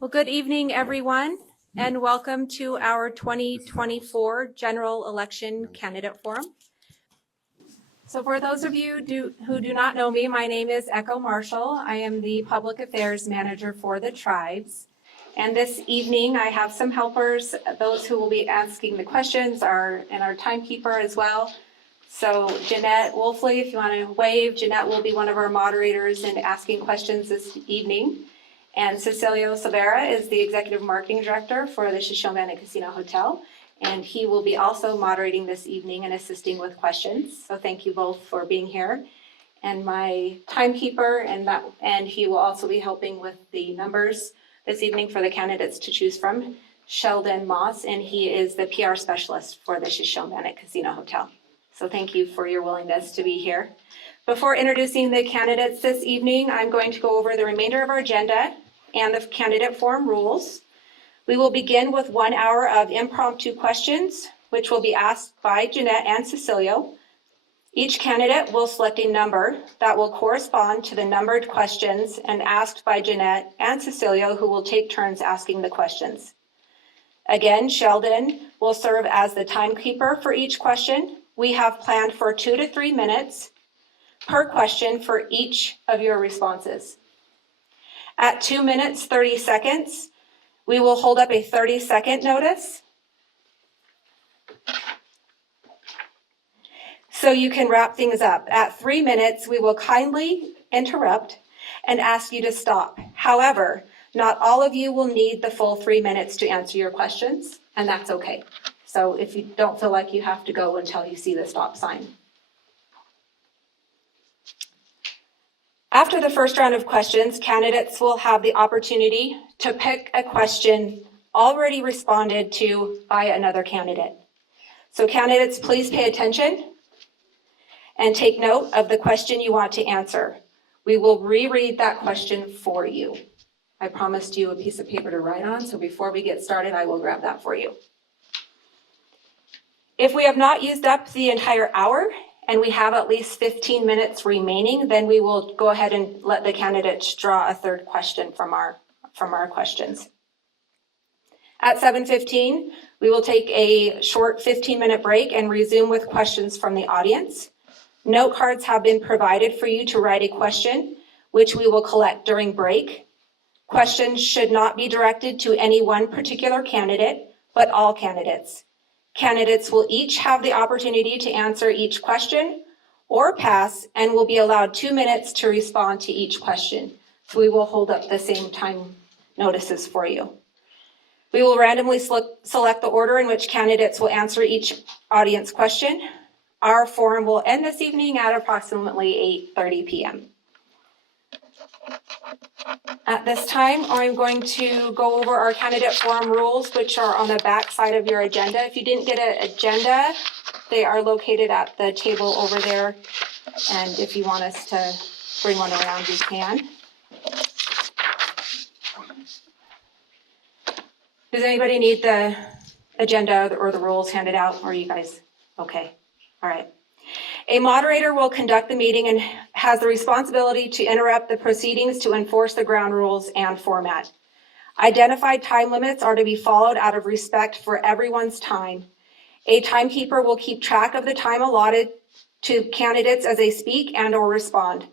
Well, good evening, everyone, and welcome to our 2024 General Election Candidate Forum. So for those of you who do not know me, my name is Echo Marshall. I am the Public Affairs Manager for the Tribes. And this evening, I have some helpers. Those who will be asking the questions and our timekeeper as well. So Jeanette Wolfley, if you want to wave, Jeanette will be one of our moderators in asking questions this evening. And Cecilio Silvera is the Executive Marketing Director for the Shoshone-Bannock Casino Hotel. And he will be also moderating this evening and assisting with questions. So thank you both for being here. And my timekeeper, and he will also be helping with the numbers this evening for the candidates to choose from, Sheldon Moss, and he is the PR specialist for the Shoshone-Bannock Casino Hotel. So thank you for your willingness to be here. Before introducing the candidates this evening, I'm going to go over the remainder of our agenda and the candidate forum rules. We will begin with 1 hour of impromptu questions, which will be asked by Jeanette and Cecilio. Each candidate will select a number that will correspond to the numbered questions and asked by Jeanette and Cecilio, who will take turns asking the questions. Again, Sheldon will serve as the timekeeper for each question. We have planned for 2 to 3 minutes per question for each of your responses. At 2 minutes, 30 seconds, we will hold up a 30-second notice. So you can wrap things up. At 3 minutes, we will kindly interrupt and ask you to stop. However, not all of you will need the full 3 minutes to answer your questions, and that's okay. So if you don't feel like you have to go until you see the stop sign. After the first round of questions, candidates will have the opportunity to pick a question already responded to by another candidate. So candidates, please pay attention and take note of the question you want to answer. We will reread that question for you. I promised you a piece of paper to write on, so before we get started, I will grab that for you. If we have not used up the entire hour, and we have at least 15 minutes remaining, then we will go ahead and let the candidates draw a third question from our questions. At 7:15, we will take a short 15-minute break and resume with questions from the audience. Note cards have been provided for you to write a question, which we will collect during break. Questions should not be directed to any one particular candidate, but all candidates. Candidates will each have the opportunity to answer each question or pass and will be allowed 2 minutes to respond to each question. So we will hold up the same time notices for you. We will randomly select the order in which candidates will answer each audience question. Our forum will end this evening at approximately 8:30 p.m. At this time, I'm going to go over our candidate forum rules, which are on the back side of your agenda. If you didn't get an agenda, they are located at the table over there. And if you want us to bring one around, you can. Does anybody need the agenda or the rules handed out? Or are you guys okay? All right. A moderator will conduct the meeting and has the responsibility to interrupt the proceedings to enforce the ground rules and format. Identified time limits are to be followed out of respect for everyone's time. A timekeeper will keep track of the time allotted to candidates as they speak and or respond.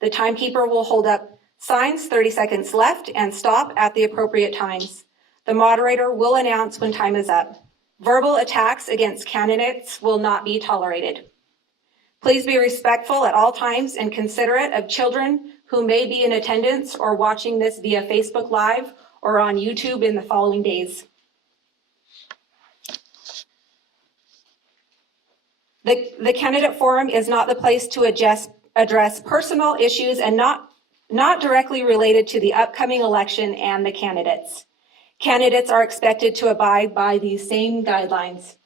The timekeeper will hold up signs 30 seconds left and stop at the appropriate times. The moderator will announce when time is up. Verbal attacks against candidates will not be tolerated. Please be respectful at all times and considerate of children who may be in attendance or watching this via Facebook Live or on YouTube in the following days. The candidate forum is not the place to address personal issues and not directly related to the upcoming election and the candidates. Candidates are expected to abide by these same guidelines.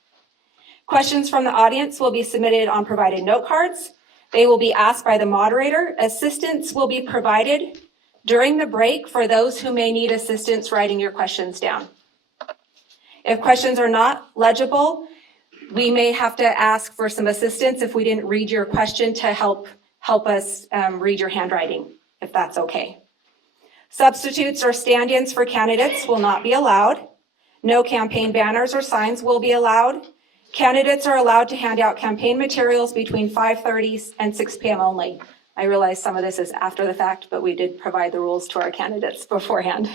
Questions from the audience will be submitted on provided note cards. They will be asked by the moderator. Assistance will be provided during the break for those who may need assistance writing your questions down. If questions are not legible, we may have to ask for some assistance if we didn't read your question to help us read your handwriting, if that's okay. Substitutes or stand-ins for candidates will not be allowed. No campaign banners or signs will be allowed. Candidates are allowed to hand out campaign materials between 5:30 and 6 p.m. only. I realize some of this is after the fact, but we did provide the rules to our candidates beforehand.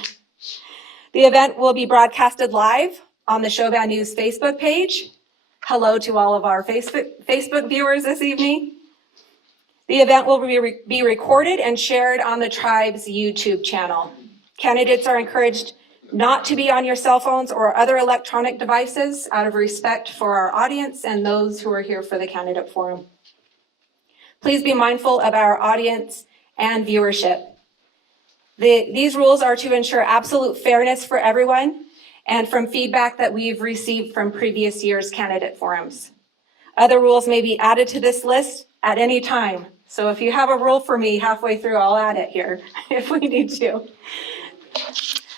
The event will be broadcasted live on the Shoshone News Facebook page. Hello to all of our Facebook viewers this evening. The event will be recorded and shared on the tribe's YouTube channel. Candidates are encouraged not to be on your cell phones or other electronic devices out of respect for our audience and those who are here for the candidate forum. Please be mindful of our audience and viewership. These rules are to ensure absolute fairness for everyone and from feedback that we've received from previous year's candidate forums. Other rules may be added to this list at any time. So if you have a rule for me halfway through, I'll add it here if we need to.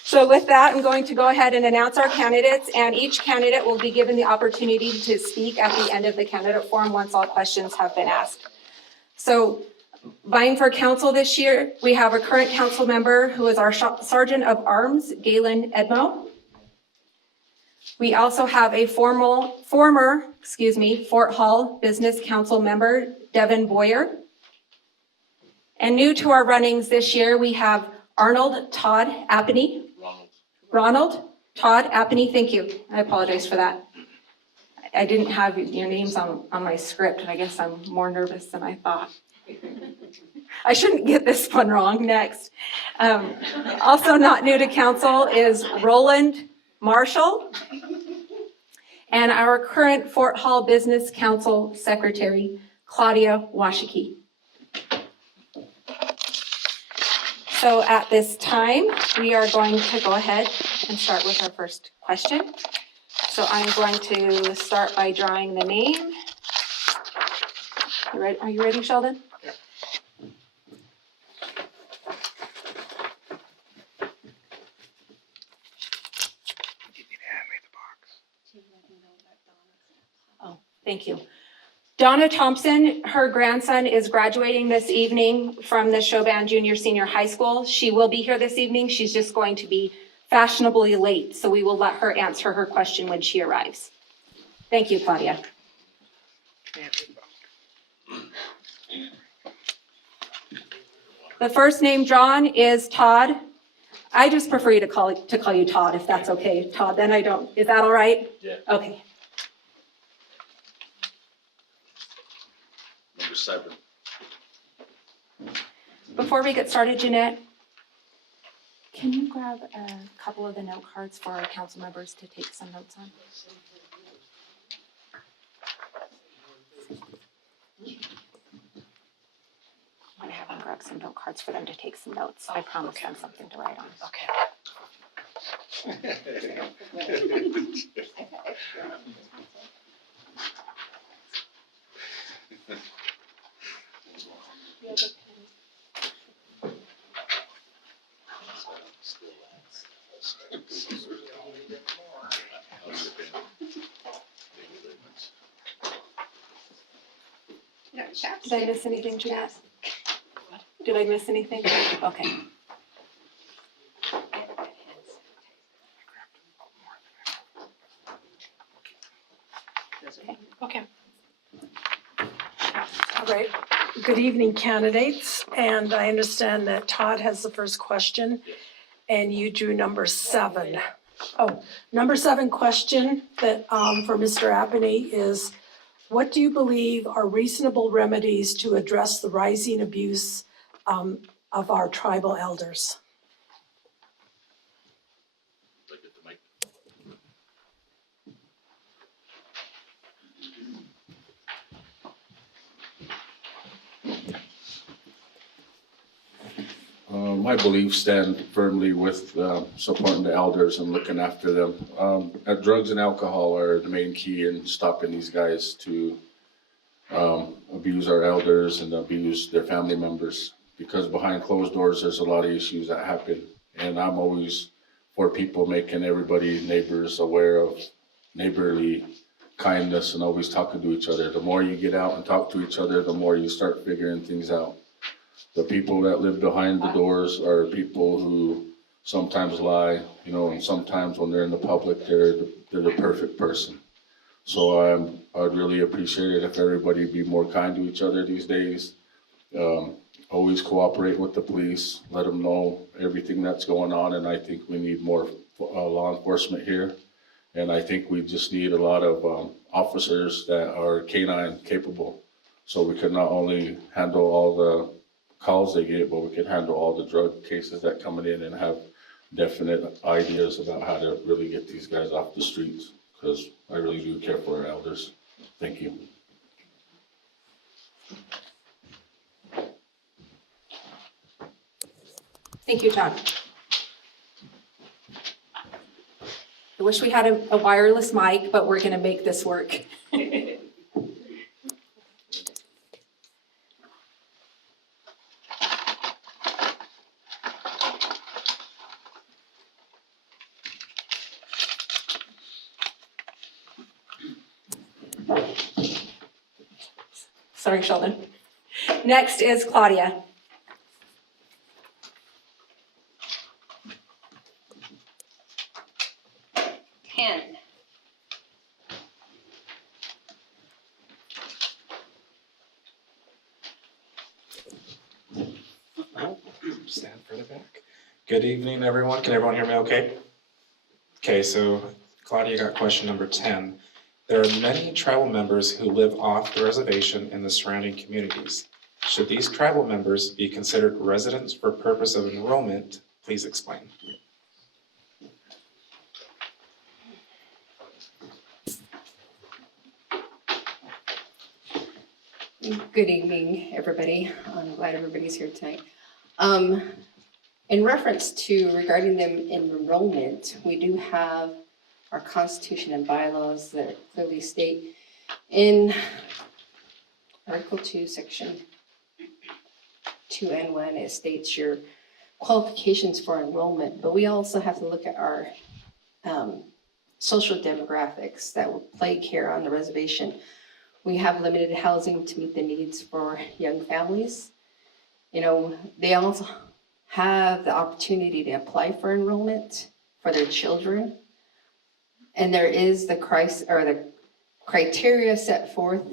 So with that, I'm going to go ahead and announce our candidates, and each candidate will be given the opportunity to speak at the end of the candidate forum once all questions have been asked. So vying for council this year, we have a current council member who is our Sergeant of Arms, Galen Edmo. We also have a former Fort Hall Business Council member, Devin Boyer. And new to our runnings this year, we have Ronald Todd Appany, thank you. I apologize for that. I didn't have your names on my script, and I guess I'm more nervous than I thought. I shouldn't get this one wrong. Next. Also not new to council is Roland Marshall, and our current Fort Hall Business Council Secretary, Claudia Washiki. So at this time, we are going to go ahead and start with our first question. So I'm going to start by drawing the name. Are you ready, Sheldon? Yeah. Oh, thank you. Donna Thompson, her grandson is graduating this evening from the Shoshone Junior Senior High School. She will be here this evening. She's just going to be fashionably late, so we will let her answer her question when she arrives. Thank you, Claudia. The first name drawn is Todd. I just prefer you to call you Todd, if that's okay. Todd, then I don't. Is that all right? Yeah. Okay. Number 7. Before we get started, Jeanette, can you grab a couple of the note cards for our council members to take some notes on? I'm going to have them grab some note cards for them to take some notes. I promise them something to write on. Did I miss anything, Jeanette? Did I miss anything? Okay. Okay. All right. Good evening, candidates. And I understand that Todd has the first question, and you drew number 7. Oh, number 7 question that for Mr. Appany is, what do you believe are reasonable remedies to address the rising abuse of our tribal elders? My beliefs stand firmly with supporting the elders and looking after them. Drugs and alcohol are the main key in stopping these guys to abuse our elders and abuse their family members. Because behind closed doors, there's a lot of issues that happen. And I'm always for people making everybody, neighbors, aware of neighborly kindness and always talking to each other. The more you get out and talk to each other, the more you start figuring things out. The people that live behind the doors are people who sometimes lie, you know, and sometimes when they're in the public, they're the perfect person. So I'd really appreciate it if everybody be more kind to each other these days. Always cooperate with the police, let them know everything that's going on, and I think we need more law enforcement here. And I think we just need a lot of officers that are canine capable. So we can not only handle all the calls they get, but we can handle all the drug cases that coming in and have definite ideas about how to really get these guys off the streets, because I really do care for our elders. Thank you. Thank you, Todd. I wish we had a wireless mic, but we're going to make this work. Sorry, Sheldon. Next is Claudia. Stand further back. Good evening, everyone. Can everyone hear me okay? Okay, so Claudia got question number 10. There are many tribal members who live off the reservation in the surrounding communities. Should these tribal members be considered residents for purpose of enrollment? Please explain. Good evening, everybody. I'm glad everybody's here tonight. In reference to regarding them in enrollment, we do have our constitution and bylaws that clearly state in Article 2, Section 2N1, it states your qualifications for enrollment, but we also have to look at our social demographics that will plague here on the reservation. We have limited housing to meet the needs for young families. You know, they also have the opportunity to apply for enrollment for their children. And there is the criteria set forth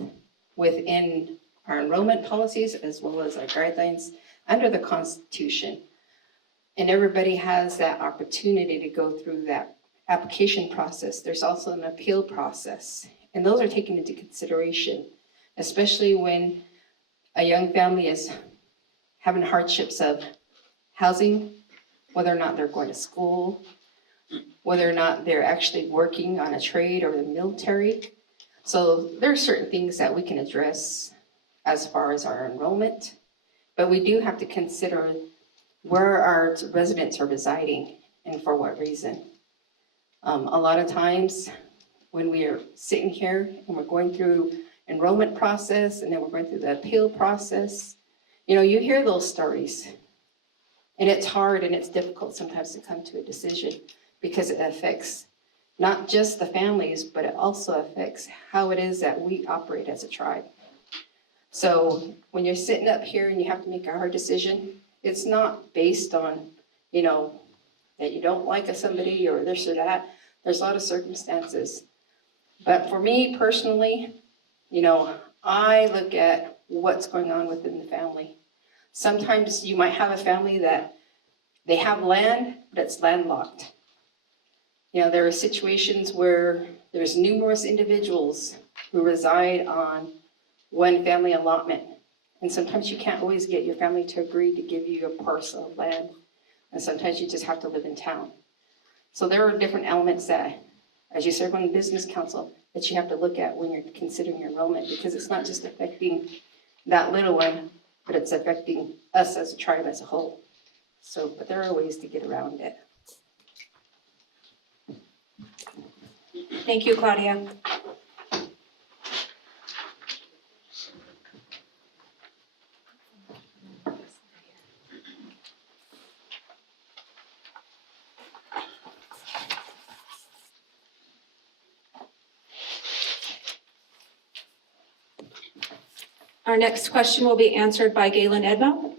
within our enrollment policies as well as our guidelines under the Constitution. And everybody has that opportunity to go through that application process. There's also an appeal process, and those are taken into consideration, especially when a young family is having hardships of housing, whether or not they're going to school, whether or not they're actually working on a trade or the military. So there are certain things that we can address as far as our enrollment, but we do have to consider where our residents are residing and for what reason. A lot of times when we are sitting here and we're going through enrollment process and then we're going through the appeal process, you know, you hear those stories. And it's hard and it's difficult sometimes to come to a decision because it affects not just the families, but it also affects how it is that we operate as a tribe. So when you're sitting up here and you have to make a hard decision, it's not based on, you know, that you don't like somebody or this or that. There's a lot of circumstances. But for me personally, you know, I look at what's going on within the family. Sometimes you might have a family that they have land, but it's landlocked. You know, there are situations where there's numerous individuals who reside on one family allotment. And sometimes you can't always get your family to agree to give you a parcel of land. And sometimes you just have to live in town. So there are different elements that, as you serve on the business council, that you have to look at when you're considering your enrollment, because it's not just affecting that little one, but it's affecting us as a tribe as a whole. So, but there are ways to get around it. Thank you, Claudia. Our next question will be answered by Galen Edmo.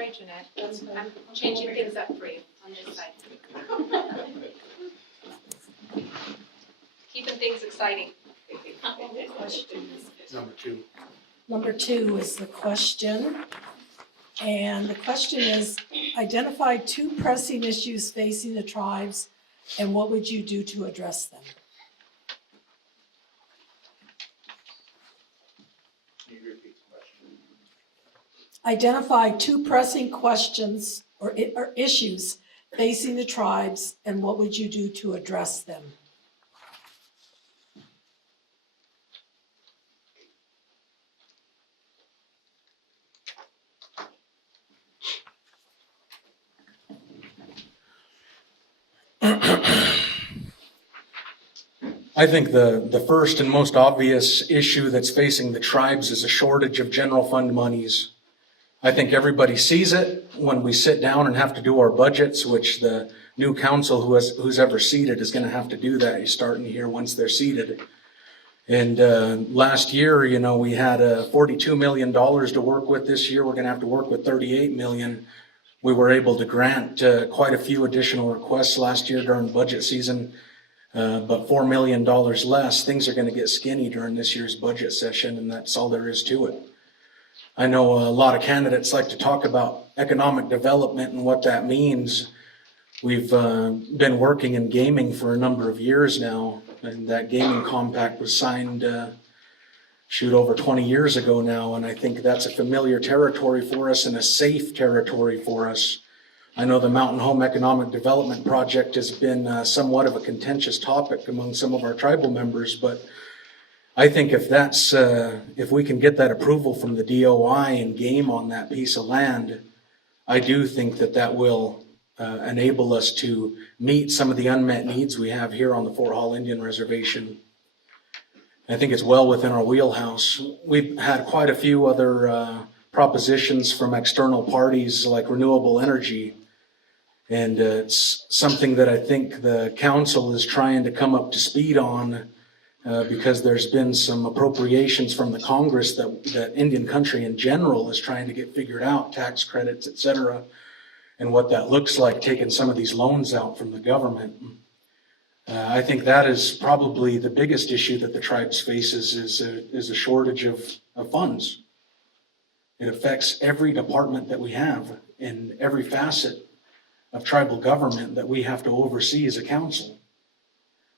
sorry, Jeanette. I'm changing things up for you on this side. Keeping things exciting. Number two is the question. And the question is, identify 2 pressing issues facing the tribes, and what would you do to address them? Identify 2 pressing questions or issues facing the tribes, and what would you do to address them? I think the first and most obvious issue that's facing the tribes is a shortage of general fund monies. I think everybody sees it when we sit down and have to do our budgets, which the new council who's ever seated is going to have to do that. You're starting to hear once they're seated. And last year, we had $42 million to work with. This year, we're going to have to work with $38 million. We were able to grant quite a few additional requests last year during budget season. But $4 million less. Things are going to get skinny during this year's budget session, and that's all there is to it. I know a lot of candidates like to talk about economic development and what that means. We've been working in gaming for a number of years now, and that gaming compact was signed over 20 years ago now, and I think that's a familiar territory for us and a safe territory for us. I know the Mountain Home Economic Development Project has been somewhat of a contentious topic among some of our tribal members, but I think if we can get that approval from the DOI and game on that piece of land, I do think that will enable us to meet some of the unmet needs we have here on the Fort Hall Indian Reservation. I think it's well within our wheelhouse. We've had quite a few other propositions from external parties like renewable energy. And it's something that I think the council is trying to come up to speed on because there's been some appropriations from the Congress that Indian country in general is trying to get figured out, tax credits, et cetera, and what that looks like, taking some of these loans out from the government. I think that is probably the biggest issue that the tribes faces is a shortage of funds. It affects every department that we have in every facet of tribal government that we have to oversee as a council.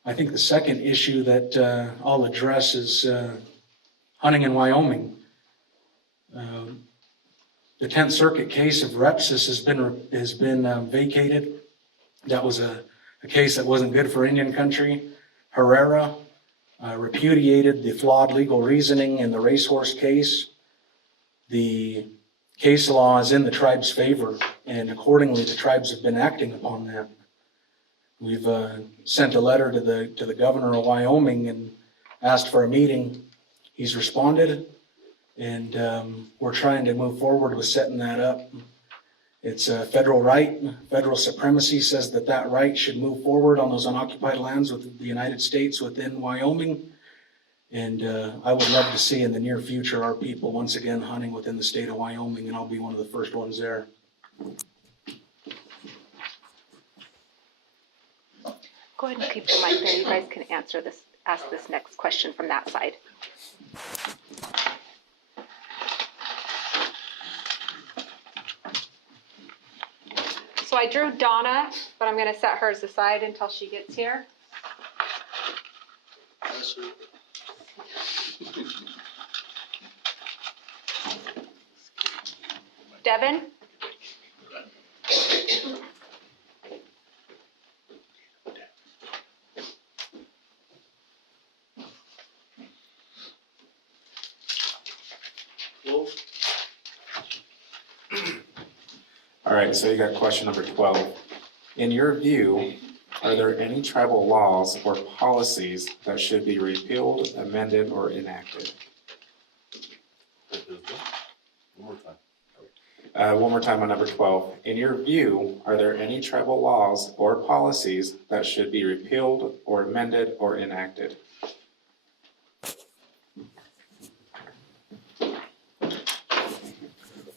I think the second issue that I'll address is hunting in Wyoming. The 10th Circuit case of Repsis has been vacated. That was a case that wasn't good for Indian country. Herrera repudiated the flawed legal reasoning in the racehorse case. The case law is in the tribe's favor, and accordingly, the tribes have been acting upon that. We've sent a letter to the governor of Wyoming and asked for a meeting. He's responded, and we're trying to move forward with setting that up. It's a federal right. Federal supremacy says that right should move forward on those unoccupied lands with the United States within Wyoming. And I would love to see in the near future our people once again hunting within the state of Wyoming, and I'll be one of the first ones there. Go ahead and keep the mic there. You guys can ask this next question from that side. So I drew Donna, but I'm going to set hers aside until she gets here. Devin? All right, so you got question number 12. In your view, are there any tribal laws or policies that should be repealed, amended, or enacted? One more time on number 12. In your view, are there any tribal laws or policies that should be repealed or amended or enacted?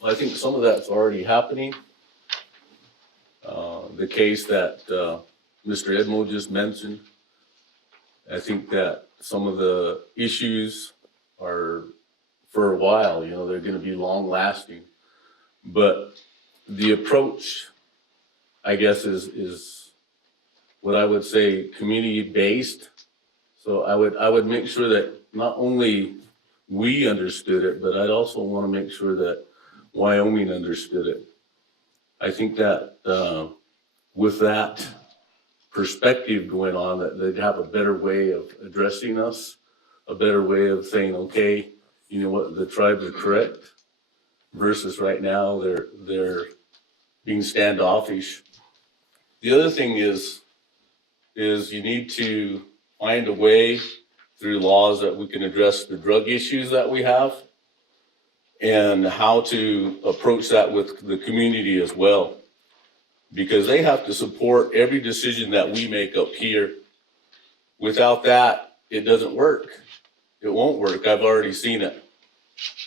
I think some of that's already happening. The case that Mr. Edmo just mentioned, I think that some of the issues are for a while, you know, they're going to be long lasting. But the approach, I guess, is what I would say community based. So I would make sure that not only we understood it, but I'd also want to make sure that Wyoming understood it. I think that with that perspective going on, that they'd have a better way of addressing us, a better way of saying, okay, you know what, the tribes are correct, versus right now they're being standoffish. The other thing is you need to find a way through laws that we can address the drug issues that we have and how to approach that with the community as well. Because they have to support every decision that we make up here. Without that, it doesn't work. It won't work. I've already seen it.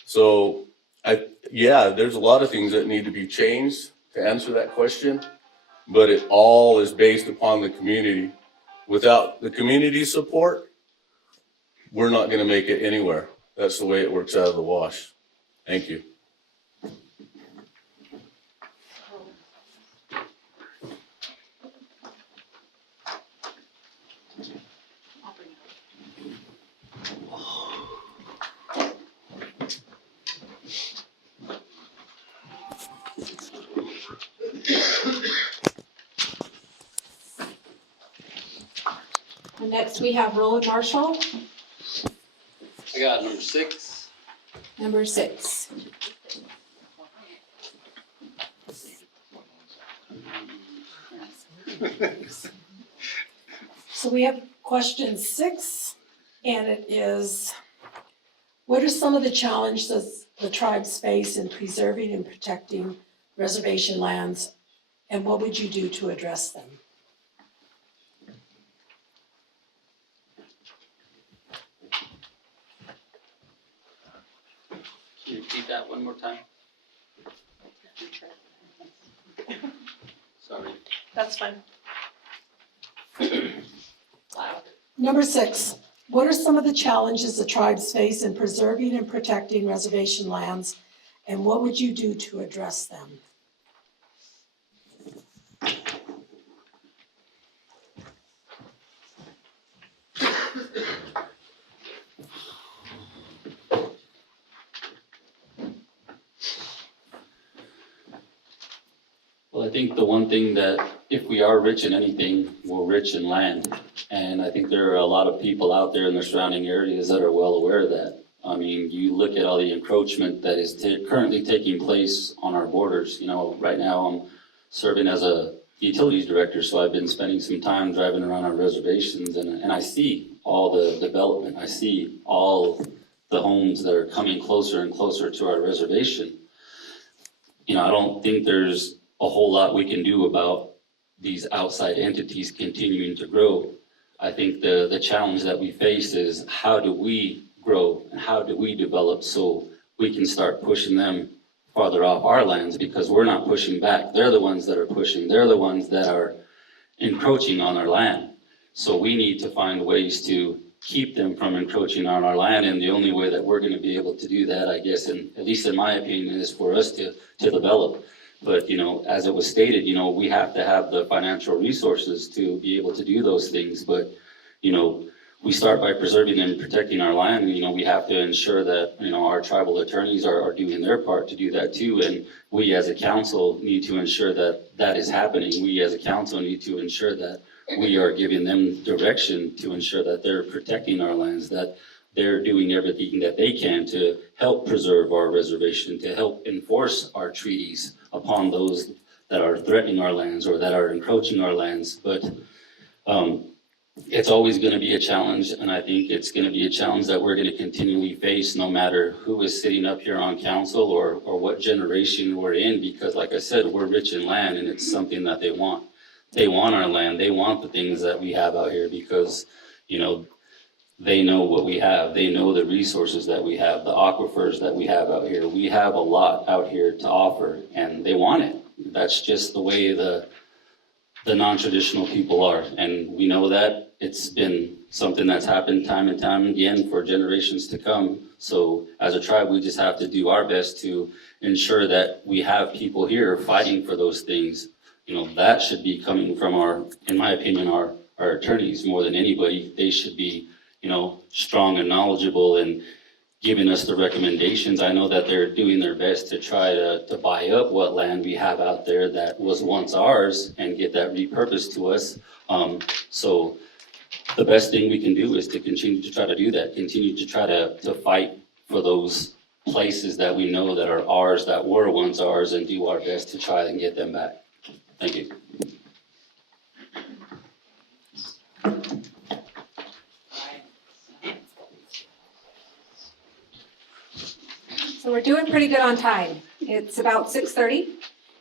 So, there's a lot of things that need to be changed to answer that question, but it all is based upon the community. Without the community support, we're not going to make it anywhere. That's the way it works out of the wash. Thank you. And next we have Roland Marshall, I got number 6. number 6. So we have question 6, and it is, what are some of the challenges the tribes face in preserving and protecting reservation lands, and what would you do to address them? Can you repeat that one more time? Sorry. That's fine. Number 6, what are some of the challenges the tribes face in preserving and protecting reservation lands, and what would you do to address them? Well, I think the one thing that if we are rich in anything, we're rich in land. And I think there are a lot of people out there in the surrounding areas that are well aware of that. I mean, you look at all the encroachment that is currently taking place on our borders. You know, right now I'm serving as a utilities director, so I've been spending some time driving around our reservations, and I see all the development. I see all the homes that are coming closer and closer to our reservation. You know, I don't think there's a whole lot we can do about these outside entities continuing to grow. I think the challenge that we face is how do we grow and how do we develop so we can start pushing them farther off our lands, because we're not pushing back. They're the ones that are pushing. They're the ones that are encroaching on our land. So we need to find ways to keep them from encroaching on our land, and the only way that we're going to be able to do that, I guess, and at least in my opinion, is for us to develop. But, you know, as it was stated, you know, we have to have the financial resources to be able to do those things. But, you know, we start by preserving and protecting our land. You know, we have to ensure that, you know, our tribal attorneys are doing their part to do that too. And we as a council need to ensure that that is happening. We as a council need to ensure that we are giving them direction to ensure that they're protecting our lands, that they're doing everything that they can to help preserve our reservation, to help enforce our treaties upon those that are threatening our lands or that are encroaching our lands. But it's always going to be a challenge, and I think it's going to be a challenge that we're going to continually face no matter who is sitting up here on council or what generation we're in, because like I said, we're rich in land and it's something that they want. They want our land. They want the things that we have out here because, you know, they know what we have. They know the resources that we have, the aquifers that we have out here. We have a lot out here to offer, and they want it. That's just the way the non-traditional people are. And we know that it's been something that's happened time and time again for generations to come. So as a tribe, we just have to do our best to ensure that we have people here fighting for those things. You know, that should be coming from in my opinion, our attorneys more than anybody. They should be, you know, strong and knowledgeable and giving us the recommendations. I know that they're doing their best to try to buy up what land we have out there that was once ours and get that repurposed to us. So the best thing we can do is to continue to try to do that, continue to try to fight for those places that we know that are ours, that were once ours, and do our best to try and get them back. Thank you. So we're doing pretty good on time. It's about 6:30.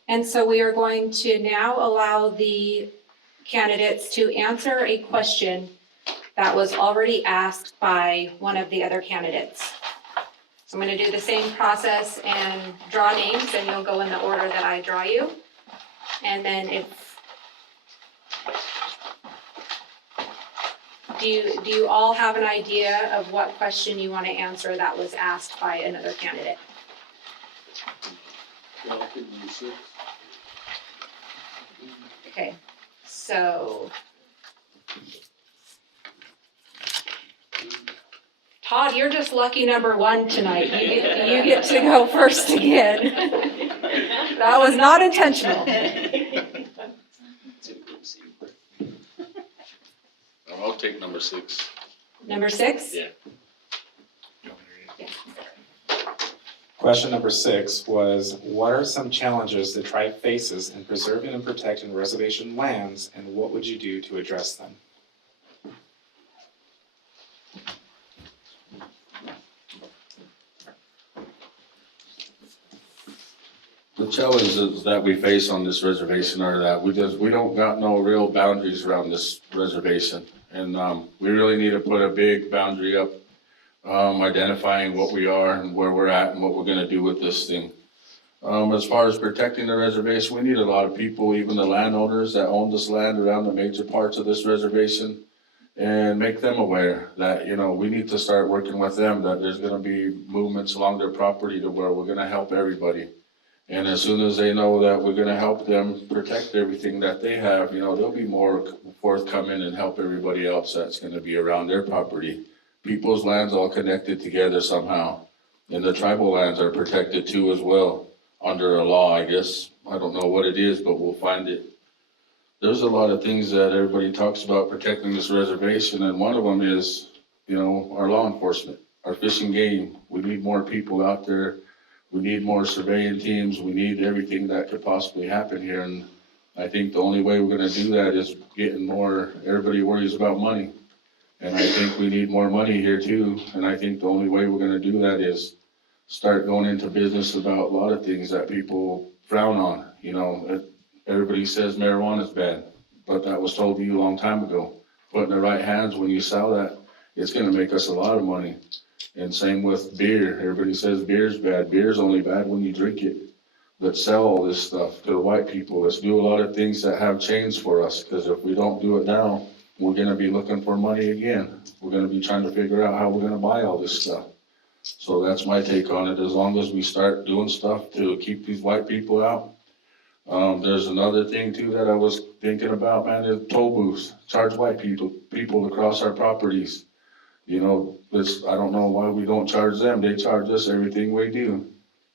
And so we are going to now allow the candidates to answer a question that was already asked by one of the other candidates. So I'm going to do the same process and draw names, and you'll go in the order that I draw you. And then do you all have an idea of what question you want to answer that was asked by another candidate? Okay, so Todd, you're just lucky number one tonight. You get to go first again. That was not intentional. I'll take number 6. Number 6? Yeah. Question number 6 was, what are some challenges the tribe faces in preserving and protecting reservation lands, and what would you do to address them? The challenges that we face on this reservation are that we don't got no real boundaries around this reservation. And we really need to put a big boundary up, identifying what we are and where we're at and what we're gonna do with this thing. As far as protecting the reservation, we need a lot of people, even the landowners that own this land around the major parts of this reservation, and make them aware that, you know, we need to start working with them, that there's gonna be movements along their property to where we're gonna help everybody. And as soon as they know that we're gonna help them protect everything that they have, you know, they'll be more forthcoming and help everybody else that's gonna be around their property. People's lands all connected together somehow, and the tribal lands are protected too as well, under a law, I guess. I don't know what it is, but we'll find it. There's a lot of things that everybody talks about protecting this reservation, and one of them is, you know, our law enforcement, our fish and game. We need more people out there. We need more surveying teams. We need everything that could possibly happen here. And I think the only way we're gonna do that is getting more, everybody worries about money. And I think we need more money here too. And I think the only way we're gonna do that is start going into business about a lot of things that people frown on. You know, everybody says marijuana is bad, but that was told to you a long time ago. Put in the right hands, when you sell that, it's gonna make us a lot of money. And same with beer. Everybody says beer's bad. Beer's only bad when you drink it. Let's sell all this stuff to the white people. Let's do a lot of things that have changed for us, because if we don't do it now, we're gonna be looking for money again. We're gonna be trying to figure out how we're gonna buy all this stuff. So that's my take on it. As long as we start doing stuff to keep these white people out. There's another thing too that I was thinking about, man, is toll booths. Charge white people to cross our properties. You know, I don't know why we don't charge them. They charge us everything we do.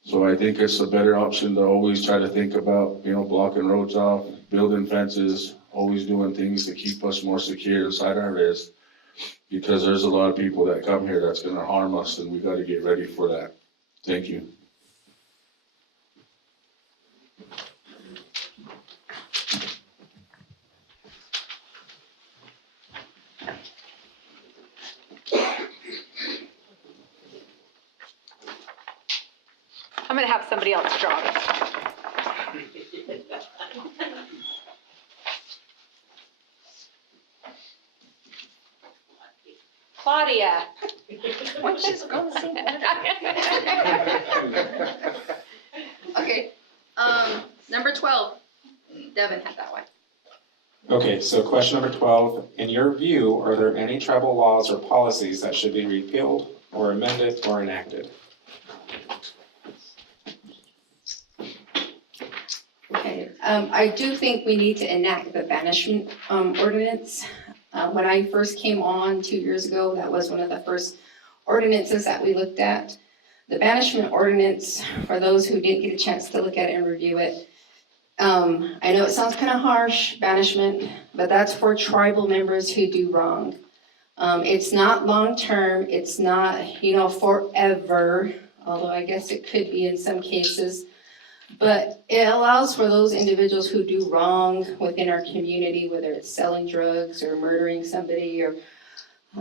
So I think it's a better option to always try to think about, you know, blocking roads off, building fences, always doing things to keep us more secure inside our res. Because there's a lot of people that come here that's gonna harm us, and we gotta get ready for that. Thank you. I'm gonna have somebody else draw this. Claudia. What she's gonna say. Okay, number 12, Devin had that one. Okay, so question number 12, in your view, are there any tribal laws or policies that should be repealed or amended or enacted? Okay, I do think we need to enact the banishment ordinance. When I first came on 2 years ago, that was one of the first ordinances that we looked at. The banishment ordinance, for those who didn't get a chance to look at it and review it, I know it sounds kind of harsh, banishment, but that's for tribal members who do wrong. It's not long-term, it's not, forever, although I guess it could be in some cases. But it allows for those individuals who do wrong within our community, whether it's selling drugs or murdering somebody or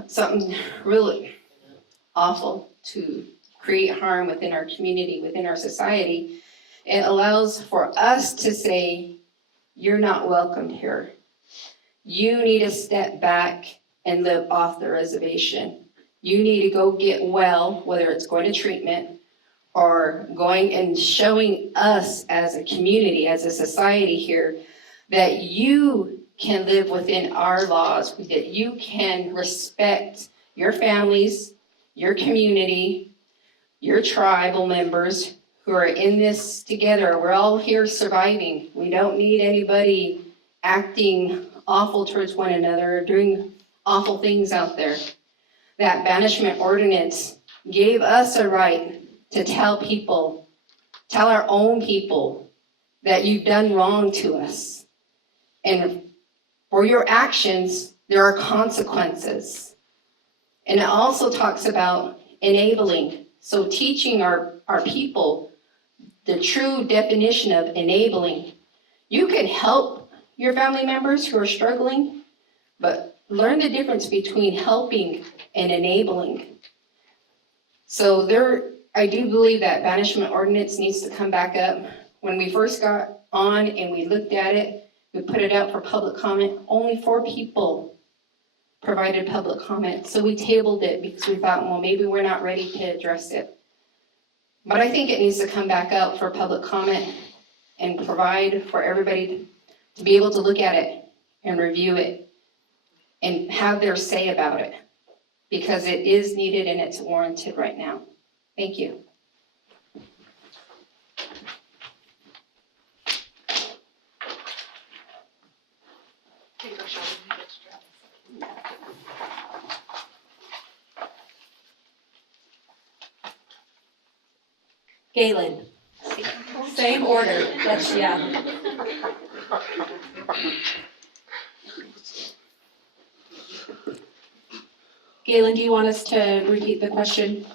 something really awful to create harm within our community, within our society. It allows for us to say, you're not welcome here. You need to step back and live off the reservation. You need to go get well, whether it's going to treatment or going and showing us as a community, as a society here, that you can live within our laws, that you can respect your families, your community, your tribal members who are in this together. We're all here surviving. We don't need anybody acting awful towards one another or doing awful things out there. That banishment ordinance gave us a right to tell our own people that you've done wrong to us. And for your actions, there are consequences. And it also talks about enabling. So teaching our people the true definition of enabling. You can help your family members who are struggling, but learn the difference between helping and enabling. So I do believe that banishment ordinance needs to come back up. When we first got on and we looked at it, we put it out for public comment. Only 4 people provided public comment. So we tabled it because we thought, well, maybe we're not ready to address it. But I think it needs to come back out for public comment and provide for everybody to be able to look at it and review it and have their say about it, because it is needed and it's warranted right now. Thank you. Galen. Same order, that's, yeah. Galen, do you want us to repeat the question?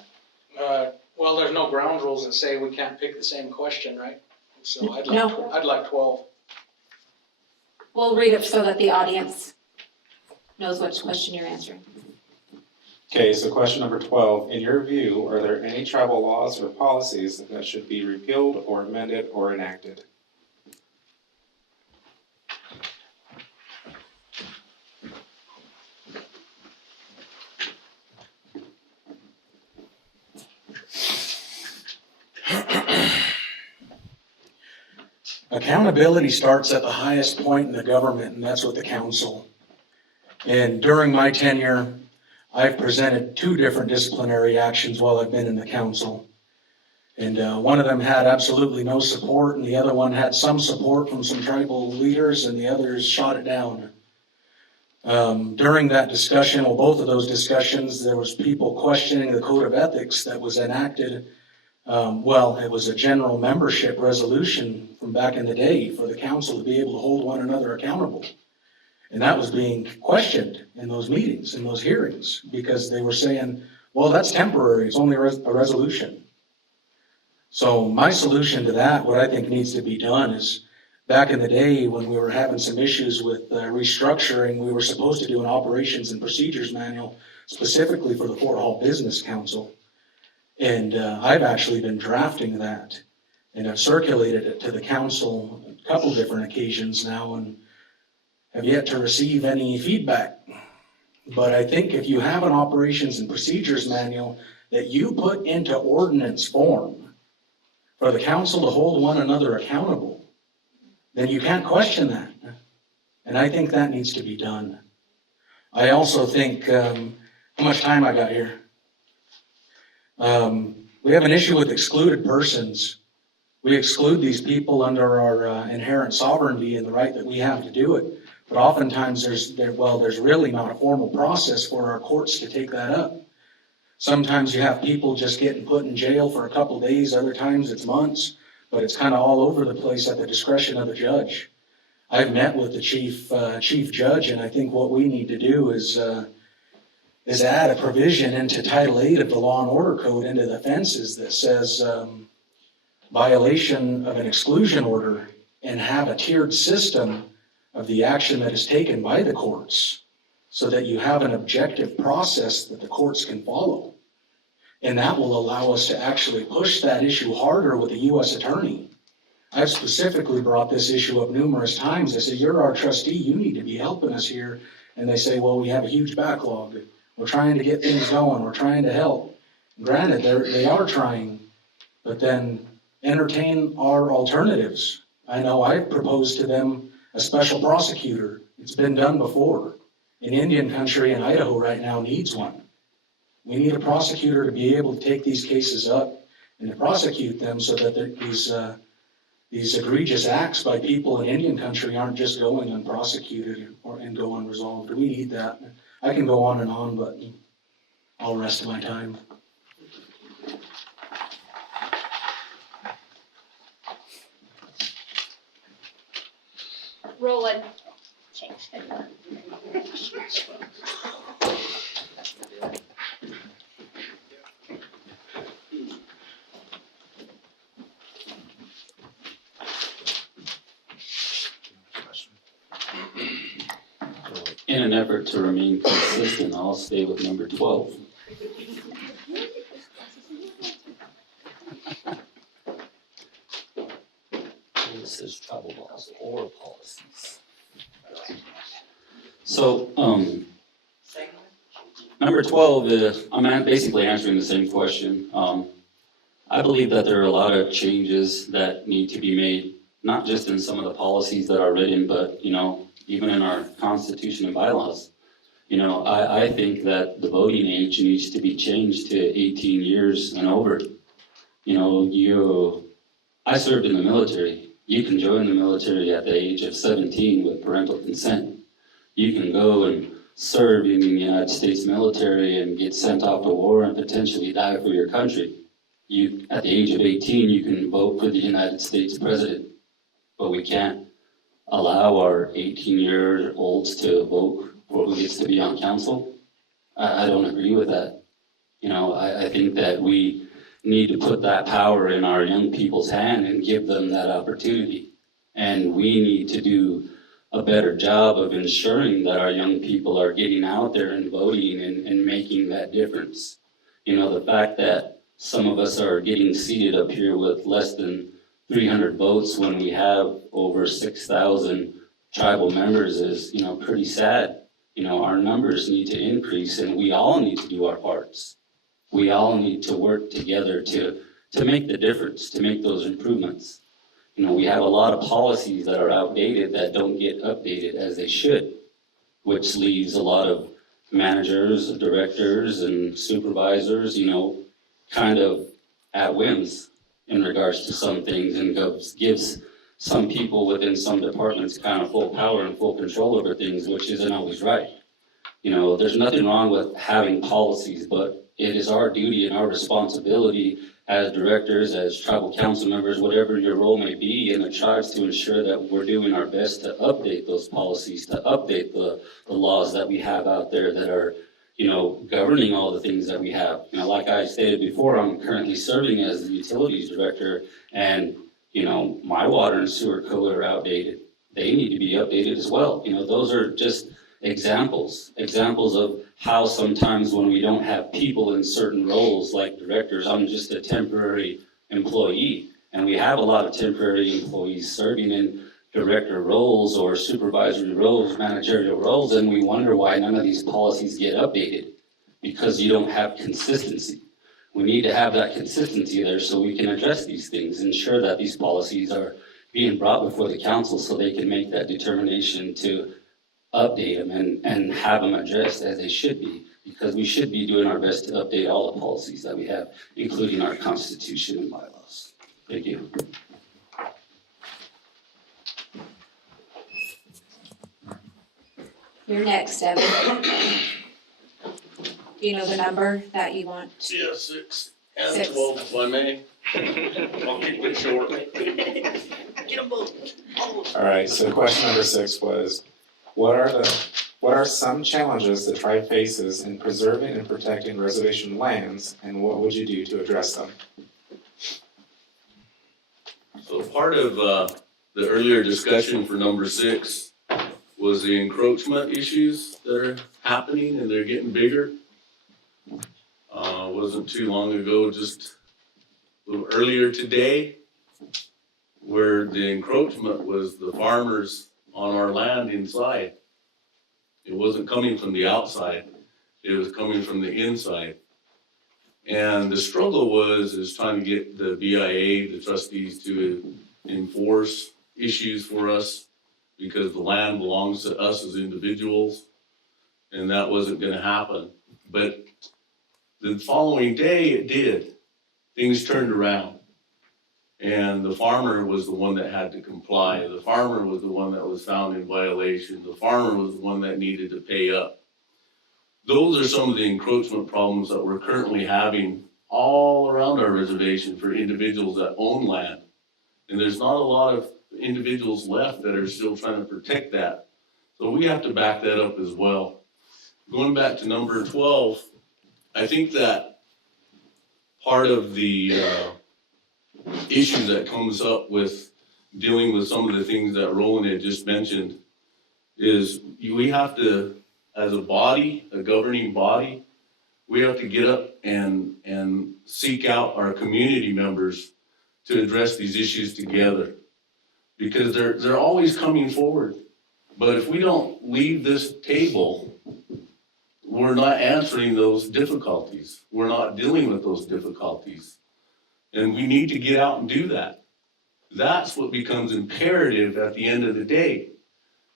Well, there's no ground rules that say we can't pick the same question, right? So I'd No. like 12. We'll read it so that the audience knows which question you're answering. Okay, so question number 12, in your view, are there any tribal laws or policies that should be repealed or amended or enacted? Accountability starts at the highest point in the government, and that's with the council. And during my tenure, I've presented 2 different disciplinary actions while I've been in the council. And one of them had absolutely no support, and the other one had some support from some tribal leaders, and the others shot it down. During that discussion, well, both of those discussions, there was people questioning the code of ethics that was enacted. It was a general membership resolution from back in the day for the council to be able to hold one another accountable. And that was being questioned in those meetings, in those hearings, because they were saying, well, that's temporary, it's only a resolution. So my solution to that, what I think needs to be done is, back in the day when we were having some issues with restructuring, we were supposed to do an operations and procedures manual specifically for the Fort Hall Business Council. And I've actually been drafting that, and I've circulated it to the council a couple different occasions now, and have yet to receive any feedback. But I think if you have an operations and procedures manual that you put into ordinance form for the council to hold one another accountable, then you can't question that. And I think that needs to be done. I also think, how much time I got here? We have an issue with excluded persons. We exclude these people under our inherent sovereignty and the right that we have to do it. But oftentimes there's really not a formal process for our courts to take that up. Sometimes you have people just getting put in jail for a couple days, other times it's months, but it's kind of all over the place at the discretion of the judge. I've met with the chief judge, and I think what we need to do is add a provision into Title 8 of the Law and Order Code into the offenses that says violation of an exclusion order, and have a tiered system of the action that is taken by the courts so that you have an objective process that the courts can follow. And that will allow us to actually push that issue harder with the U.S. attorney. I've specifically brought this issue up numerous times. I said, you're our trustee, you need to be helping us here. And they say, well, we have a huge backlog. We're trying to get things going. We're trying to help. Granted, they are trying, but then entertain our alternatives. I know I've proposed to them a special prosecutor. It's been done before. In Indian country and Idaho right now needs one. We need a prosecutor to be able to take these cases up and to prosecute them so that these egregious acts by people in Indian country aren't just going unprosecuted and go unresolved. We need that. I can go on and on, but I'll rest my time. Roland. Change. In an effort to remain consistent, I'll stay with number 12. This is travel laws or policies. So, number 12 is, I'm basically answering the same question. I believe that there are a lot of changes that need to be made, not just in some of the policies that are written, but, even in our constitution and bylaws. I think that the voting age needs to be changed to 18 years and over. I served in the military. You can join the military at the age of 17 with parental consent. You can go and serve in the United States military and get sent off to war and potentially die for your country. At the age of 18, you can vote for the United States president, but we can't allow our 18-year-olds to vote for who gets to be on council. I don't agree with that. I think that we need to put that power in our young people's hand and give them that opportunity. And we need to do a better job of ensuring that our young people are getting out there and voting and making that difference. The fact that some of us are getting seated up here with less than 300 votes when we have over 6,000 tribal members is, pretty sad. Our numbers need to increase, and we all need to do our parts. We all need to work together to make the difference, to make those improvements. We have a lot of policies that are outdated that don't get updated as they should, which leaves a lot of managers, directors, and supervisors, kind of at whims in regards to some things, and gives some people within some departments kind of full power and full control over things, which isn't always right. There's nothing wrong with having policies, but it is our duty and our responsibility as directors, as tribal council members, whatever your role may be in the tribes, to ensure that we're doing our best to update those policies, to update the laws that we have out there that are governing all the things that we have. Like I stated before, I'm currently serving as the utilities director, and, my water and sewer code are outdated. They need to be updated as well. Those are just examples of how sometimes when we don't have people in certain roles like directors, I'm just a temporary employee. And we have a lot of temporary employees serving in director roles or supervisory roles, managerial roles, and we wonder why none of these policies get updated, because you don't have consistency. We need to have that consistency there so we can address these things, ensure that these policies are being brought before the council so they can make that determination to update them and have them addressed as they should be, because we should be doing our best to update all the policies that we have, including our constitution and bylaws. Thank you. You're next, Evan. Do you know the number that you want? Yeah, 6 and Six. 12, if I may. I'll keep it short. Get them both. All right, so question number 6 was, what are some challenges the tribe faces in preserving and protecting reservation lands, and what would you do to address them? So part of the earlier discussion for number 6 was the encroachment issues that are happening and they're getting bigger. Wasn't too long ago, just a little earlier today, where the encroachment was the farmers on our land inside. It wasn't coming from the outside, it was coming from the inside. And the struggle is trying to get the BIA, the trustees, to enforce issues for us, because the land belongs to us as individuals, and that wasn't gonna happen. But the following day, it did. Things turned around. And the farmer was the one that had to comply. The farmer was the one that was found in violation. The farmer was the one that needed to pay up. Those are some of the encroachment problems that we're currently having all around our reservation for individuals that own land. And there's not a lot of individuals left that are still trying to protect that. So we have to back that up as well. Going back to number 12, I think that part of the issue that comes up with dealing with some of the things that Roland had just mentioned is we have to, as a body, a governing body, we have to get up and seek out our community members to address these issues together, because they're always coming forward. But if we don't leave this table, we're not answering those difficulties. We're not dealing with those difficulties. And we need to get out and do that. That's what becomes imperative at the end of the day.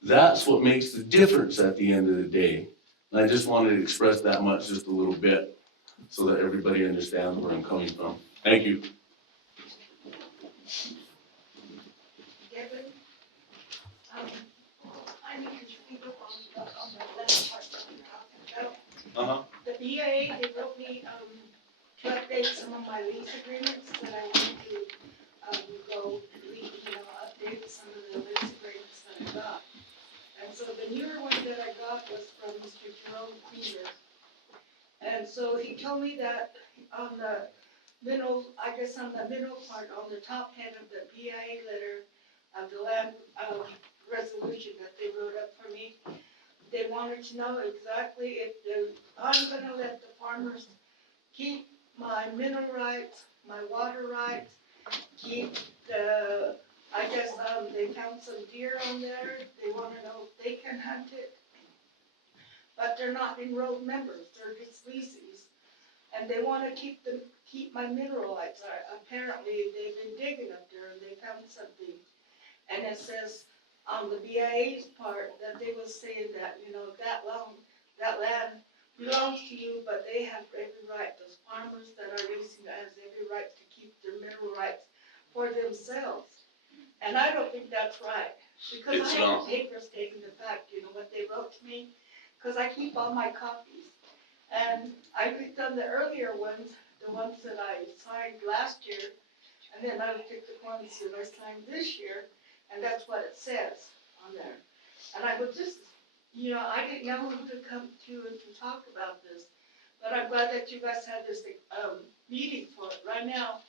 That's what makes the difference at the end of the day. And I just wanted to express that much just a little bit so that everybody understands where I'm coming from. Thank you. Devin, I need to speak up on the last part that you're talking about. The BIA, they wrote me, to update some of my lease agreements that I wanted to, update some of the lease agreements that I got. And so the newer one that I got was from Mr. Jerome Cleaver. And so he told me that on the middle, I guess on the middle part, on the top head of the BIA letter of the land, resolution that they wrote up for me, they wanted to know exactly if I'm gonna let the farmers keep my mineral rights, my water rights, keep the, I guess, they found some deer on there, they wanna know if they can hunt it. But they're not enrolled members, they're just leases. And they wanna keep my mineral rights. Apparently, they've been digging up there and they found something. And it says on the BIA's part that they was saying that, that land belongs to you, but they have every right, those farmers that are leasing has every right to keep their mineral rights for themselves. And I don't think that's right, because It's I have not. papers stating the fact, what they wrote to me, because I keep all my copies. And I picked on the earlier ones, the ones that I signed last year, and then I picked the ones that I signed this year, and that's what it says on there. And I would just, I didn't know who to come to and to talk about this, but I'm glad that you guys had this, meeting for it right now,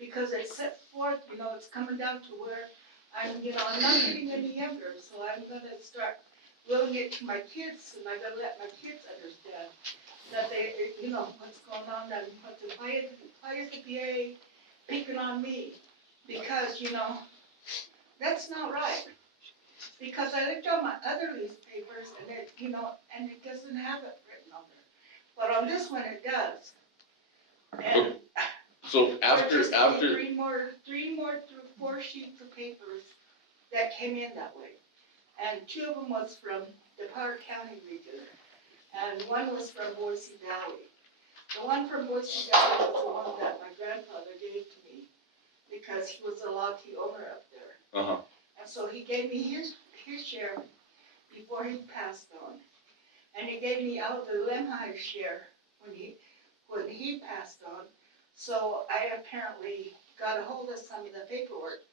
because it's set forth, it's coming down to where I'm not getting any younger, so I'm gonna start willing it to my kids, and I gotta let my kids understand that they, what's going on, and why is the PA picking on me? Because, that's not right. Because I looked on my other lease papers and it, and it doesn't have it written on there. But on this one, it does. And So there after, just after, three more through 4 sheets of papers that came in that way. And 2 of them was from the Power County region, and 1 was from Boise Valley. The one from Boise Valley was the one that my grandfather gave to me, because he was a lockheed owner up there. uh-huh, And so he gave me his share before he passed on. And he gave me out of the Lemhi's share when he passed on. So I apparently got a hold of some of the paperwork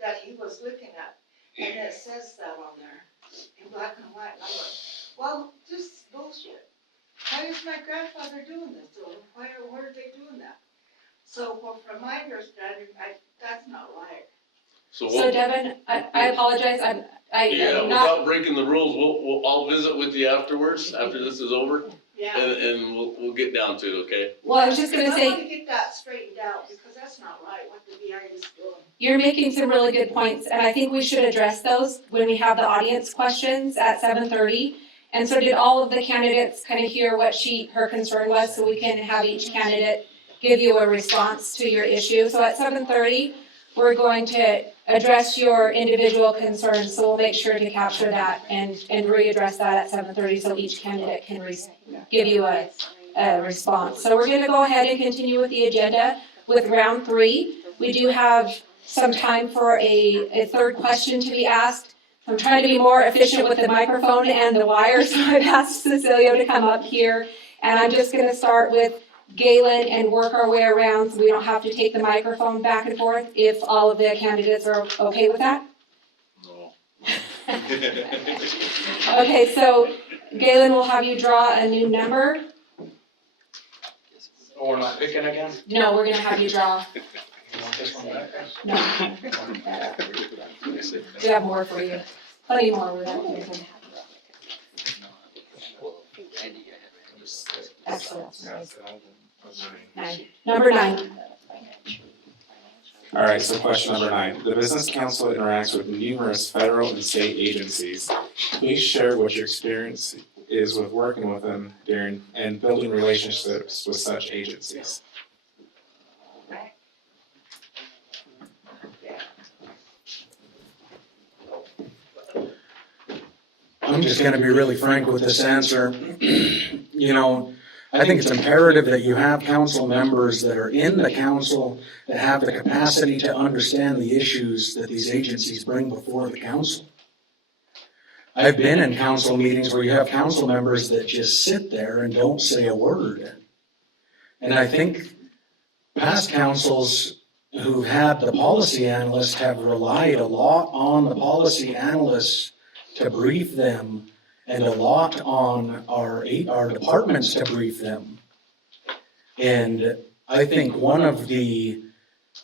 that he was looking at. And it says that on there in black and white. And I'm like, well, this is bullshit. Why is my grandfather doing this? Or why are they doing that? So from my understanding, that's not right. so So what, Devin, I apologize, I'm not, without breaking the rules, I'll visit with you afterwards, after this is over, Yeah. and we'll get down to it, okay? well, I was just gonna I want say, to get that straightened out, because that's not right, what the BI is doing. you're making some really good points, and I think we should address those when we have the audience questions at 7:30. And so did all of the candidates kind of hear what her concern was, so we can have each candidate give you a response to your issue? So at 7:30, we're going to address your individual concerns, so we'll make sure to capture that and readdress that at 7:30, so each candidate can give you a response. So we're gonna go ahead and continue with the agenda with round 3. We do have some time for a third question to be asked. I'm trying to be more efficient with the microphone and the wires, so I've asked Cecilio to come up here. And I'm just gonna start with Galen and work our way around, so we don't have to take the microphone back and forth, if all of the candidates are okay with that? No. Okay, so Galen, we'll have you draw a new number. Oh, we're not picking again? No, we're gonna have you draw, You want this one back? no. We have more for you, plenty more with that. Actually, that's nine. Number 9. All right, so question number 9. The Business Council interacts with numerous federal and state agencies. Please share what your experience is with working with them during and building relationships with such agencies. I'm just gonna be really frank with this answer. You know, I think it's imperative that you have council members that are in the council that have the capacity to understand the issues that these agencies bring before the council. I've been in council meetings where you have council members that just sit there and don't say a word. And I think past councils who've had the policy analysts have relied a lot on the policy analysts to brief them, and a lot on our departments to brief them. And I think one of the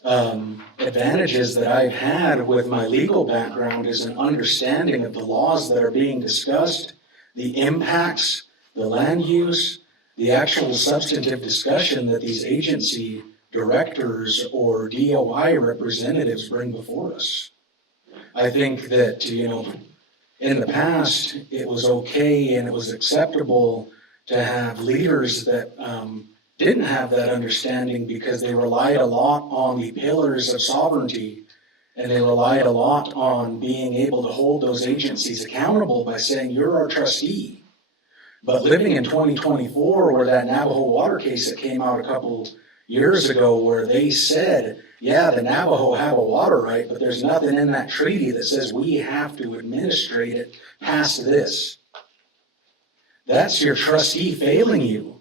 advantages that I've had with my legal background is an understanding of the laws that are being discussed, the impacts, the land use, the actual substantive discussion that these agency directors or DOI representatives bring before us. I think that, you know, in the past, it was okay and it was acceptable to have leaders that didn't have that understanding because they relied a lot on the pillars of sovereignty, and they relied a lot on being able to hold those agencies accountable by saying, you're our trustee. But living in 2024, where that Navajo water case that came out a couple years ago, where they said, yeah, the Navajo have a water right, but there's nothing in that treaty that says we have to administrate it past this. That's your trustee failing you.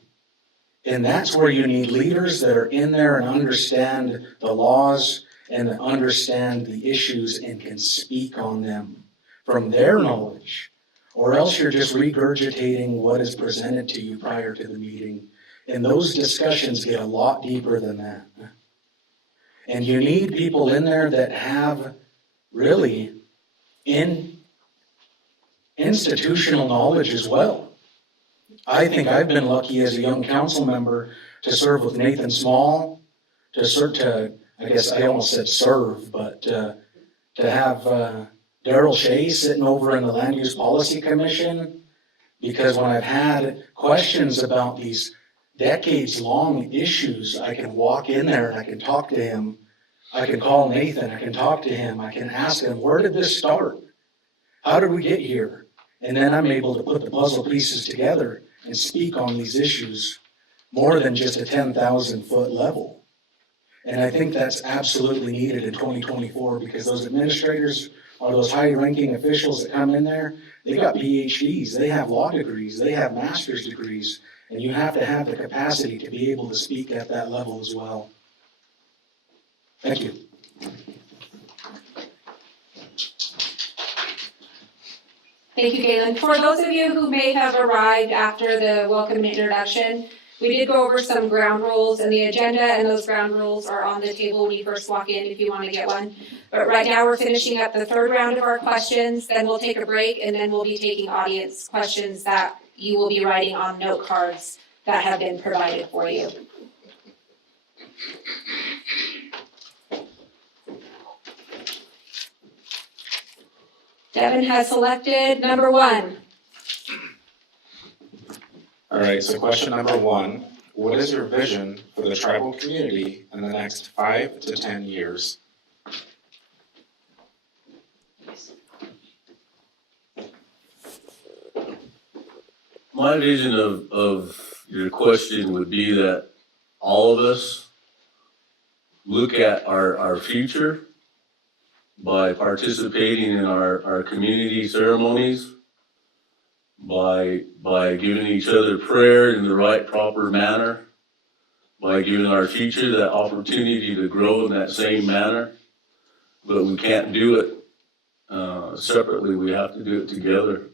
And that's where you need leaders that are in there and understand the laws and understand the issues and can speak on them from their knowledge. Or else you're just regurgitating what is presented to you prior to the meeting. And those discussions get a lot deeper than that. And you need people in there that have really institutional knowledge as well. I think I've been lucky as a young council member to serve with Nathan Small, I guess I almost said serve, but to have Darrell Shea sitting over in the Land Use Policy Commission, because when I've had questions about these decades-long issues, I can walk in there and I can talk to him. I can call Nathan, I can talk to him, I can ask him, where did this start? How did we get here? And then I'm able to put the puzzle pieces together and speak on these issues more than just a 10,000-foot level. And I think that's absolutely needed in 2024, because those administrators or those high-ranking officials that come in there, they got PhDs, they have law degrees, they have master's degrees, and you have to have the capacity to be able to speak at that level as well. Thank you. Thank you, Galen. For those of you who may have arrived after the welcome introduction, we did go over some ground rules in the agenda, and those ground rules are on the table when you first walk in if you want to get one. But right now, we're finishing up the third round of our questions, then we'll take a break, and then we'll be taking audience questions that you will be writing on note cards that have been provided for you. Devin has selected number 1. All right, so question number 1, what is your vision for the tribal community in the next 5 to 10 years? My vision of your question would be that all of us look at our future by participating in our community ceremonies, by giving each other prayer in the right, proper manner, by giving our future that opportunity to grow in that same manner. But we can't do it separately, we have to do it together.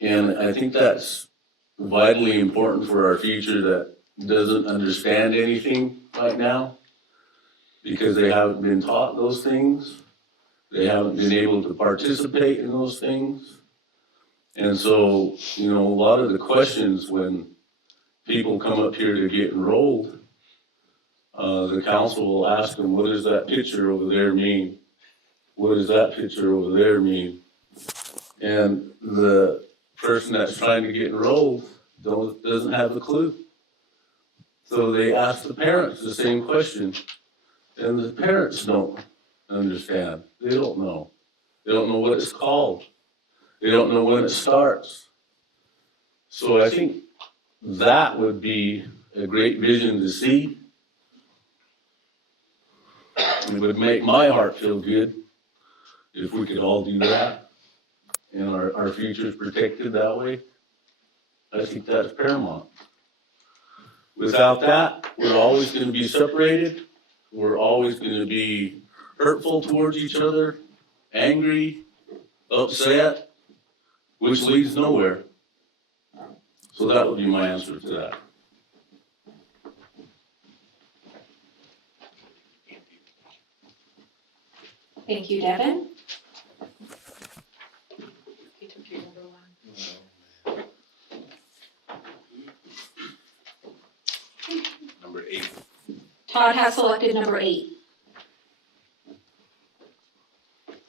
And I think that's vitally important for our future that doesn't understand anything right now, because they haven't been taught those things. They haven't been able to participate in those things. And so, you know, a lot of the questions when people come up here to get enrolled, the council will ask them, what does that picture over there mean? What does that picture over there mean? And the person that's trying to get enrolled doesn't have a clue. So they ask the parents the same question, and the parents don't understand. They don't know. They don't know what it's called. They don't know when it starts. So I think that would be a great vision to see. It would make my heart feel good if we could all do that, and our future's protected that way. I think that's paramount. Without that, we're always going to be separated. We're always going to be hurtful towards each other, angry, upset, which leads nowhere. So that would be my answer to that. Thank you, Devin. Number 8. Todd has selected number 8.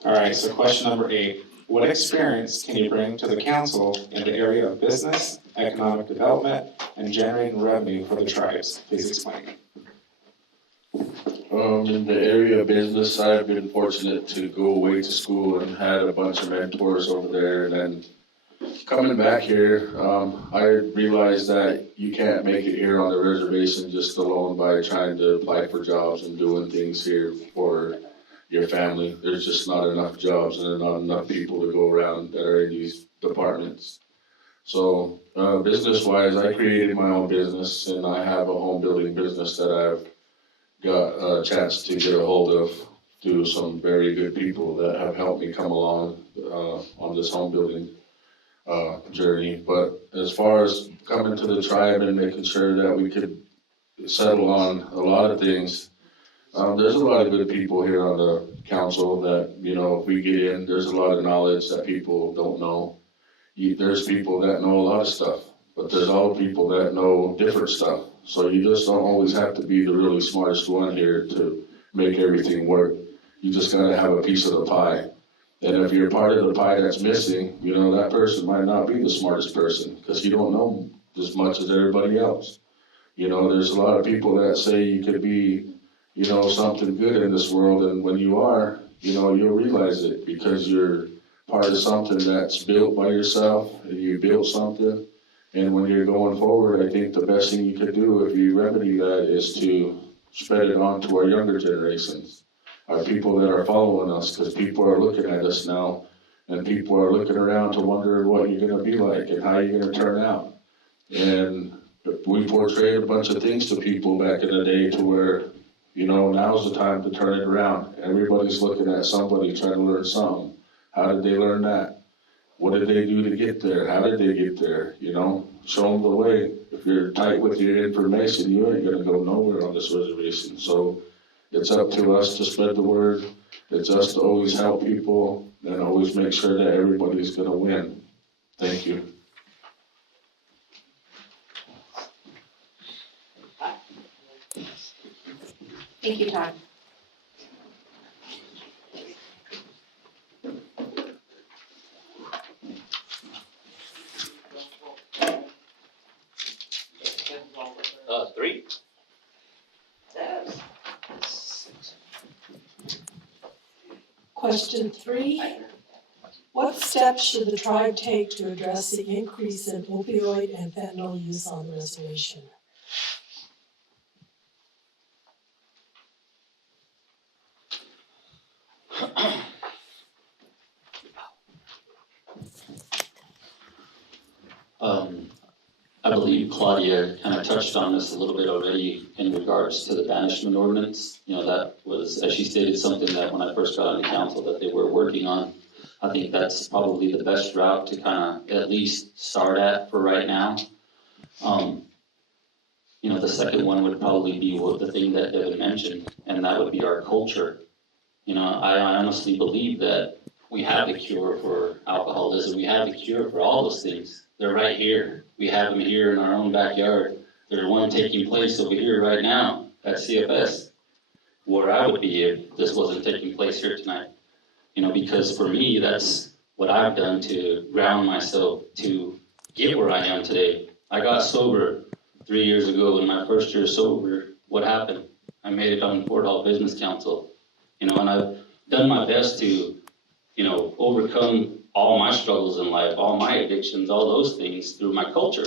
All right, so question number 8, what experience can you bring to the council in the area of business, economic development, and generating revenue for the tribes? Please explain. In the area of business, I've been fortunate to go away to school and had a bunch of mentors over there. And then coming back here, I realized that you can't make it here on the reservation just alone by trying to apply for jobs and doing things here for your family. There's just not enough jobs and there's not enough people to go around that are in these departments. So business-wise, I created my own business, and I have a home building business that I've got a chance to get a hold of through some very good people that have helped me come along on this home building journey. But as far as coming to the tribe and making sure that we could settle on a lot of things, there's a lot of good people here on the council that, you know, if we get in, there's a lot of knowledge that people don't know. There's people that know a lot of stuff, but there's all people that know different stuff. So you just don't always have to be the really smartest one here to make everything work. You just gotta have a piece of the pie. And if you're part of the pie that's missing, you know, that person might not be the smartest person, because you don't know as much as everybody else. You know, there's a lot of people that say you could be, you know, something good in this world, and when you are, you know, you'll realize it, because you're part of something that's built by yourself, and you built something. And when you're going forward, I think the best thing you could do if you remedy that is to spread it on to our younger generations, our people that are following us, because people are looking at us now, and people are looking around to wonder what you're gonna be like and how you're gonna turn out. And we portrayed a bunch of things to people back in the day to where, you know, now's the time to turn it around. Everybody's looking at somebody trying to learn something. How did they learn that? What did they do to get there? How did they get there? You know, show them the way. If you're tight with your information, you ain't gonna go nowhere on this reservation. So it's up to us to spread the word. It's us to always help people and always make sure that everybody's gonna win. Thank you. Thank you, Todd. Three. Question 3, what steps should the tribe take to address the increase in opioid and fentanyl use on the reservation? I believe Claudia kind of touched on this a little bit already in regards to the banishment ordinance. You know, that was, as she stated, something that when I first got on the council that they were working on. I think that's probably the best route to kind of at least start at for right now. You know, the second one would probably be the thing that Devin mentioned, and that would be our culture. You know, I honestly believe that we have the cure for alcoholism. We have the cure for all those things. They're right here. We have them here in our own backyard. There's one taking place over here right now at CFS, where I would be if this wasn't taking place here tonight. You know, because for me, that's what I've done to ground myself to get where I am today. I got sober 3 years ago. In my first year sober, what happened? I made it on Fort Hall Business Council. You know, and I've done my best to, you know, overcome all my struggles in life, all my addictions, all those things through my culture.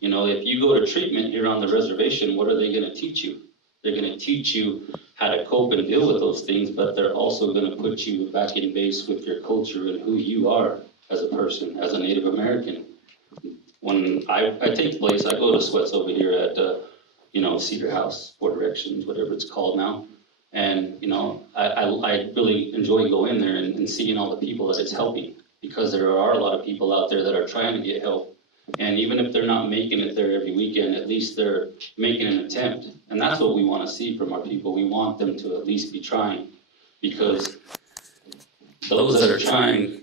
You know, if you go to treatment here on the reservation, what are they gonna teach you? They're gonna teach you how to cope and deal with those things, but they're also gonna put you back in base with your culture and who you are as a person, as a Native American. When I take place, I go to sweats over here at, you know, Cedar House, Four Directions, whatever it's called now. And, you know, I really enjoy going there and seeing all the people that it's helping, because there are a lot of people out there that are trying to get help. And even if they're not making it there every weekend, at least they're making an attempt. And that's what we want to see from our people. We want them to at least be trying, because those that are trying,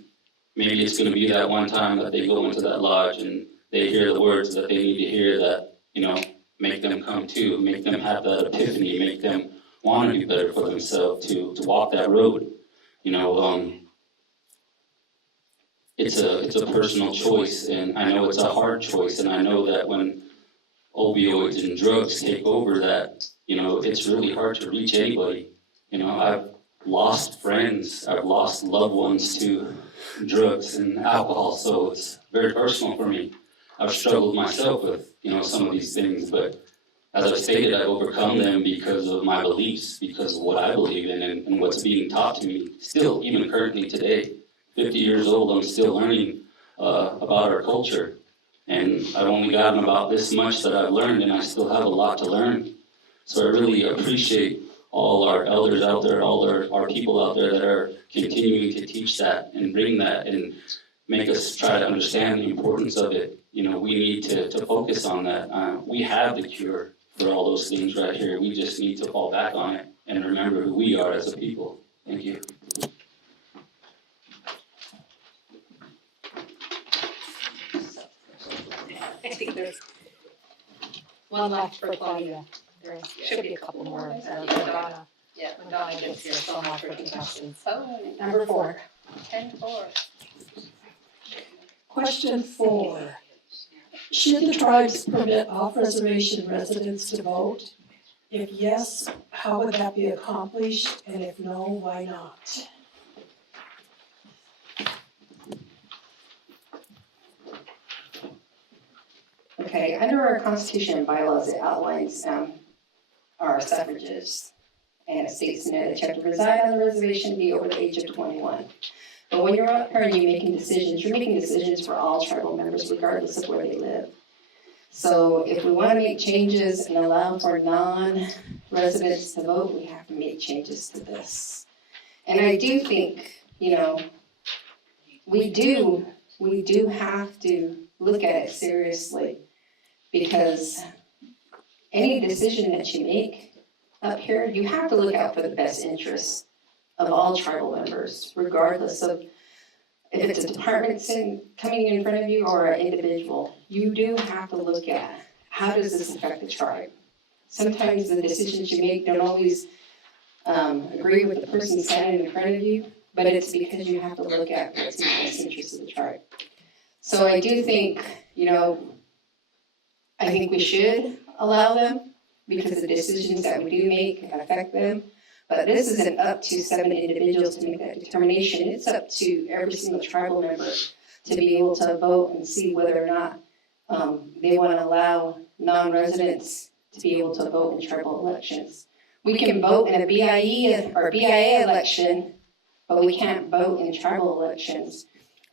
maybe it's going to be that one time that they go into that lodge and they hear the words that they need to hear that, you know, make them come to, make them have that epiphany, make them want to do better for themselves, to walk that road. You know, it's a personal choice, and I know it's a hard choice, and I know that when opioids and drugs take over that, you know, it's really hard to reach anybody. You know, I've lost friends, I've lost loved ones to drugs and alcohol, so it's very personal for me. I've struggled myself with, you know, some of these things, but as I've stated, I've overcome them because of my beliefs, because of what I believe in and what's being taught to me still, even currently today. 50 years old, I'm still learning about our culture. And I've only gotten about this much that I've learned, and I still have a lot to learn. So I really appreciate all our elders out there, all our people out there that are continuing to teach that and bring that and make us try to understand the importance of it. You know, we need to focus on that. We have the cure for all those things right here. We just need to fall back on it and remember who we are as a people. Thank you. I think there's one left for Claudia. There should be a couple more. When Donna gets here, so I'll have her 2 questions. Oh, Number 4, 10-4. Question 4. Should the tribes permit off-reservation residents to vote? If yes, how would that be accomplished? And if no, why not? Okay, under our constitution and bylaws, it outlines our suffrages. And it states in there that you have to reside on the reservation and be over the age of 21. But when you're up here and you're making decisions for all tribal members regardless of where they live. So if we want to make changes and allow for non-residents to vote, we have to make changes to this. And I do think, we do have to look at it seriously, because any decision that you make up here, you have to look out for the best interests of all tribal members, regardless of if it's a department coming in front of you or an individual. You do have to look at, how does this affect the tribe? Sometimes the decisions you make don't always agree with the person standing in front of you, but it's because you have to look at what's in the best interest of the tribe. So I do think, I think we should allow them, because the decisions that we do make affect them. But this isn't up to 7 individuals to make that determination. It's up to every single tribal member to be able to vote and see whether or not they want to allow non-residents to be able to vote in tribal elections. We can vote in a BIE or BIA election, but we can't vote in tribal elections.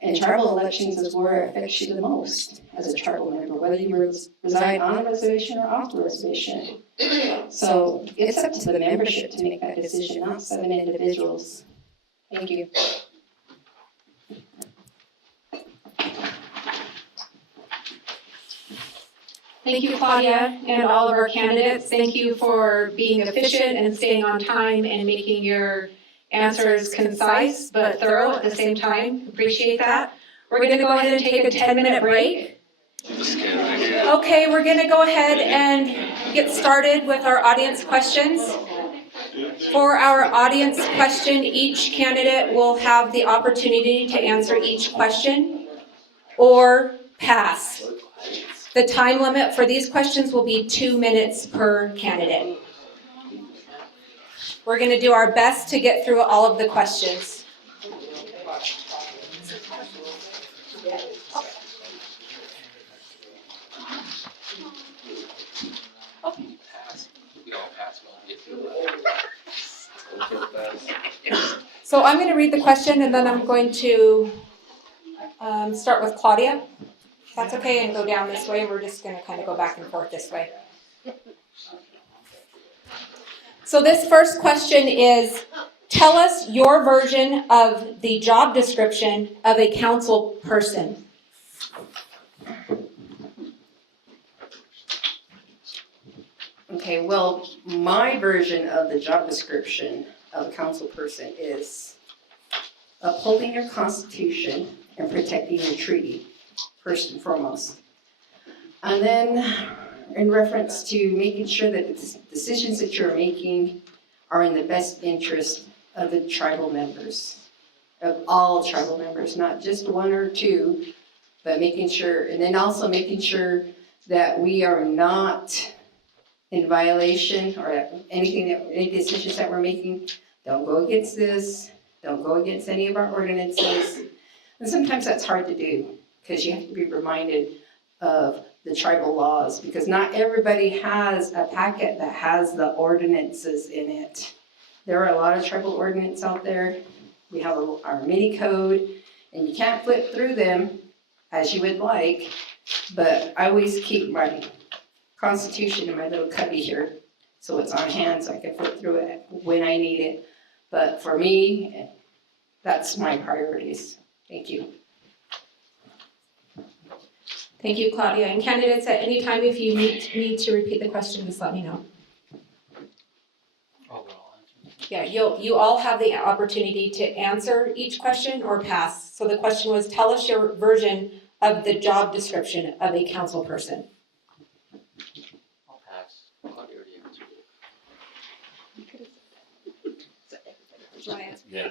And tribal elections is where it affects you the most as a tribal member, whether you reside on a reservation or off the reservation. So it's up to the membership to make that decision, not 7 individuals. Thank you. Thank you, Claudia, and all of our candidates. Thank you for being efficient and staying on time and making your answers concise but thorough at the same time. Appreciate that. We're going to go ahead and take a 10-minute break. Okay, we're going to go ahead and get started with our audience questions. For our audience question, each candidate will have the opportunity to answer each question or pass. The time limit for these questions will be 2 minutes per candidate. We're going to do our best to get through all of the questions. So I'm going to read the question and then I'm going to start with Claudia. If that's okay, and go down this way. We're just going to kind of go back and forth this way. So this first question is, tell us your version of the job description of a council person. Okay, well, my version of the job description of a council person is upholding your constitution and protecting your treaty, first and foremost. And then in reference to making sure that the decisions that you're making are in the best interest of the tribal members, of all tribal members, not just 1 or 2, but making sure, and then also making sure that we are not in violation or any decisions that we're making, don't go against this, don't go against any of our ordinances. And sometimes that's hard to do because you have to be reminded of the tribal laws, because not everybody has a packet that has the ordinances in it. There are a lot of tribal ordinances out there. We have our mini code, and you can't flip through them as you would like, but I always keep my constitution in my little cubby here, so it's on hand so I can flip through it when I need it. But for me, that's my priorities. Thank you. Thank you, Claudia. And candidates, at any time if you need to repeat the question, just let me know. Yeah, you all have the opportunity to answer each question or pass. So the question was, tell us your version of the job description of a council person. I'll pass. Claudia already answered it. Do you want to answer? Yeah.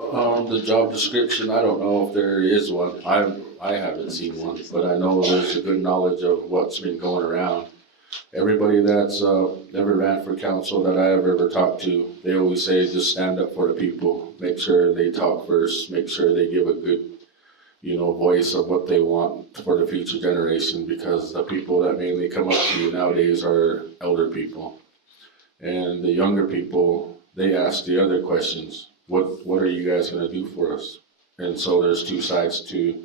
The job description, I don't know if there is one. I haven't seen one, but I know there's a good knowledge of what's been going around. Everybody that's ever ran for council that I've ever talked to, they always say just stand up for the people. Make sure they talk first. Make sure they give a good, voice of what they want for the future generation, because the people that mainly come up to you nowadays are elder people. And the younger people, they ask the other questions. What are you guys gonna do for us? And so there's two sides to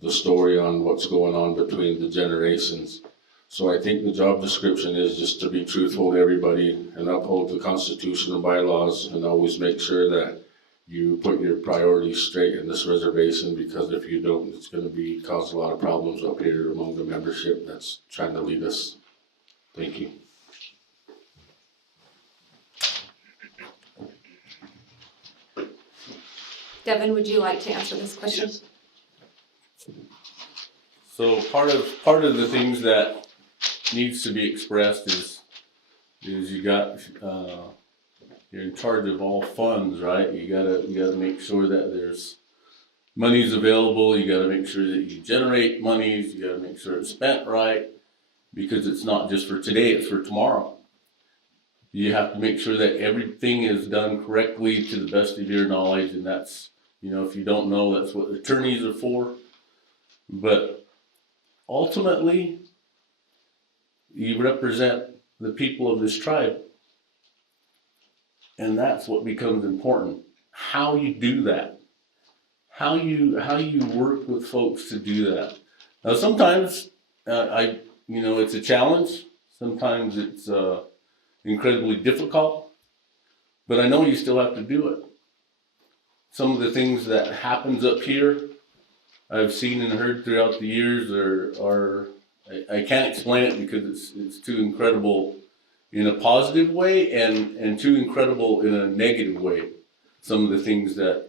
the story on what's going on between the generations. So I think the job description is just to be truthful to everybody and uphold the Constitution and bylaws, and always make sure that you put your priorities straight in this reservation, because if you don't, it's gonna cause a lot of problems up here among the membership that's trying to lead us. Thank you. Devin, would you like to answer this question? So part of the things that needs to be expressed is you got, you're in charge of all funds, right? You gotta make sure that there's monies available. You gotta make sure that you generate monies. You gotta make sure it's spent right, because it's not just for today, it's for tomorrow. You have to make sure that everything is done correctly to the best of your knowledge, and that's, if you don't know, that's what attorneys are for. But ultimately, you represent the people of this tribe. And that's what becomes important. How you do that. How you work with folks to do that. Now sometimes it's a challenge. Sometimes it's incredibly difficult. But I know you still have to do it. Some of the things that happens up here, I've seen and heard throughout the years are I can't explain it, because it's too incredible in a positive way and too incredible in a negative way. Some of the things that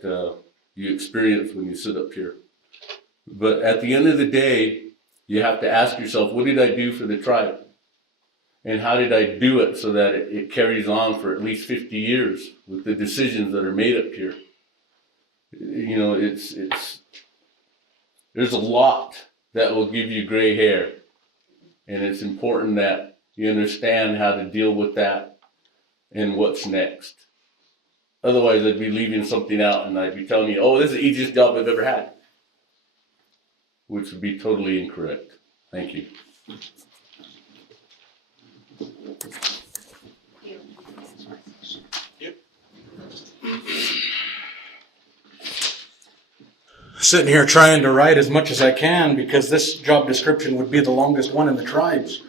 you experience when you sit up here. But at the end of the day, you have to ask yourself, what did I do for the tribe? And how did I do it so that it carries on for at least 50 years with the decisions that are made up here? There's a lot that will give you gray hair, and it's important that you understand how to deal with that and what's next. Otherwise, I'd be leaving something out and I'd be telling you, oh, this is the easiest job I've ever had, which would be totally incorrect. Thank you. Sitting here trying to write as much as I can, because this job description would be the longest one in the tribes.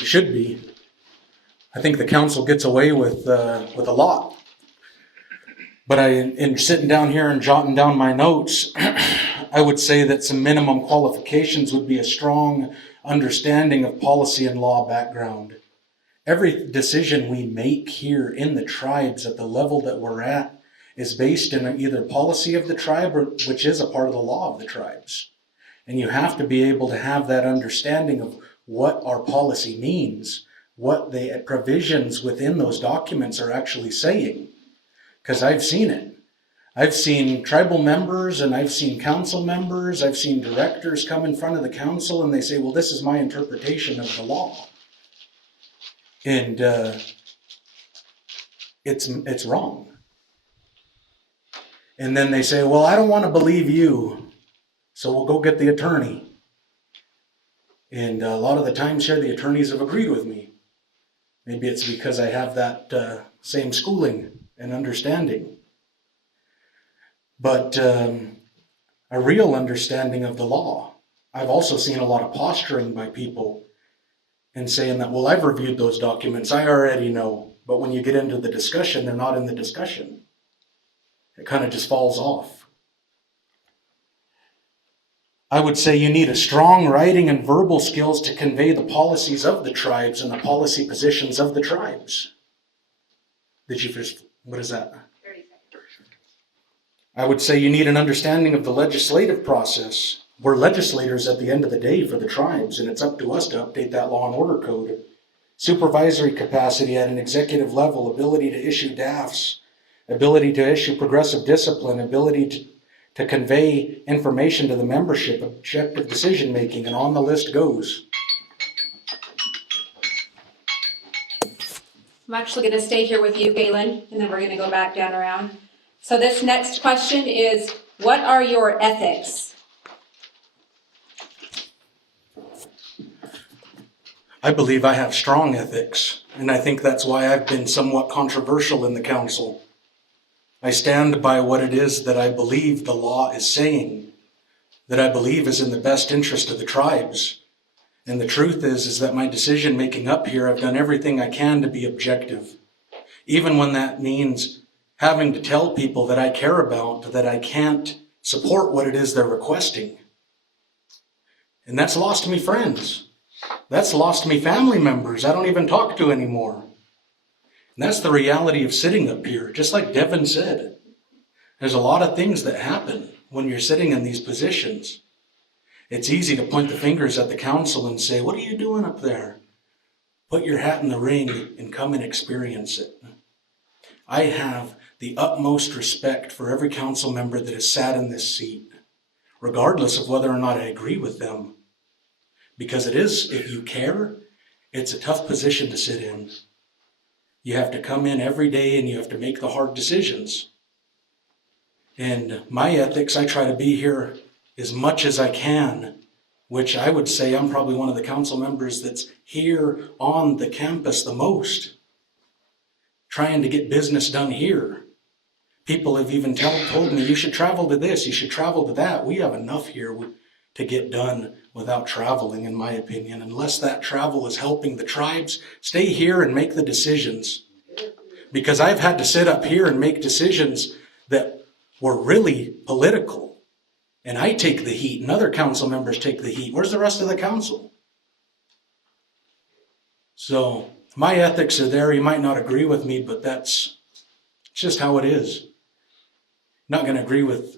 It should be. I think the council gets away with a lot. But in sitting down here and jotting down my notes, I would say that some minimum qualifications would be a strong understanding of policy and law background. Every decision we make here in the tribes at the level that we're at is based in either policy of the tribe, or which is a part of the law of the tribes. And you have to be able to have that understanding of what our policy means, what the provisions within those documents are actually saying. Because I've seen it. I've seen tribal members and I've seen council members, I've seen directors come in front of the council and they say, well, this is my interpretation of the law. And it's wrong. And then they say, well, I don't want to believe you, so we'll go get the attorney. And a lot of the times here, the attorneys have agreed with me. Maybe it's because I have that same schooling and understanding. But a real understanding of the law. I've also seen a lot of posturing by people and saying that, well, I've reviewed those documents, I already know. But when you get into the discussion, they're not in the discussion. It kind of just falls off. I would say you need a strong writing and verbal skills to convey the policies of the tribes and the policy positions of the tribes. Did you first, what is that? 30 seconds. I would say you need an understanding of the legislative process. We're legislators at the end of the day for the tribes, and it's up to us to update that law and order code. Supervisory capacity at an executive level, ability to issue DAFs, ability to issue progressive discipline, ability to convey information to the membership, objective decision-making, and on the list goes. I'm actually going to stay here with you, Galen, and then we're going to go back down around. So this next question is, what are your ethics? I believe I have strong ethics, and I think that's why I've been somewhat controversial in the council. I stand by what it is that I believe the law is saying, that I believe is in the best interest of the tribes. And the truth is that my decision making up here, I've done everything I can to be objective. Even when that means having to tell people that I care about that I can't support what it is they're requesting. And that's lost me friends. That's lost me family members I don't even talk to anymore. And that's the reality of sitting up here. Just like Devin said, there's a lot of things that happen when you're sitting in these positions. It's easy to point the fingers at the council and say, what are you doing up there? Put your hat in the ring and come and experience it. I have the utmost respect for every council member that has sat in this seat, regardless of whether or not I agree with them. Because it is, if you care, it's a tough position to sit in. You have to come in every day and you have to make the hard decisions. And my ethics, I try to be here as much as I can, which I would say I'm probably one of the council members that's here on the campus the most, trying to get business done here. People have even told me, you should travel to this, you should travel to that. We have enough here to get done without traveling, in my opinion, unless that travel is helping the tribes. Stay here and make the decisions. Because I've had to sit up here and make decisions that were really political. And I take the heat and other council members take the heat. Where's the rest of the council? So my ethics are there. You might not agree with me, but that's just how it is. Not going to agree with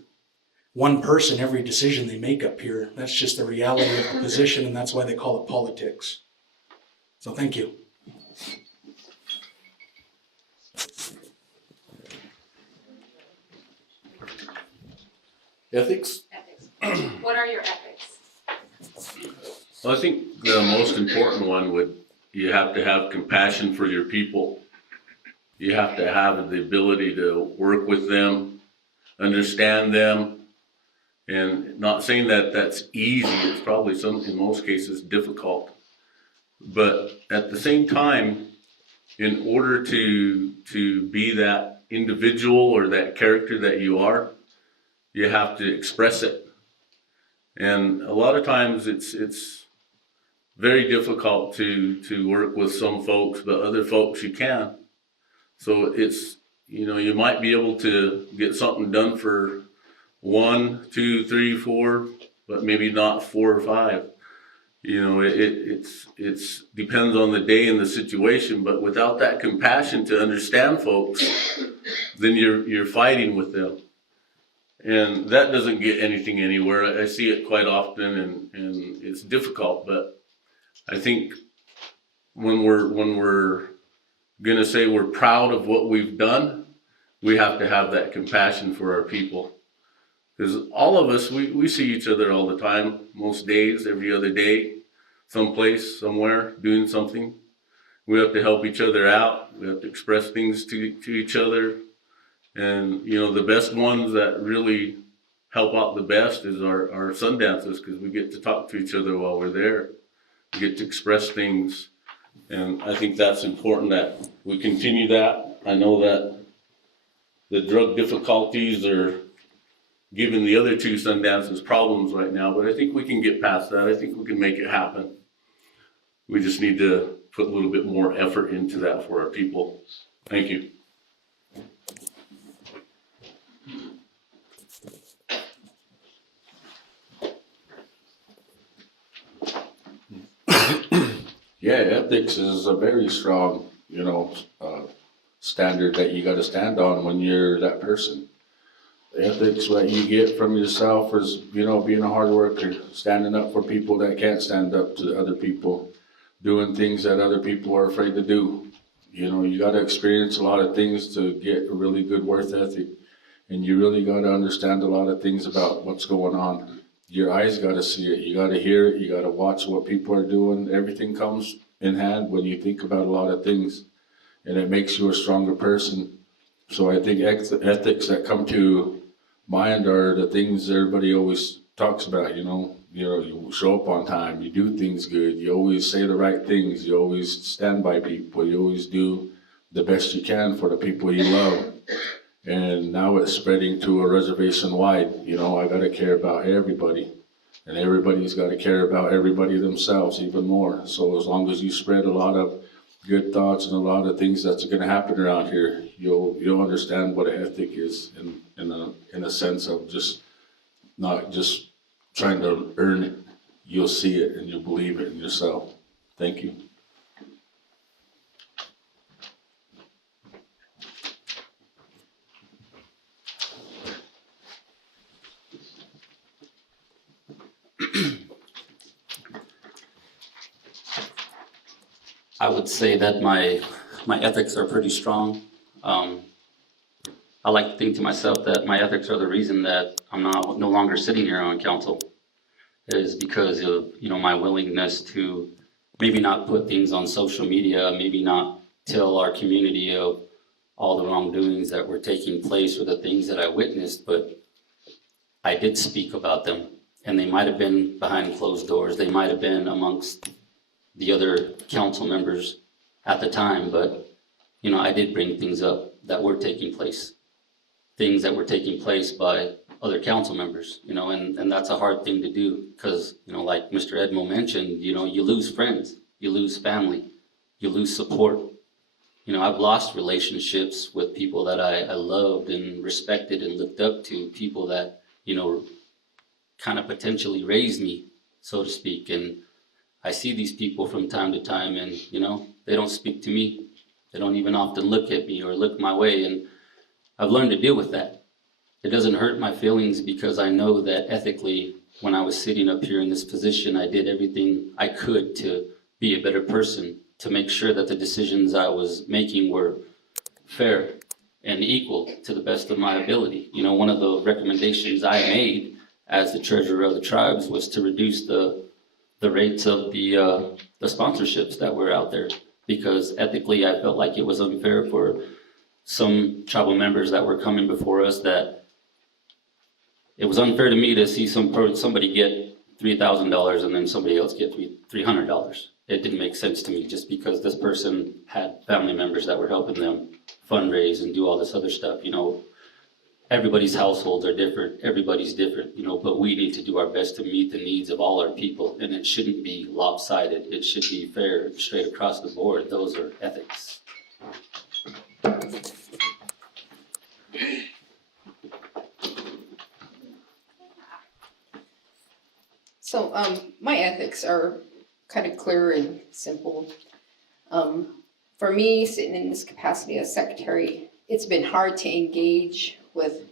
one person every decision they make up here. That's just the reality of the position, and that's why they call it politics. So thank you. Ethics? What are your ethics? Well, I think the most important one you have to have compassion for your people. You have to have the ability to work with them, understand them, and not saying that that's easy. It's probably in most cases difficult. But at the same time, in order to be that individual or that character that you are, you have to express it. And a lot of times it's very difficult to work with some folks, but other folks you can. So it's, you might be able to get something done for 1, 2, 3, 4, but maybe not 4 or 5. It's depends on the day and the situation, but without that compassion to understand folks, then you're fighting with them. And that doesn't get anything anywhere. I see it quite often and it's difficult, but I think when we're gonna say we're proud of what we've done, we have to have that compassion for our people. Because all of us, we see each other all the time, most days, every other day, someplace, somewhere, doing something. We have to help each other out. We have to express things to each other. And, the best ones that really help out the best is our sun dances, because we get to talk to each other while we're there. We get to express things. And I think that's important that we continue that. I know that the drug difficulties are giving the other 2 sun dances problems right now, but I think we can get past that. I think we can make it happen. We just need to put a little bit more effort into that for our people. Thank you. Yeah, ethics is a very strong, standard that you got to stand on when you're that person. The ethics that you get from yourself is, being a hard worker, standing up for people that can't stand up to other people, doing things that other people are afraid to do. You know, you gotta experience a lot of things to get a really good work ethic. And you really gotta understand a lot of things about what's going on. Your eyes gotta see it, you gotta hear it, you gotta watch what people are doing. Everything comes in hand when you think about a lot of things. And it makes you a stronger person. So I think ethics that come to mind are the things everybody always talks about, you know. You show up on time, you do things good, you always say the right things, you always stand by people, you always do the best you can for the people you love. And now it's spreading to a reservation wide, you know, I gotta care about everybody. And everybody's gotta care about everybody themselves even more. So as long as you spread a lot of good thoughts and a lot of things that's gonna happen around here, you'll understand what an ethic is in a sense of just not just trying to earn it. You'll see it and you'll believe it in yourself. Thank you. I would say that my ethics are pretty strong. I like to think to myself that my ethics are the reason that I'm no longer sitting here on council. It is because of, you know, my willingness to maybe not put things on social media, maybe not tell our community of all the wrongdoings that were taking place or the things that I witnessed, but I did speak about them. And they might have been behind closed doors. They might have been amongst the other council members at the time, but, you know, I did bring things up that were taking place. Things that were taking place by other council members, you know, and that's a hard thing to do because, you know, like Mr. Edmo mentioned, you know, you lose friends, you lose family, you lose support. You know, I've lost relationships with people that I loved and respected and looked up to, people that, you know, kind of potentially raised me, so to speak. And I see these people from time to time and, you know, they don't speak to me. They don't even often look at me or look my way. And I've learned to deal with that. It doesn't hurt my feelings because I know that ethically, when I was sitting up here in this position, I did everything I could to be a better person, to make sure that the decisions I was making were fair and equal to the best of my ability. You know, one of the recommendations I made as the treasurer of the tribes was to reduce the rates of the sponsorships that were out there, because ethically I felt like it was unfair for some tribal members that were coming before us, that it was unfair to me to see somebody get $3,000 and then somebody else get $300. It didn't make sense to me just because this person had family members that were helping them fundraise and do all this other stuff. You know, everybody's households are different, everybody's different, you know, but we need to do our best to meet the needs of all our people, and it shouldn't be lopsided. It should be fair, straight across the board. Those are ethics. So, my ethics are kind of clear and simple. For me, sitting in this capacity as secretary, it's been hard to engage with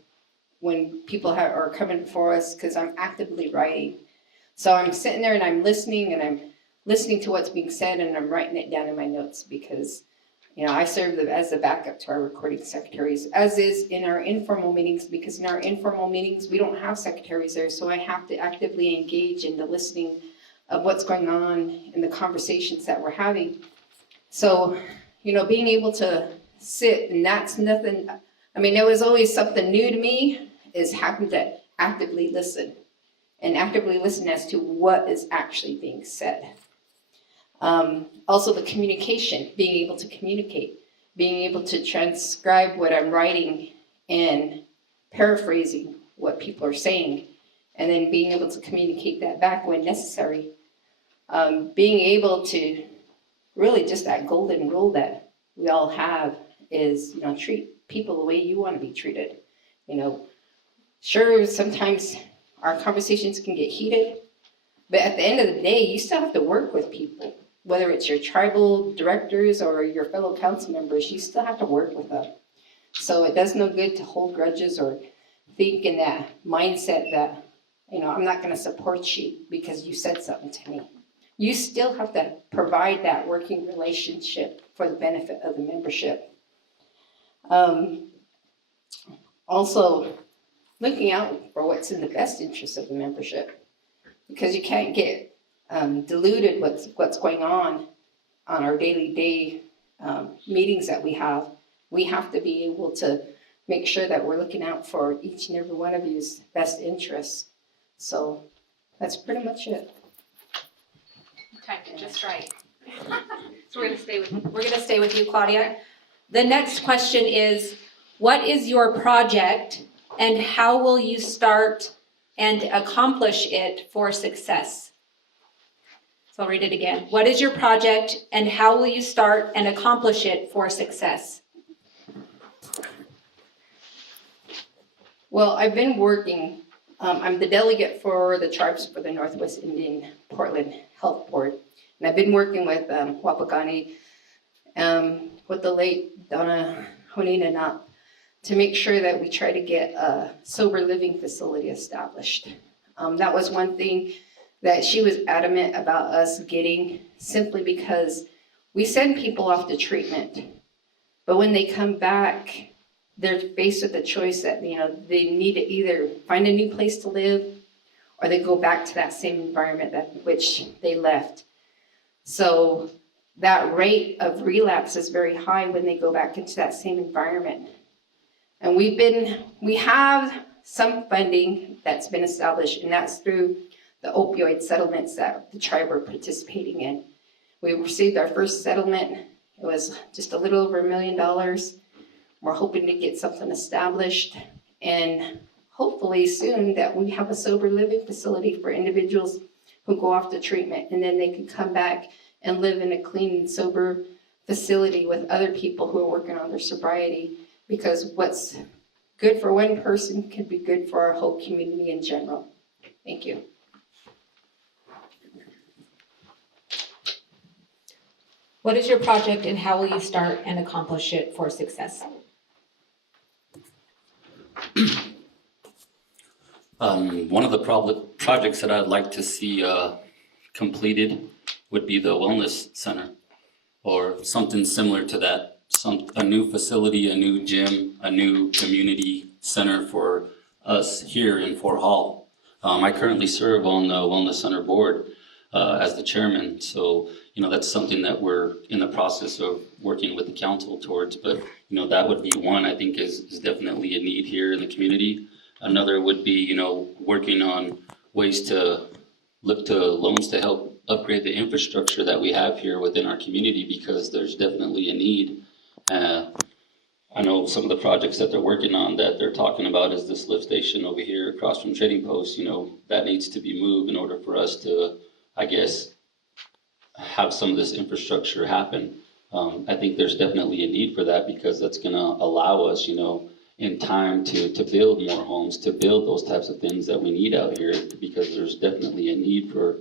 when people are coming before us because I'm actively writing. So I'm sitting there and I'm listening to what's being said and I'm writing it down in my notes because, you know, I serve as the backup to our recording secretaries, as is in our informal meetings, because in our informal meetings, we don't have secretaries there. So I have to actively engage in the listening of what's going on in the conversations that we're having. So, you know, being able to sit, and that's nothing, I mean, it was always something new to me, is having to actively listen and actively listen as to what is actually being said. Also the communication, being able to communicate, being able to transcribe what I'm writing and paraphrasing what people are saying, and then being able to communicate that back when necessary. Being able to really just that golden rule that we all have is, you know, treat people the way you want to be treated. You know, sure, sometimes our conversations can get heated, but at the end of the day, you still have to work with people. Whether it's your tribal directors or your fellow council members, you still have to work with them. So it does no good to hold grudges or think in that mindset that, you know, I'm not going to support you because you said something to me. you still have to provide that working relationship for the benefit of the membership. Also, looking out for what's in the best interest of the membership, because you can't get diluted what's going on our daily meetings that we have. We have to be able to make sure that we're looking out for each and every one of you's best interests. So that's pretty much it. Timed it just right. So we're gonna stay with you, Claudia. The next question is, what is your project and how will you start and accomplish it for success? So I'll read it again. What is your project and how will you start and accomplish it for success? Well, I've been working, I'm the delegate for the Tribes for the Northwest Indian Portland Health Board. And I've been working with Wapakani, with the late Donna Honina, to make sure that we try to get a sober living facility established. That was one thing that she was adamant about us getting, simply because we send people off to treatment, but when they come back, they're faced with the choice that, you know, they need to either find a new place to live or they go back to that same environment that which they left. So that rate of relapse is very high when they go back into that same environment. And we have some funding that's been established, and that's through the opioid settlements that the tribe are participating in. We received our first settlement. It was just a little over $1 million. We're hoping to get something established, and hopefully soon that we have a sober living facility for individuals who go off to treatment, and then they can come back and live in a clean and sober facility with other people who are working on their sobriety, because what's good for one person could be good for our whole community in general. Thank you. What is your project and how will you start and accomplish it for success? One of the projects that I'd like to see completed would be the wellness center, or something similar to that. A new facility, a new gym, a new community center for us here in Fort Hall. I currently serve on the Wellness Center board as the chairman, so that's something that we're in the process of working with the council towards. But that would be one I think is definitely a need here in the community. Another would be working on ways to look to loans to help upgrade the infrastructure that we have here within our community, because there's definitely a need. I know some of the projects that they're working on that they're talking about is this lift station over here across from Trading Post. That needs to be moved in order for us to, I guess, have some of this infrastructure happen. I think there's definitely a need for that, because that's going to allow us, in time to build more homes, to build those types of things that we need out here, because there's definitely a need for,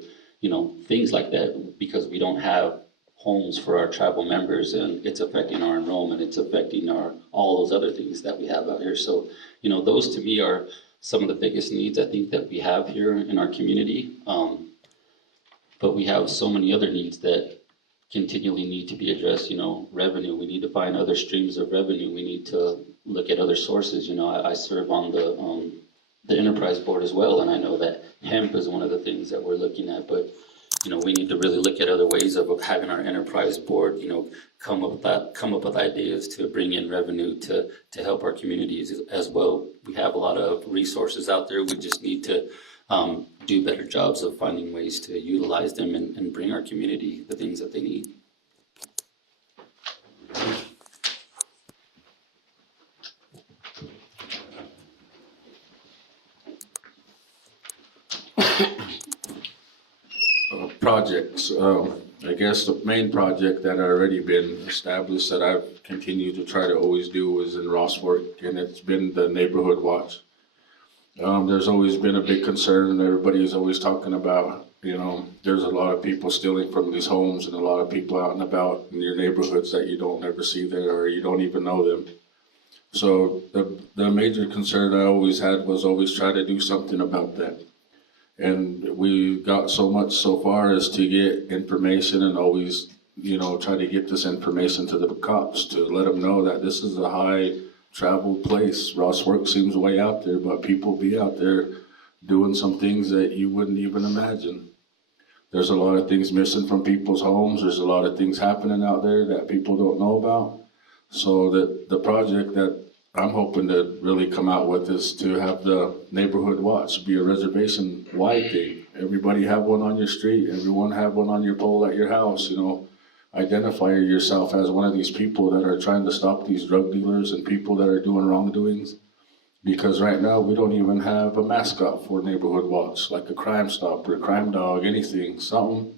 things like that, because we don't have homes for our tribal members, and it's affecting our enrollment, it's affecting all those other things that we have out here. So, those to me are some of the biggest needs I think that we have here in our community. But we have so many other needs that continually need to be addressed. Revenue, we need to find other streams of revenue. We need to look at other sources. I serve on the enterprise board as well, and I know that hemp is one of the things that we're looking at, but we need to really look at other ways of having our enterprise board, come up with ideas to bring in revenue to help our communities as well. We have a lot of resources out there. We just need to do better jobs of finding ways to utilize them and bring our community the things that they need. Projects, I guess the main project that already been established that I've continued to try to always do is in Rossfork, and it's been the neighborhood watch. There's always been a big concern, and everybody is always talking about, there's a lot of people stealing from these homes, and a lot of people out and about in your neighborhoods that you don't ever see there, or you don't even know them. So the major concern I always had was always try to do something about that. And we got so much so far as to get information and always, try to get this information to the cops to let them know that this is a high traveled place. Ross Work seems way out there, but people be out there doing some things that you wouldn't even imagine. There's a lot of things missing from people's homes. There's a lot of things happening out there that people don't know about. So that the project that I'm hoping to really come out with is to have the neighborhood watch be a reservation-wide thing. Everybody have one on your street, everyone have one on your pole at your house, Identify yourself as one of these people that are trying to stop these drug dealers and people that are doing wrongdoings. Because right now, we don't even have a mascot for neighborhood watch, like a Crime Stopper, Crime Dog, anything, something.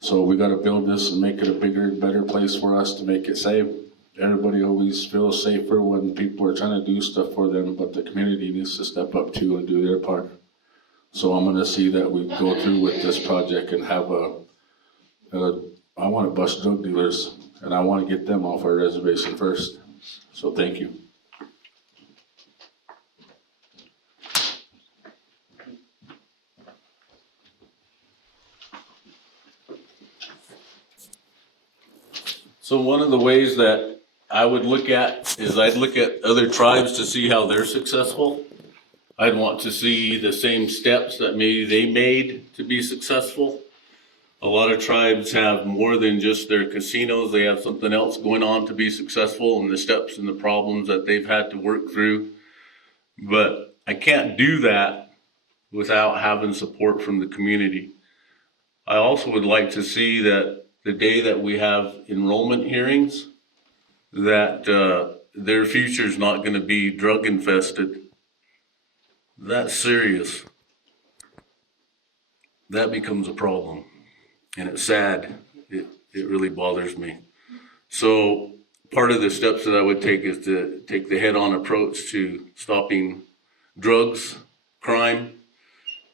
So we gotta build this and make it a bigger and better place for us to make it safe. Everybody always feels safer when people are trying to do stuff for them, but the community needs to step up too and do their part. So I'm gonna see that we go through with this project and have I wanna bust drug dealers, and I wanna get them off our reservation first. So thank you. So one of the ways that I would look at is I'd look at other tribes to see how they're successful. I'd want to see the same steps that maybe they made to be successful. A lot of tribes have more than just their casinos. They have something else going on to be successful, and the steps and the problems that they've had to work through. But I can't do that without having support from the community. I also would like to see that the day that we have enrollment hearings, that their future's not going to be drug infested. That's serious. That becomes a problem. And it's sad. It really bothers me. So part of the steps that I would take is to take the head-on approach to stopping drugs, crime.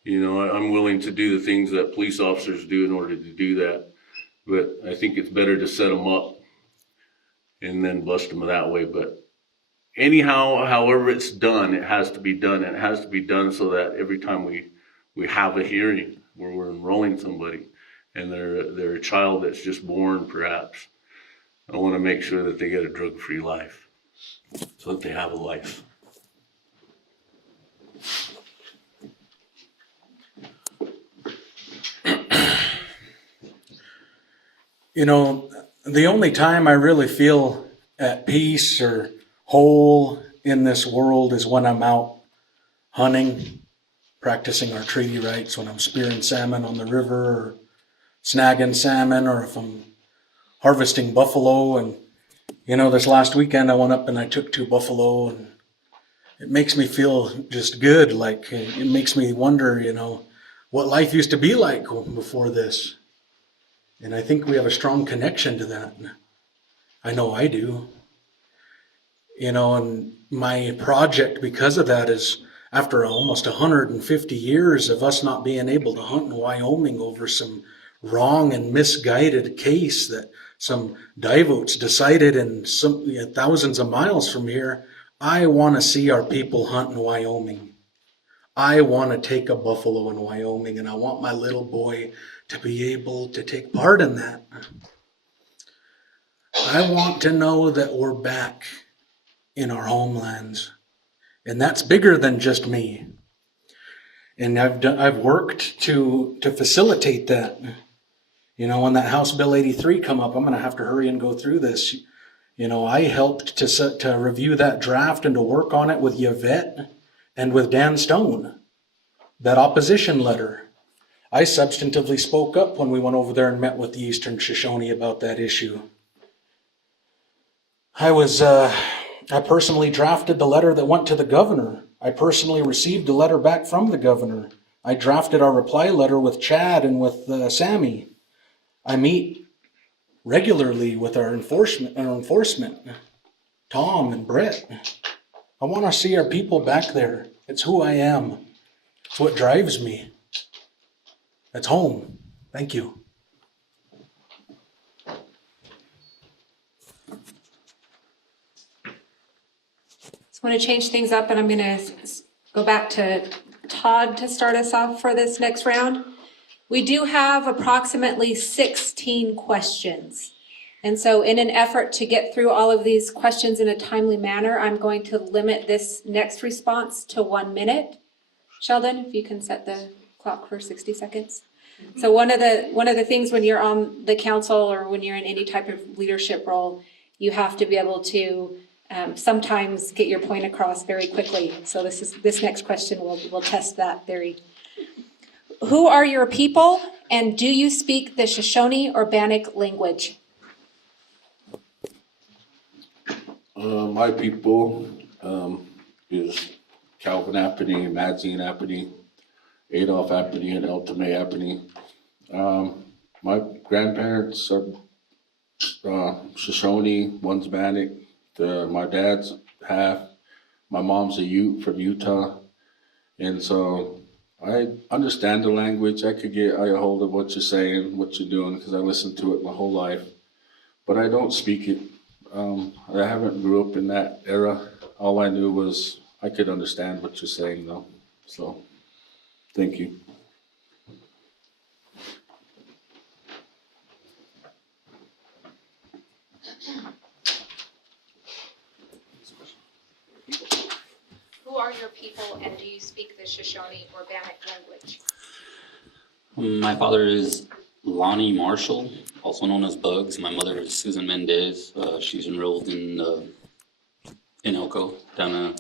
I'm willing to do the things that police officers do in order to do that. But I think it's better to set them up and then bust them that way. But anyhow, however it's done, it has to be done. And it has to be done so that every time we have a hearing where we're enrolling somebody and they're a child that's just born, perhaps, I want to make sure that they get a drug-free life so that they have a life. The only time I really feel at peace or whole in this world is when I'm out hunting, practicing our treaty rights, when I'm spearing salmon on the river or snagging salmon, or if I'm harvesting buffalo. And, this last weekend I went up and I took 2 buffalo, and it makes me feel just good. Like, it makes me wonder, what life used to be like before this. And I think we have a strong connection to that. I know I do. And my project, because of that, is after almost 150 years of us not being able to hunt in Wyoming over some wrong and misguided case that some divots decided in some thousands of miles from here. I want to see our people hunt in Wyoming. I want to take a buffalo in Wyoming, and I want my little boy to be able to take part in that. I want to know that we're back in our homelands, and that's bigger than just me. And I've worked to facilitate that. When that House Bill 83 come up, I'm going to have to hurry and go through this. I helped to review that draft and to work on it with Yvette and with Dan Stone, that opposition letter. I substantively spoke up when we went over there and met with the Eastern Shoshone about that issue. I personally drafted the letter that went to the governor. I personally received a letter back from the governor. I drafted our reply letter with Chad and with Sammy. I meet regularly with our enforcement, Tom and Brett. I want to see our people back there. It's who I am. It's what drives me. That's home. Thank you. So I'm going to change things up, and I'm going to go back to Todd to start us off for this next round. We do have approximately 16 questions. And so in an effort to get through all of these questions in a timely manner, I'm going to limit this next response to 1 minute. Sheldon, if you can set the clock for 60 seconds. So one of the things when you're on the council or when you're in any type of leadership role, you have to be able to sometimes get your point across very quickly. So this next question will test that theory. Who are your people, and do you speak the Shoshone or Bannock language? My people is Calvin Apney, Madzine Apney, Adolph Apney, and Eltame Apney. My grandparents are Shoshone, one's Bannock. My dad's half. My mom's a Ute from Utah, and so I understand the language. I could get a hold of what you're saying, what you're doing, because I listened to it my whole life, but I don't speak it. I haven't grew up in that era. All I knew was I could understand what you're saying, though. So, thank you. Who are your people, and do you speak the Shoshone or Bannock language? My father is Lonnie Marshall, also known as Bugs. My mother is Susan Mendez. She's enrolled in Elko, down in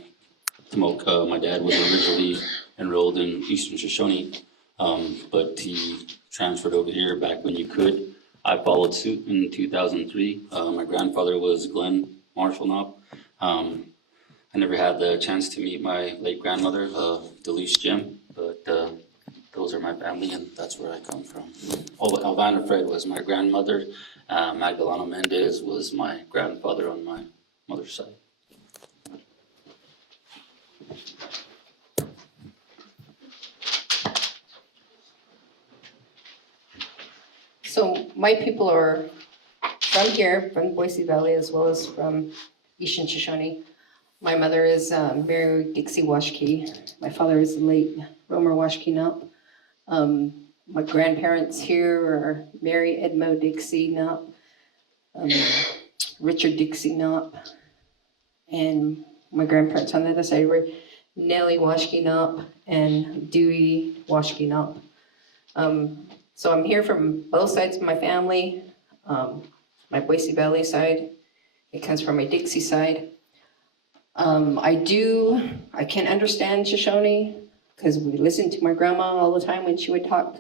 Tomoka. My dad was originally enrolled in Eastern Shoshone, but he transferred over here back when you could. I followed suit in 2003. My grandfather was Glenn Marshall Knopp. I never had the chance to meet my late grandmother, Delise Jim, but those are my family, and that's where I come from. Alvana Fred was my grandmother. Magdalena Mendez was my grandfather on my mother's side. So my people are from here, from Boise Valley, as well as from Eastern Shoshone. My mother is Mary Dixie Washkey. My father is the late Romer Washkey Knopp. My grandparents here are Mary Edmo Dixie Knopp, Richard Dixie Knopp, and my grandparents on the other side were Nellie Washkey Knopp and Dewey Washkey Knopp. So I'm here from both sides of my family. My Boise Valley side, it comes from my Dixie side. I can understand Shoshone because we listened to my grandma all the time when she would talk,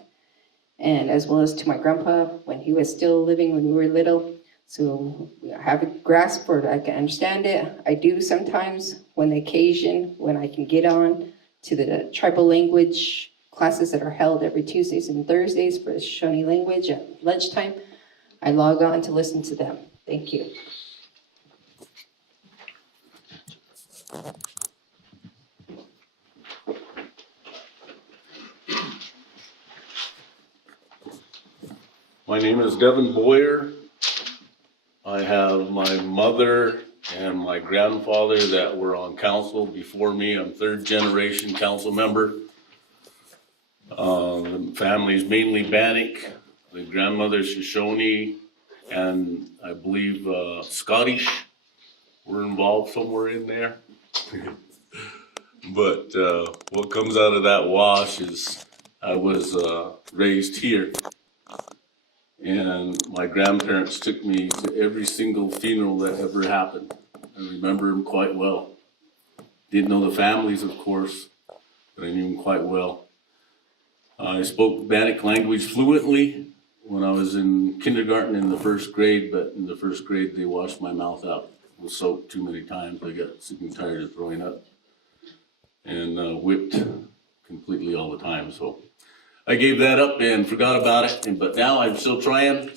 and as well as to my grandpa when he was still living when we were little. So I have a grasp for it. I can understand it. I do sometimes when the occasion, when I can get on to the tribal language classes that are held every Tuesdays and Thursdays for the Shoshone language at lunchtime, I log on to listen to them. Thank you. My name is Devin Boyer. I have my mother and my grandfather that were on council before me. I'm third generation council member. The family's mainly Bannock. The grandmother's Shoshone and I believe Scottish were involved somewhere in there. But what comes out of that wash is I was raised here. And my grandparents took me to every single funeral that ever happened. I remember them quite well. Didn't know the families, of course, but I knew them quite well. I spoke Bannock language fluently when I was in kindergarten in the first grade, but in the first grade they washed my mouth out with soap too many times. I got sick and tired of throwing up and whipped completely all the time. So I gave that up and forgot about it, but now I'm still trying.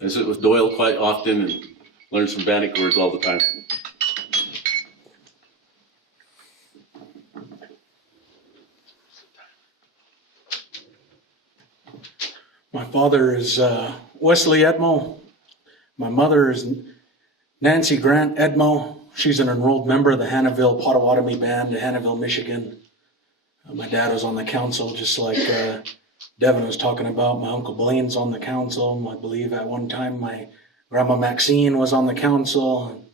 I sit with Doyle quite often and learn some Bannock words all the time. My father is Wesley Edmo. My mother is Nancy Grant Edmo. She's an enrolled member of the Hannahville Potawatomi Band, Hannahville, Michigan. My dad was on the council, just like Devin was talking about. My Uncle Blaine's on the council. I believe at one time my Grandma Maxine was on the council.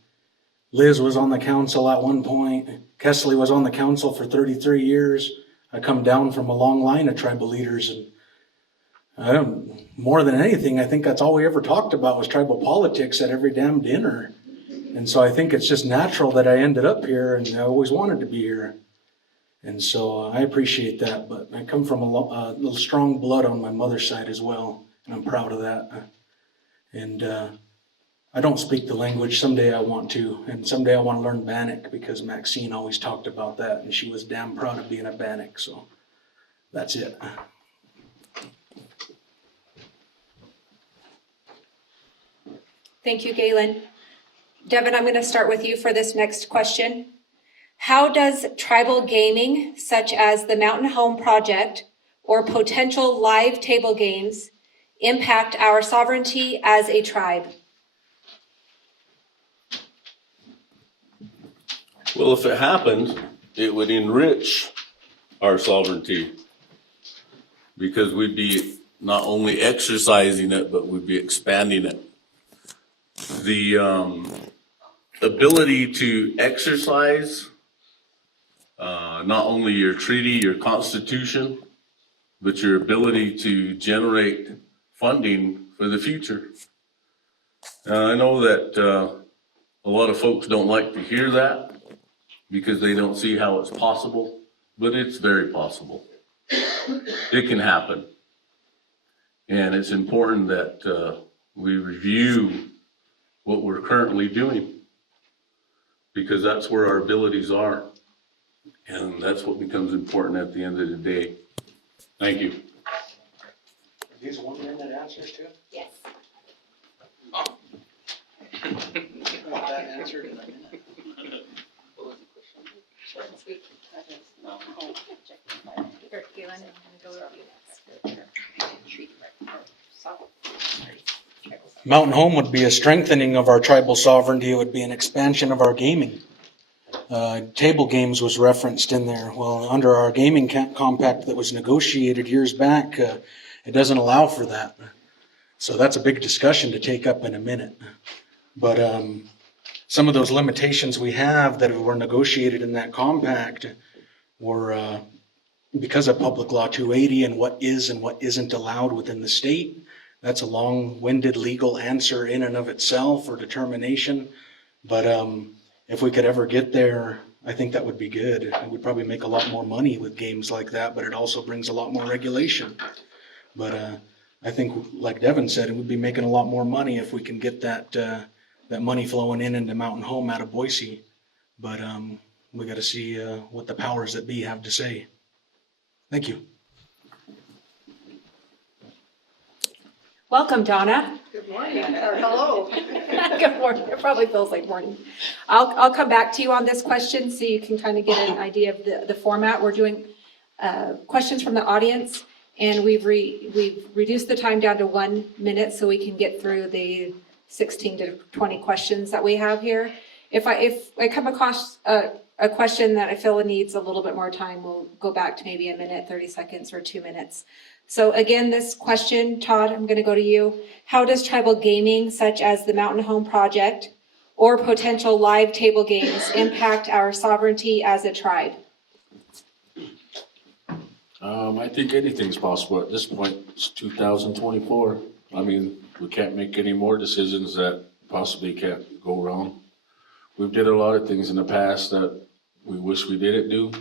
Liz was on the council at one point. Kesley was on the council for 33 years. I come down from a long line of tribal leaders, and more than anything, I think that's all we ever talked about was tribal politics at every damn dinner. And so I think it's just natural that I ended up here, and I always wanted to be here. And so I appreciate that, but I come from a little strong blood on my mother's side as well, and I'm proud of that. And I don't speak the language. Someday I want to, and someday I want to learn Bannock because Maxine always talked about that, and she was damn proud of being a Bannock. So that's it. Thank you, Galen. Devin, I'm going to start with you for this next question. How does tribal gaming, such as the Mountain Home Project or potential live table games, impact our sovereignty as a tribe? Well, if it happened, it would enrich our sovereignty because we'd be not only exercising it, but we'd be expanding it. The ability to exercise not only your treaty, your constitution, but your ability to generate funding for the future. I know that a lot of folks don't like to hear that because they don't see how it's possible, but it's very possible. It can happen. And it's important that we review what we're currently doing because that's where our abilities are. And that's what becomes important at the end of the day. Thank you. Are these 1 minute answers too? Yes. Want that answered in a minute. Galen, I'm going to go with you next. Mountain Home would be a strengthening of our tribal sovereignty. It would be an expansion of our gaming. Table games was referenced in there. Well, under our gaming compact that was negotiated years back, it doesn't allow for that. So that's a big discussion to take up in a minute. But some of those limitations we have that were negotiated in that compact were because of Public Law 280 and what is and what isn't allowed within the state. That's a long-winded legal answer in and of itself or determination. But if we could ever get there, I think that would be good. It would probably make a lot more money with games like that, but it also brings a lot more regulation. But I think, like Devin said, it would be making a lot more money if we can get that money flowing in into Mountain Home out of Boise. But we got to see what the powers that be have to say. Thank you. Welcome, Donna. Good morning, or hello. Good morning. It probably feels like morning. I'll come back to you on this question so you can kind of get an idea of the format. We're doing questions from the audience, and we've reduced the time down to 1 minute so we can get through the 16 to 20 questions that we have here. If I come across a question that I feel needs a little bit more time, we'll go back to maybe a minute, 30 seconds, or 2 minutes. So again, this question, Todd, I'm going to go to you. How does tribal gaming, such as the Mountain Home Project or potential live table games, impact our sovereignty as a tribe? I think anything's possible at this point. It's 2024. I mean, we can't make any more decisions that possibly can't go wrong. We've did a lot of things in the past that we wish we didn't do.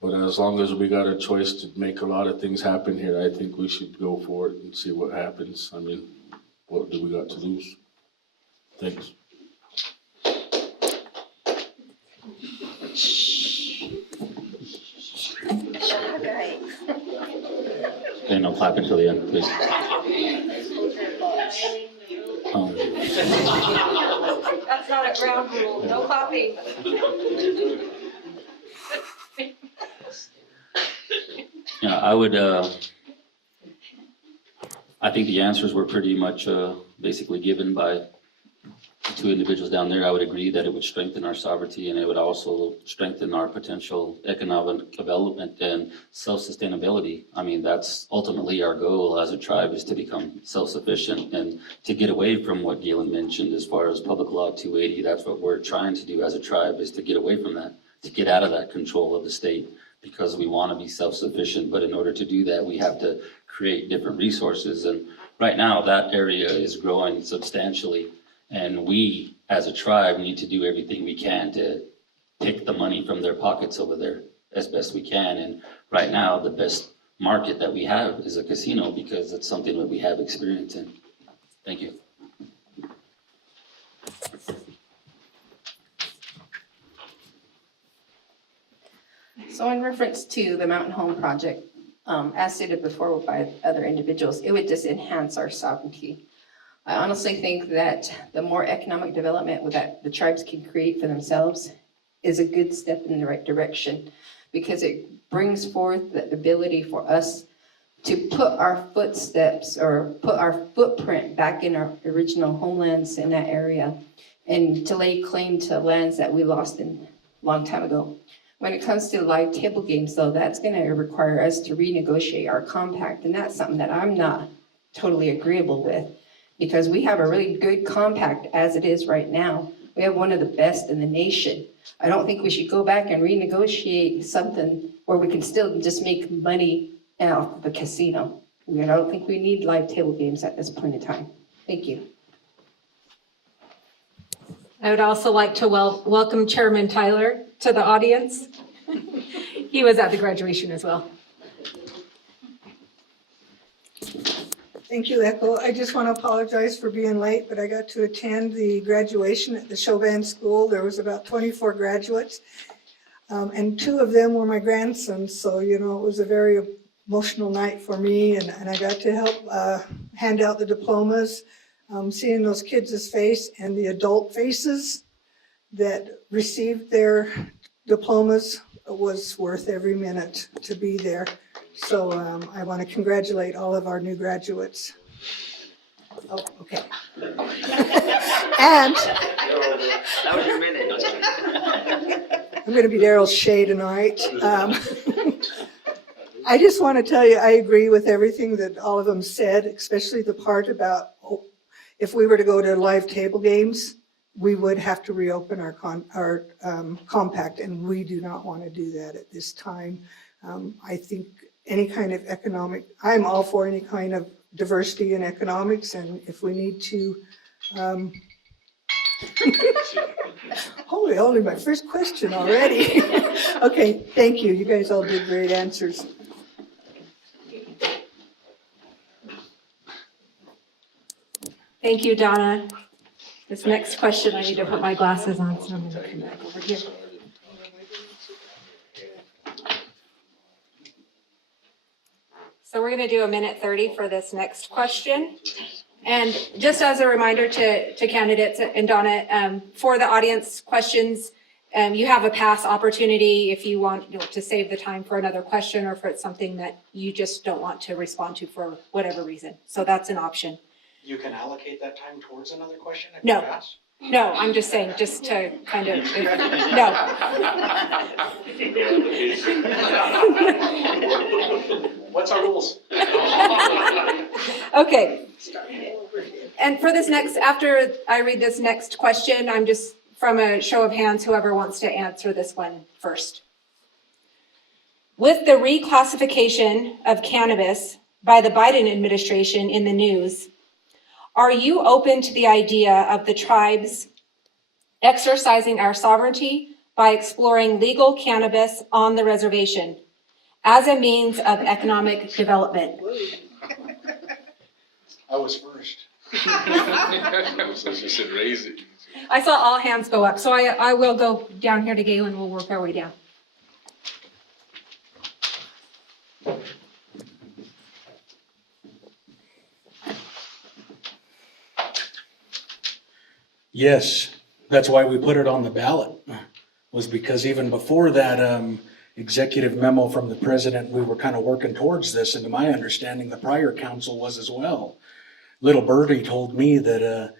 But as long as we got a choice to make a lot of things happen here, I think we should go for it and see what happens. I mean, what do we got to lose? Thanks. Okay, no clap until the end, please. That's not a ground rule. No clapping. Yeah, I think the answers were pretty much basically given by the two individuals down there, I would agree that it would strengthen our sovereignty and it would also strengthen our potential economic development and self-sustainability. I mean, that's ultimately our goal as a tribe, is to become self-sufficient and to get away from what Galen mentioned as far as Public Law 280. That's what we're trying to do as a tribe, is to get away from that, to get out of that control of the state, because we want to be self-sufficient. But in order to do that, we have to create different resources. And right now, that area is growing substantially. And we, as a tribe, need to do everything we can to take the money from their pockets over there as best we can. And right now, the best market that we have is a casino, because it's something that we have experience in. Thank you. So in reference to the Mountain Home Project, as stated before by other individuals, it would just enhance our sovereignty. I honestly think that the more economic development that the tribes can create for themselves is a good step in the right direction, because it brings forth the ability for us to put our footsteps or put our footprint back in our original homelands in that area, and to lay claim to lands that we lost in a long time ago. When it comes to live table games, though, that's going to require us to renegotiate our compact, and that's something that I'm not totally agreeable with, because we have a really good compact as it is right now. We have one of the best in the nation. I don't think we should go back and renegotiate something where we can still just make money off of a casino. I don't think we need live table games at this point in time. Thank you. I would also like to welcome Chairman Tyler to the audience. He was at the graduation as well. Thank you, Echo. I just want to apologize for being late, but I got to attend the graduation at the Shoshone School. There was about 24 graduates, and 2 of them were my grandsons. So, you know, it was a very emotional night for me, and I got to help hand out the diplomas. Seeing those kids' face and the adult faces that received their diplomas was worth every minute to be there. So I want to congratulate all of our new graduates. Oh, okay. And That was your minute. I'm going to be Daryl's shade tonight. I just want to tell you, I agree with everything that all of them said, especially the part about if we were to go to live table games, we would have to reopen our compact, and we do not want to do that at this time. I think any kind of economic, I'm all for any kind of diversity in economics, and if we need to, holy, only my first question already. Okay, thank you. You guys all did great answers. Thank you, Donna. This next question, I need to put my glasses on, so I'm going to come back over here. So we're going to do 1:30 for this next question. And just as a reminder to candidates and Donna, for the audience questions, you have a pass opportunity if you want to save the time for another question, or if it's something that you just don't want to respond to for whatever reason. So that's an option. You can allocate that time towards another question if No. you ask? No, I'm just saying, just to kind of, no. What's our rules? Okay. And for this next, after I read this next question, I'm just, from a show of hands, whoever wants to answer this one first. With the reclassification of cannabis by the Biden administration in the news, are you open to the idea of the tribes exercising our sovereignty by exploring legal cannabis on the reservation as a means of economic development? I was first. She said raise it. I saw all hands go up, so I will go down here to Galen. We'll work our way down. Yes, that's why we put it on the ballot, was because even before that executive memo from the president, we were kind of working towards this, and to my understanding, the prior council was as well. Little Birdie told me that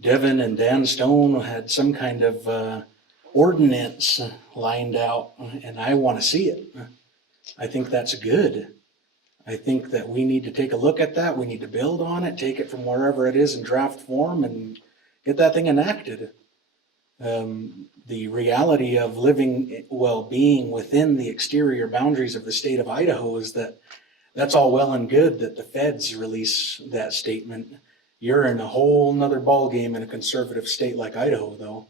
Devin and Dan Stone had some kind of ordinance lined out, and I want to see it. I think that's good. I think that we need to take a look at that. We need to build on it, take it from wherever it is in draft form and get that thing enacted. The reality of living, being within the exterior boundaries of the state of Idaho is that that's all well and good that the feds release that statement. You're in a whole nother ballgame in a conservative state like Idaho, though.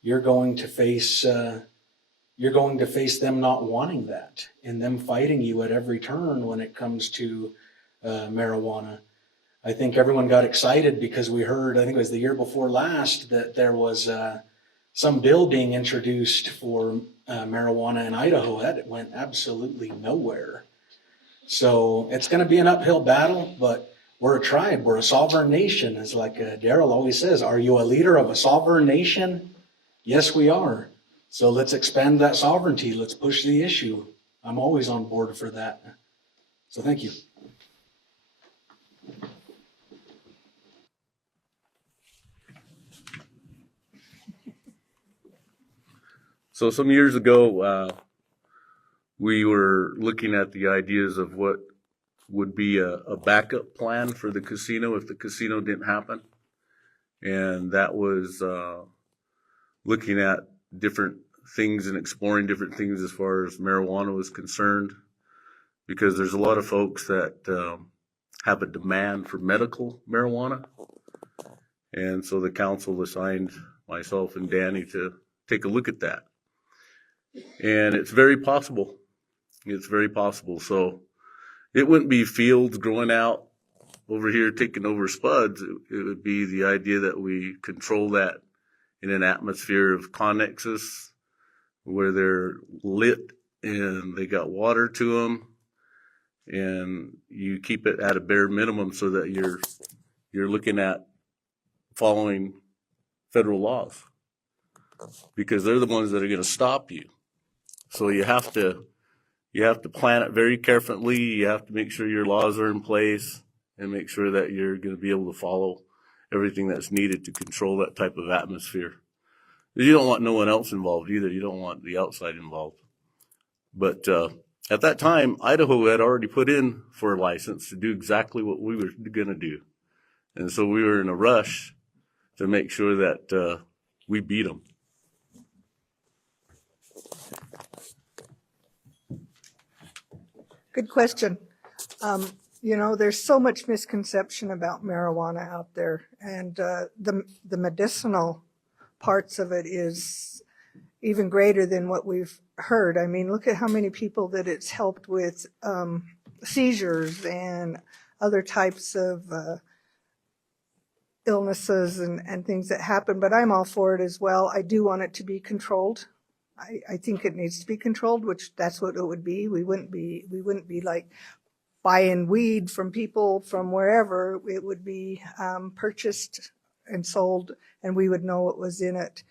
You're going to face them not wanting that and them fighting you at every turn when it comes to marijuana. I think everyone got excited because we heard, I think it was the year before last, that there was some bill being introduced for marijuana in Idaho. That went absolutely nowhere. So it's going to be an uphill battle, but we're a tribe. We're a sovereign nation. As like Daryl always says, are you a leader of a sovereign nation? Yes, we are. So let's expand that sovereignty. Let's push the issue. I'm always on board for that. So thank you. So some years ago, we were looking at the ideas of what would be a backup plan for the casino if the casino didn't happen. And that was looking at different things and exploring different things as far as marijuana was concerned, because there's a lot of folks that have a demand for medical marijuana. And so the council assigned myself and Danny to take a look at that. And it's very possible. It's very possible. So it wouldn't be fields growing out over here taking over spuds. It would be the idea that we control that in an atmosphere of connexes where they're lit and they got water to them, and you keep it at a bare minimum so that you're looking at following federal laws, because they're the ones that are going to stop you. So you have to plan it very carefully. You have to make sure your laws are in place and make sure that you're going to be able to follow everything that's needed to control that type of atmosphere. You don't want no one else involved either. You don't want the outside involved. But at that time, Idaho had already put in for a license to do exactly what we were going to do. And so we were in a rush to make sure that we beat them. Good question. There's so much misconception about marijuana out there, and the medicinal parts of it is even greater than what we've heard. I mean, look at how many people that it's helped with seizures and other types of illnesses and things that happen, but I'm all for it as well. I do want it to be controlled. I think it needs to be controlled, which that's what it would be. We wouldn't be like buying weed from people from wherever. It would be purchased and sold, and we would know what was in it.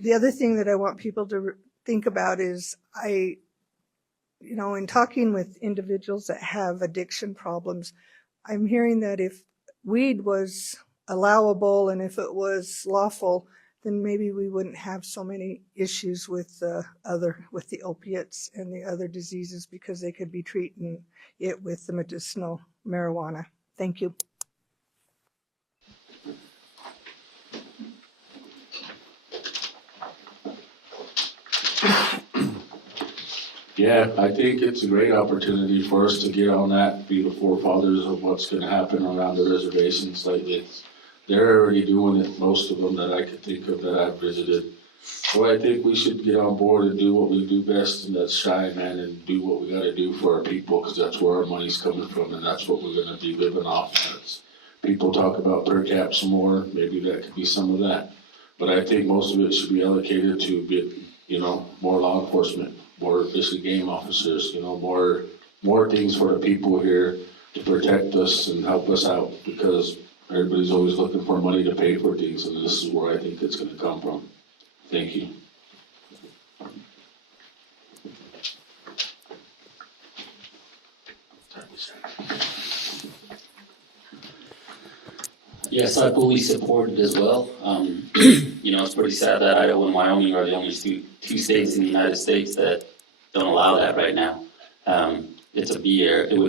The other thing that I want people to think about is in talking with individuals that have addiction problems, I'm hearing that if weed was allowable and if it was lawful, then maybe we wouldn't have so many issues with the opiates and the other diseases, because they could be treating it with the medicinal marijuana. Thank you. Yeah, I think it's a great opportunity for us to get on that, be the forefathers of what's going to happen around the reservations lately. They're already doing it, most of them that I could think of that I've visited. So I think we should get on board and do what we do best, and that's shine, man, and do what we got to do for our people, because that's where our money's coming from, and that's what we're going to be living off. As people talk about per cap some more, maybe that could be some of that. But I think most of it should be allocated to get, more law enforcement, more fish and game officers, more things for the people here to protect us and help us out, because everybody's always looking for money to pay for things, and this is where I think it's going to come from. Thank you. Yes, I fully support it as well. You know, it's pretty sad that Idaho and Wyoming are the only two states in the United States that don't allow that right now. It would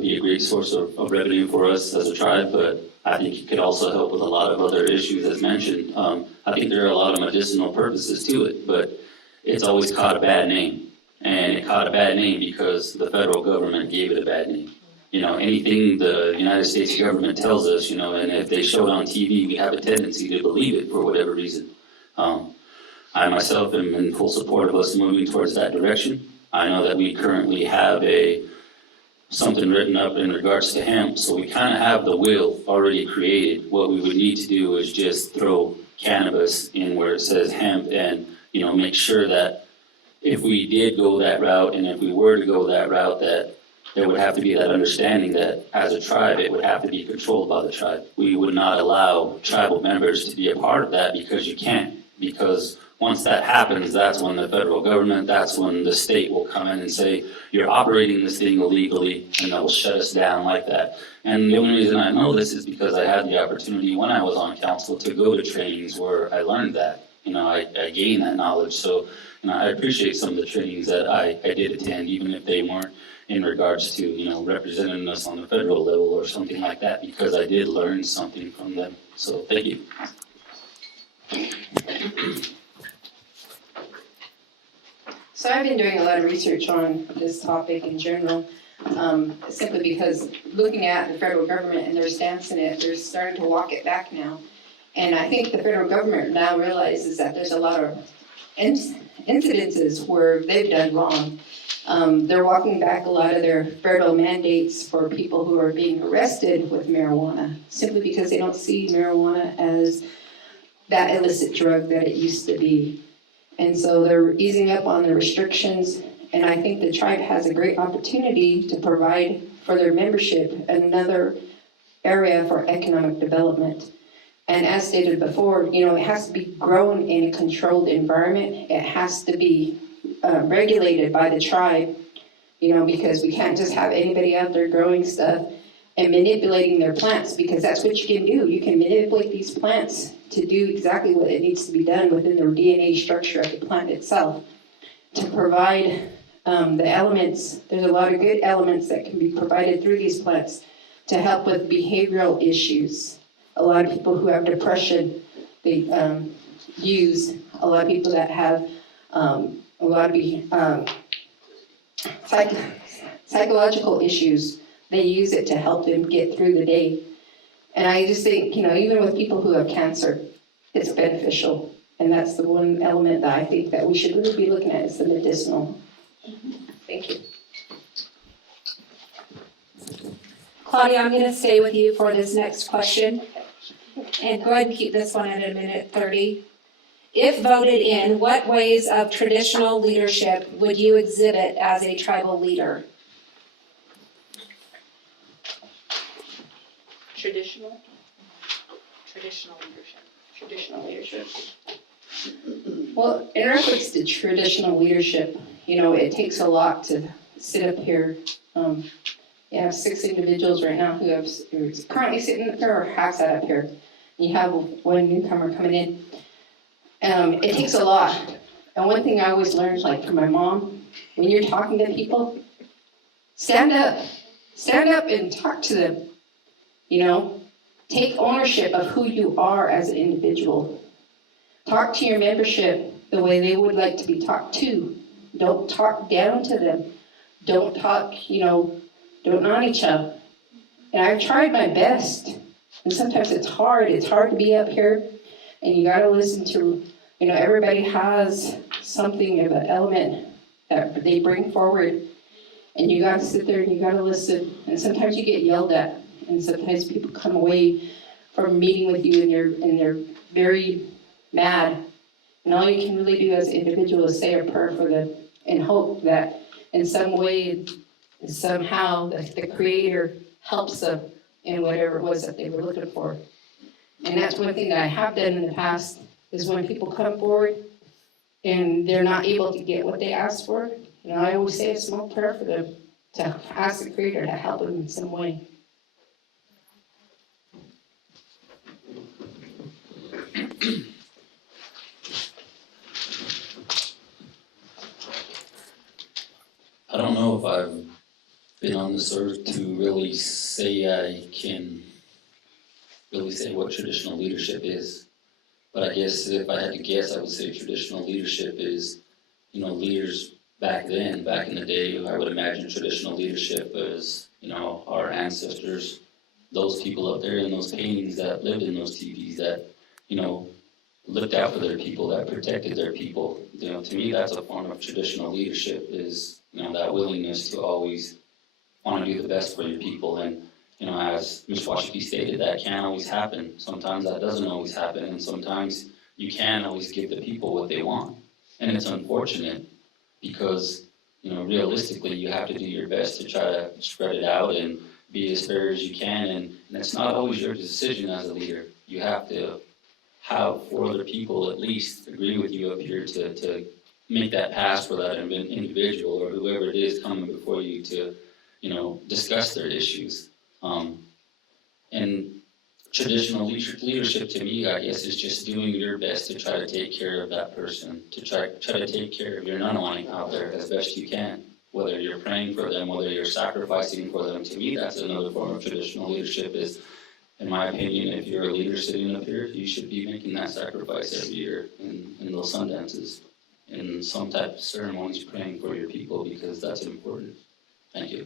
be a great source of revenue for us as a tribe, but I think it could also help with a lot of other issues as mentioned. I think there are a lot of medicinal purposes to it, but it's always caught a bad name. And it caught a bad name because the federal government gave it a bad name. You know, anything the United States government tells us, you know, and if they show it on TV, we have a tendency to believe it for whatever reason. I myself am in full support of us moving towards that direction. I know that we currently have something written up in regards to hemp, so we kind of have the wheel already created. What we would need to do is just throw cannabis in where it says hemp and, you know, make sure that if we did go that route and if we were to go that route, that there would have to be that understanding that as a tribe, it would have to be controlled by the tribe. We would not allow tribal members to be a part of that because you can't. Because once that happens, that's when the federal government, that's when the state will come in and say, you're operating this thing illegally, and that will shut us down like that. And the only reason I know this is because I had the opportunity when I was on council to go to trainings where I learned that. You know, I gained that knowledge. So, you know, I appreciate some of the trainings that I did attend, even if they weren't in regards to, you know, representing us on the federal level or something like that, because I did learn something from them. So, thank you. So I've been doing a lot of research on this topic in general, simply because looking at the federal government and their stance in it, they're starting to walk it back now. And I think the federal government now realizes that there's a lot of incidences where they've done wrong. They're walking back a lot of their federal mandates for people who are being arrested with marijuana, simply because they don't see marijuana as that illicit drug that it used to be. And so they're easing up on the restrictions, and I think the tribe has a great opportunity to provide for their membership another area for economic development. And as stated before, you know, it has to be grown in a controlled environment. It has to be regulated by the tribe, you know, because we can't just have anybody out there growing stuff and manipulating their plants, because that's what you can do. You can manipulate these plants to do exactly what it needs to be done within the DNA structure of the plant itself. To provide the elements, there's a lot of good elements that can be provided through these plants to help with behavioral issues. A lot of people who have depression, they use. A lot of people that have a lot of psychological issues, they use it to help them get through the day. And I just think, you know, even with people who have cancer, it's beneficial. And that's the one element that I think that we should really be looking at, is the medicinal. Thank you. Claudia, I'm going to stay with you for this next question. And go ahead and keep this one at a minute 30. If voted in, what ways of traditional leadership would you exhibit as a tribal leader? Traditional leadership. Well, in reference to traditional leadership, you know, it takes a lot to sit up here. You have 6 individuals right now who's currently sitting up here or have sat up here. You have one newcomer coming in. It takes a lot. And one thing I always learned, like from my mom, when you're talking to people, stand up and talk to them. You know, take ownership of who you are as an individual. Talk to your membership the way they would like to be talked to. Don't talk down to them. Don't talk, you know, don't on each other. And I've tried my best. And sometimes it's hard. It's hard to be up here. And you got to listen to, you know, everybody has something of an element that they bring forward. And you got to sit there and you got to listen. And sometimes you get yelled at. And sometimes people come away from meeting with you and they're very mad. And all you can really do as an individual is say a prayer for them and hope that in some way, somehow, the Creator helps them in whatever it was that they were looking for. And that's one thing that I have done in the past, is when people come forward and they're not able to get what they asked for, you know, I always say a small prayer for them to ask the Creator to help them in some way. I don't know if I've been on this earth to really say I can really say what traditional leadership is. But I guess if I had to guess, I would say traditional leadership is, leaders back then, back in the day, I would imagine traditional leadership as, our ancestors, those people up there in those paintings that lived in those TVs that, looked out for their people, that protected their people. To me, that's a form of traditional leadership is, that willingness to always want to do the best for your people. And, as Ms. Washington stated, that can't always happen. Sometimes that doesn't always happen, and sometimes you can't always give the people what they want. And it's unfortunate because, realistically, you have to do your best to try to spread it out and be as fair as you can. And it's not always your decision as a leader. You have to have 4 other people at least agree with you up here to make that pass for that individual or whoever it is coming before you to, discuss their issues. And traditional leadership to me, I guess, is just doing your best to try to take care of that person, to try to take care of your nonaligned out there as best you can. Whether you're praying for them, whether you're sacrificing for them, to me, that's another form of traditional leadership is, in my opinion, if you're a leader sitting up here, you should be making that sacrifice every year in those sundances, in some type of ceremonies, praying for your people, because that's important. Thank you.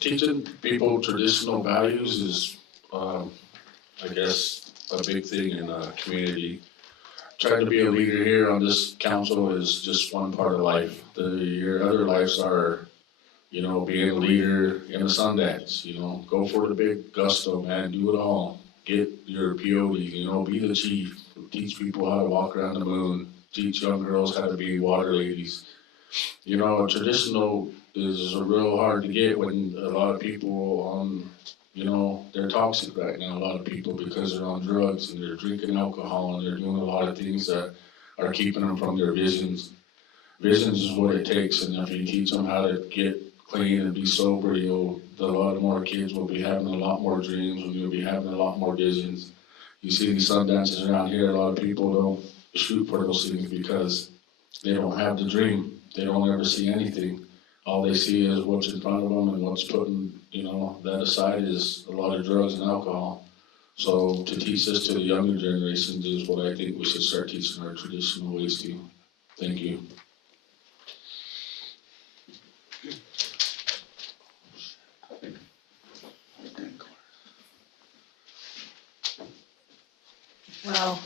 Teaching people traditional values is, I guess, a big thing in a community. Trying to be a leader here on this council is just one part of life. Your other lives are, being a leader in a Sundance, go for the big gusto, man, do it all. Get your POV, be the chief, teach people how to walk around the moon, teach young girls how to be water ladies. Traditional is real hard to get when a lot of people they're toxic right now, a lot of people, because they're on drugs and they're drinking alcohol and they're doing a lot of things that are keeping them from their visions. Visions is what it takes, and if you teach them how to get clean and be sober, a lot more kids will be having a lot more dreams and you'll be having a lot more visions. You see these sundances around here, a lot of people don't shoot for those things because they don't have the dream. They don't ever see anything. All they see is what's in front of them, and what's putting, that aside is a lot of drugs and alcohol. So to teach this to the younger generations is what I think we should start teaching our traditional ways to. Thank you. Wow,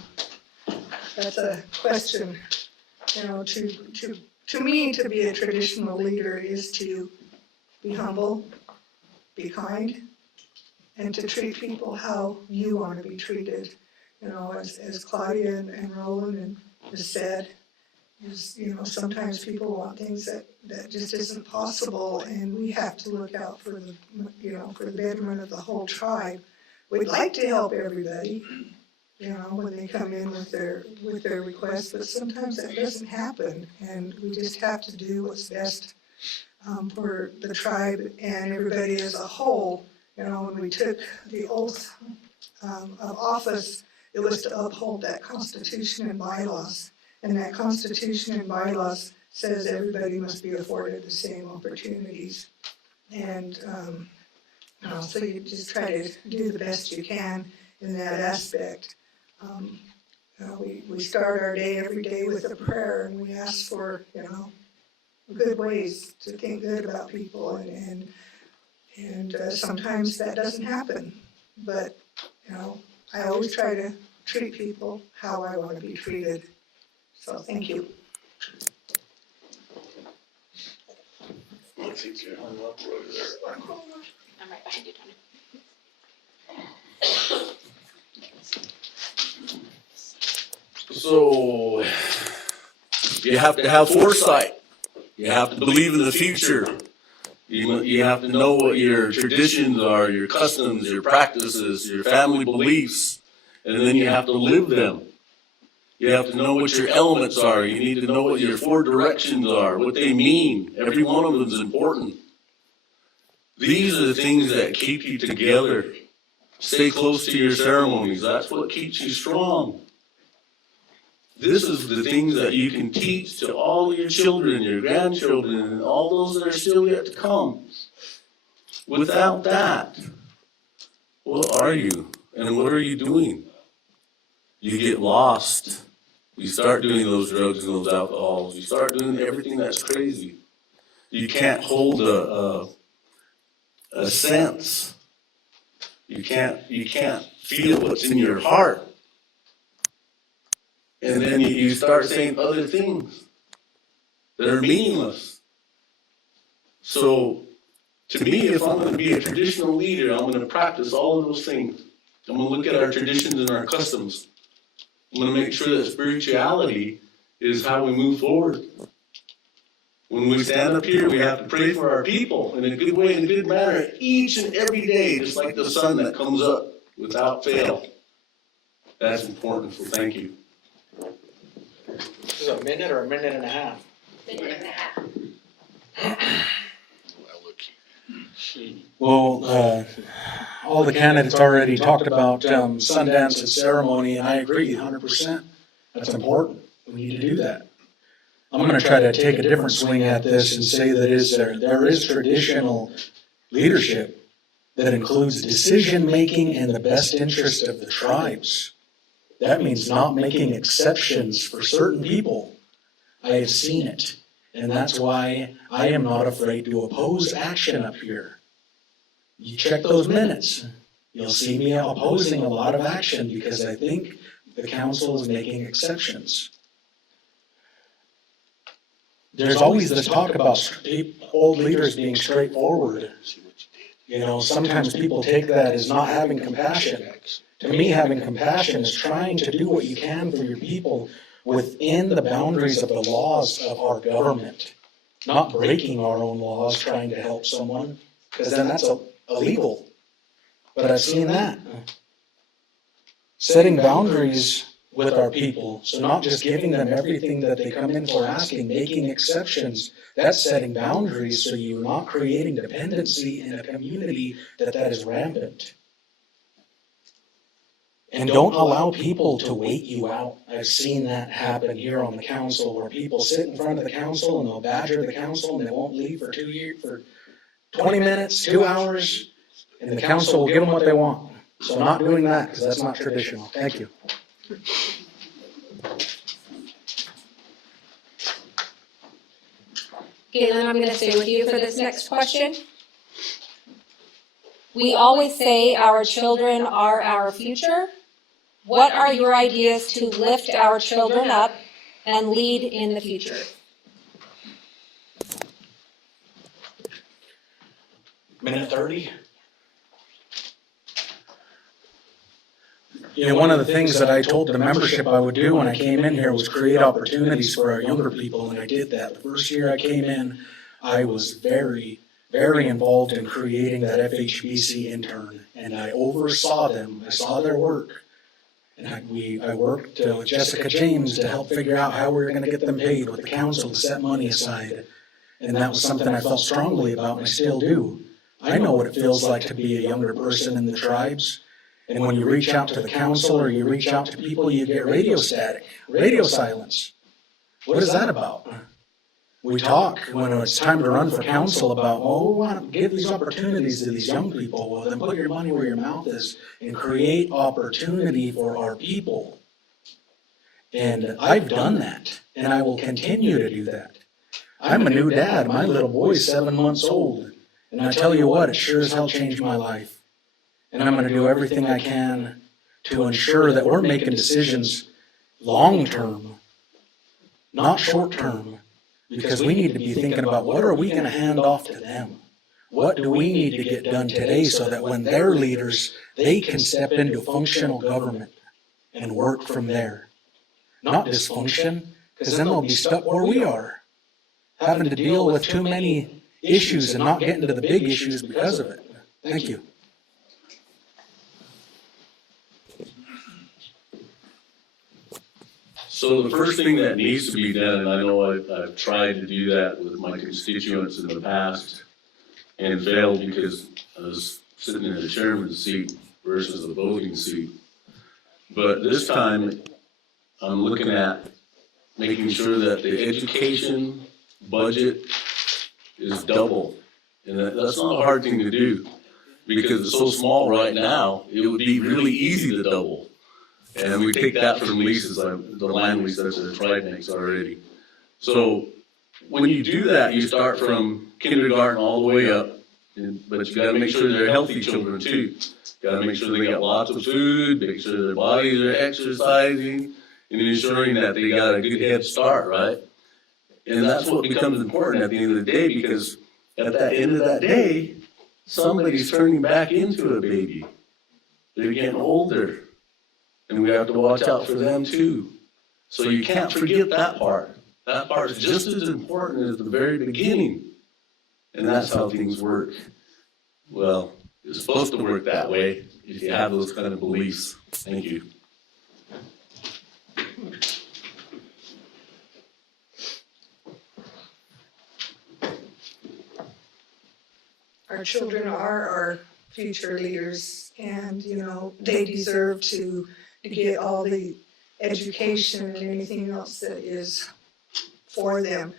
that's a question. To me, to be a traditional leader is to be humble, be kind, and to treat people how you want to be treated. As Claudia and Roland has said, sometimes people want things that just isn't possible, and we have to look out for the betterment of the whole tribe. We'd like to help everybody, when they come in with their requests, but sometimes that doesn't happen, and we just have to do what's best for the tribe and everybody as a whole. When we took the oath of office, it was to uphold that Constitution and bylaws, and that Constitution and bylaws says everybody must be afforded the same opportunities. And so you just try to do the best you can in that aspect. We start our day every day with a prayer, and we ask for, good ways to think good about people, and sometimes that doesn't happen. But, I always try to treat people how I want to be treated. So thank you. I'm right behind you, Tony. So, you have to have foresight. You have to believe in the future. You have to know what your traditions are, your customs, your practices, your family beliefs, and then you have to live them. You have to know what your elements are. You need to know what your 4 directions are, what they mean. Every one of them is important. These are the things that keep you together. Stay close to your ceremonies. That's what keeps you strong. This is the things that you can teach to all your children, your grandchildren, and all those that are still yet to come. Without that, what are you? And what are you doing? You get lost. You start doing those drugs and those alcohols. You start doing everything that's crazy. You can't hold a sense. You can't feel what's in your heart. And then you start saying other things that are meaningless. So, to me, if I'm going to be a traditional leader, I'm going to practice all of those things. I'm going to look at our traditions and our customs. I'm going to make sure that spirituality is how we move forward. When we stand up here, we have to pray for our people in a good way, in a good manner, each and every day, just like the sun that comes up without fail. That's important, so thank you. This is a minute or a minute and a half? Minute and a half. Well, all the candidates already talked about Sundance and ceremony, and I agree 100%. That's important. We need to do that. I'm going to try to take a different swing at this and say that there is traditional leadership that includes decision-making in the best interest of the tribes. That means not making exceptions for certain people. I have seen it, and that's why I am not afraid to oppose action up here. You check those minutes, you'll see me opposing a lot of action because I think the council is making exceptions. There's always this talk about old leaders being straightforward. You know, sometimes people take that as not having compassion. To me, having compassion is trying to do what you can for your people within the boundaries of the laws of our government, not breaking our own laws trying to help someone, because then that's illegal. But I've seen that. Setting boundaries with our people, so not just giving them everything that they come in for asking, making exceptions, that's setting boundaries so you're not creating dependency in a community that is rampant. And don't allow people to wait you out. I've seen that happen here on the council, where people sit in front of the council and they'll badger the council and they won't leave for 2 years, for 20 minutes, 2 hours, and the council will give them what they want. So I'm not doing that because that's not traditional. Thank you. Galen, I'm going to stay with you for this next question. We always say our children are our future. What are your ideas to lift our children up and lead in the future? Minute 30. You know, one of the things that I told the membership I would do when I came in here was create opportunities for our younger people, and I did that. The first year I came in, I was very, very involved in creating that FHBC intern, and I oversaw them. I saw their work. And I worked with Jessica James to help figure out how we were going to get them paid with the council to set money aside. And that was something I felt strongly about, and I still do. I know what it feels like to be a younger person in the tribes. And when you reach out to the council or you reach out to people, you get radio static, radio silence. What is that about? We talk when it's time to run for council about, oh, we want to give these opportunities to these young people. Well, then put your money where your mouth is and create opportunity for our people. And I've done that, and I will continue to do that. I'm a new dad. My little boy's 7 months old. And I tell you what, it sure as hell changed my life. And I'm going to do everything I can to ensure that we're making decisions long-term, not short-term, because we need to be thinking about what are we going to hand off to them? What do we need to get done today so that when they're leaders, they can step into functional government and work from there? Not dysfunction, because then they'll be stuck where we are, having to deal with too many issues and not getting to the big issues because of it. Thank you. So the first thing that needs to be done, and I know I've tried to do that with my constituents in the past, and failed because I was sitting in the chairman's seat versus the voting seat. But this time, I'm looking at making sure that the education budget is double. And that's not a hard thing to do, because it's so small right now, it would be really easy to double. And we take that from leases, the land lease that's a Tribanks already. So when you do that, you start from kindergarten all the way up, but you gotta make sure they're healthy children too. Gotta make sure they got lots of food, make sure their bodies are exercising, and ensuring that they got a good head start, right? And that's what becomes important at the end of the day, because at the end of that day, somebody's turning back into a baby. They're getting older, and we have to watch out for them too. So you can't forget that part. That part is just as important as the very beginning. And that's how things work. Well, it's supposed to work that way if you have those kind of beliefs. Thank you. Our children are our future leaders, and, you know, they deserve to get all the education and anything else that is for them.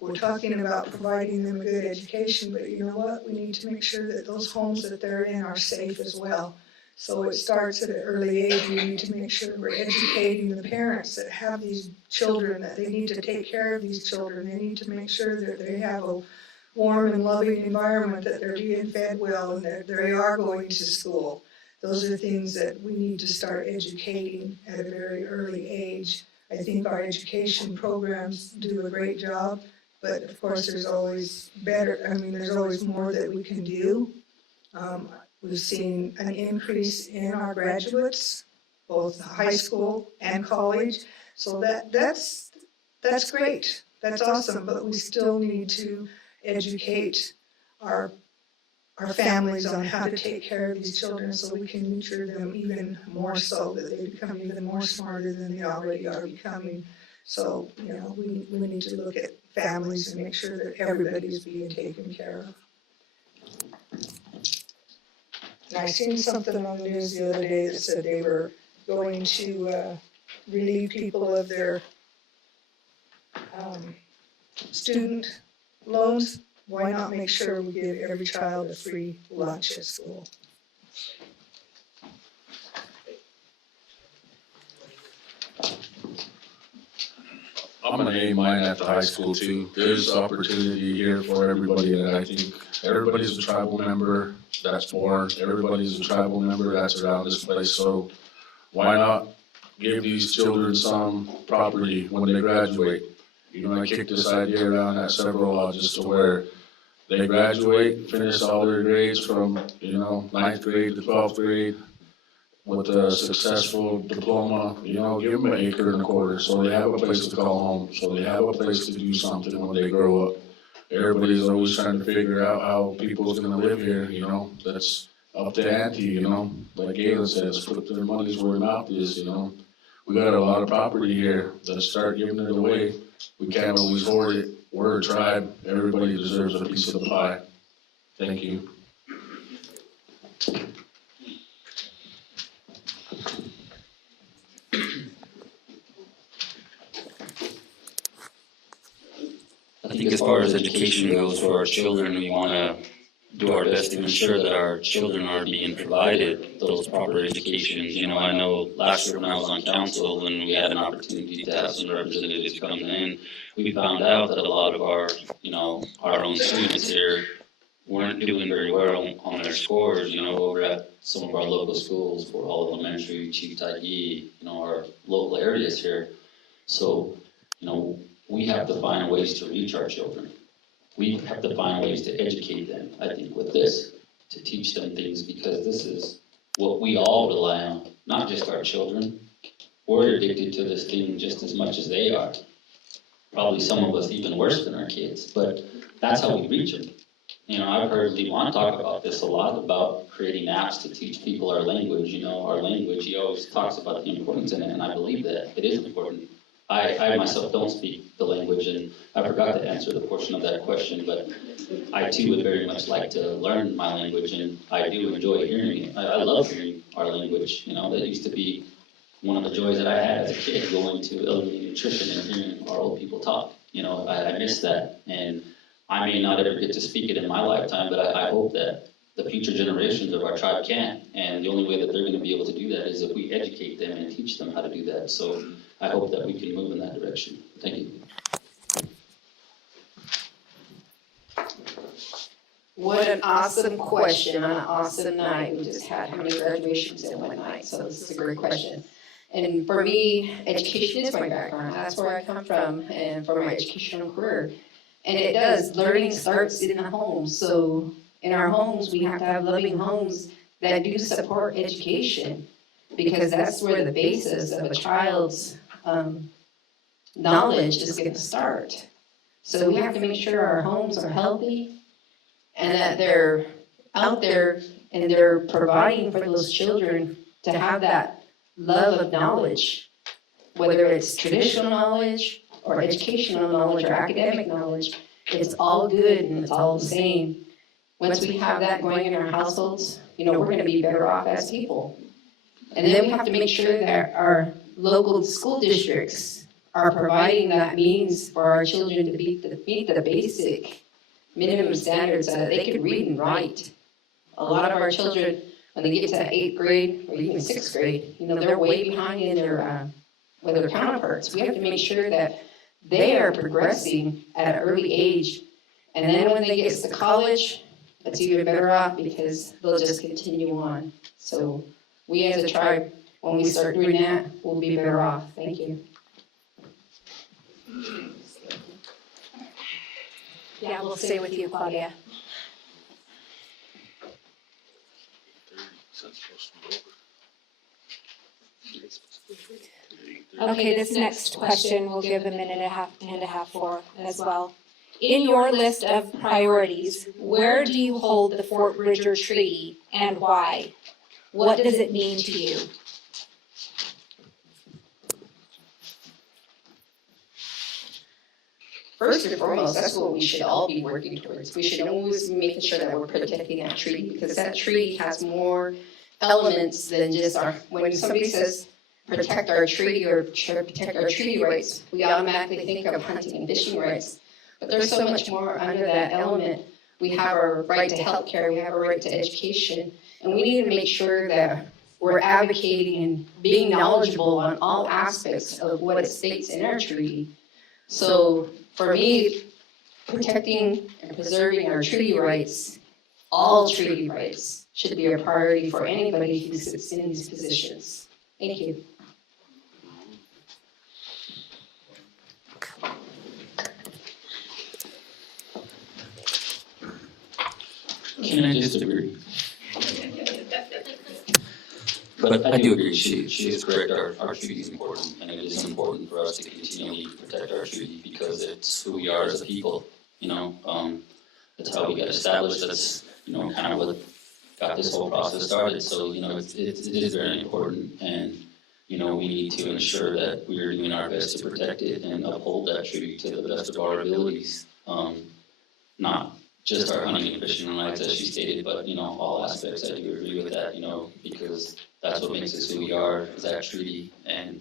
We're talking about providing them a good education, but you know what? We need to make sure that those homes that they're in are safe as well. So it starts at an early age. We need to make sure we're educating the parents that have these children, that they need to take care of these children. They need to make sure that they have a warm and loving environment, that they're being fed well, and that they are going to school. Those are things that we need to start educating at a very early age. I think our education programs do a great job, but of course there's always there's always more that we can do. We've seen an increase in our graduates, both high school and college, so that's great, that's awesome, but we still need to educate our families on how to take care of these children so we can nurture them even more, so that they become even more smarter than they already are becoming. So, you know, we need to look at families and make sure that everybody is being taken care of. And I seen something on the news the other day that said they were going to relieve people of their student loans. Why not make sure we give every child a free lunch at school? I'm gonna aim mine at the high school too. There's opportunity here for everybody, and I think everybody's a tribal member that's born, everybody's a tribal member that's around this place, so why not give these children some property when they graduate? You know, I kicked this idea around at several lodges to where they graduate, finish all their grades from, you know, 9th grade to 12th grade with a successful diploma, you know, give them an acre and a quarter so they have a place to call home, so they have a place to do something when they grow up. Everybody's always trying to figure out how people's gonna live here, you know, that's up to ante, you know, like Galen says, put their money's where their mouth is, you know. We got a lot of property here, let's start giving it away. We can't always hoard it. We're a tribe, everybody deserves a piece of the pie. Thank you. I think as far as education goes for our children, we want to do our best to ensure that our children are being provided those proper educations. You know, I know last year when I was on council and we had an opportunity to have some representatives come in, we found out that a lot of our, you know, our own students here weren't doing very well on their scores, you know, over at some of our local schools, Fort Hall Elementary, Chief Taigi, you know, our local areas here. So, you know, we have to find ways to reach our children. We have to find ways to educate them, I think, with this, to teach them things, because this is what we all rely on, not just our children. We're addicted to this thing just as much as they are. Probably some of us even worse than our kids, but that's how we reach them. You know, I've heard Levon talk about this a lot, about creating apps to teach people our language. You know, our language, he always talks about the importance in it, and I believe that it is important. I myself don't speak the language, and I forgot to answer the portion of that question, but I too would very much like to learn my language, and I do enjoy hearing it. I love hearing our language, that used to be one of the joys that I had as a kid, going to Elderly Nutrition and hearing our old people talk. I miss that, and I may not ever get to speak it in my lifetime, but I hope that the future generations of our tribe can, and the only way that they're going to be able to do that is if we educate them and teach them how to do that. So I hope that we can move in that direction. Thank you. What an awesome question on an awesome night. We just had how many graduations in one night, so this is a great question. And for me, education is my background. That's where I come from, and for my educational career. And it does, learning starts in the home. So in our homes, we have to have loving homes that do support education, because that's where the basis of a child's knowledge is going to start. So we have to make sure our homes are healthy, and that they're out there and they're providing for those children to have that love of knowledge, whether it's traditional knowledge or educational knowledge or academic knowledge. It's all good and it's all the same. Once we have that going in our households, we're going to be better off as people. And then we have to make sure that our local school districts are providing that means for our children to meet the basic minimum standards so that they can read and write. A lot of our children, when they get to 8th grade or even 6th grade, they're way behind in their with their counterparts. We have to make sure that they are progressing at an early age. And then when they get to college, it's even better off because they'll just continue on. So we as a tribe, when we start doing that, we'll be better off. Thank you. Yeah, we'll stay with you, Claudia. Okay, this next question we'll give a minute and a half for as well. In your list of priorities, where do you hold the Fort Bridger Treaty and why? What does it mean to you? First and foremost, that's what we should all be working towards. We should always be making sure that we're protecting that treaty, because that treaty has more elements than just when somebody says protect our treaty or protect our treaty rights, we automatically think of hunting and fishing rights. But there's so much more under that element. We have our right to health care, we have a right to education, and we need to make sure that we're advocating and being knowledgeable on all aspects of what it states in our treaty. So for me, protecting and preserving our treaty rights, all treaty rights, should be a priority for anybody who sits in these positions. Thank you. Can I just agree? But I do agree, she is correct, our treaty is important, and it is important for us to continually protect our treaty because it's who we are as a people, that's how we got established, that's, kind of what got this whole process started, so, it is very important, and, we need to ensure that we are doing our best to protect it and uphold that treaty to the best of our abilities, not just our hunting and fishing rights, as she stated, but, all aspects, I do agree with that, because that's what makes us who we are, is that treaty, and,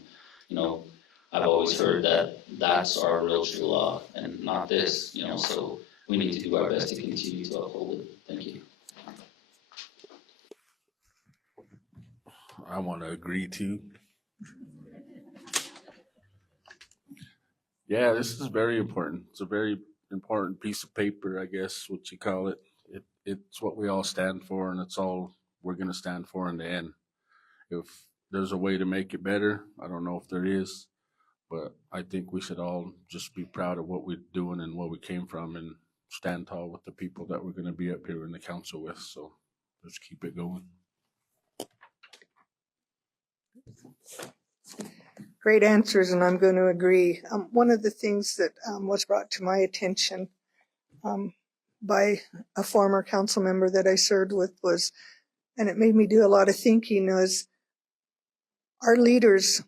I've always heard that that's our real true law, and not this, so we need to do our best to continue to uphold it. Thank you. I want to agree too. Yeah, this is very important. It's a very important piece of paper, I guess, what you call it. It's what we all stand for, and it's all we're going to stand for in the end. If there's a way to make it better, I don't know if there is, but I think we should all just be proud of what we're doing and where we came from and stand tall with the people that we're going to be up here in the council with. So let's keep it going. Great answers, and I'm going to agree. One of the things that was brought to my attention by a former council member that I served with was, and it made me do a lot of thinking, was our leaders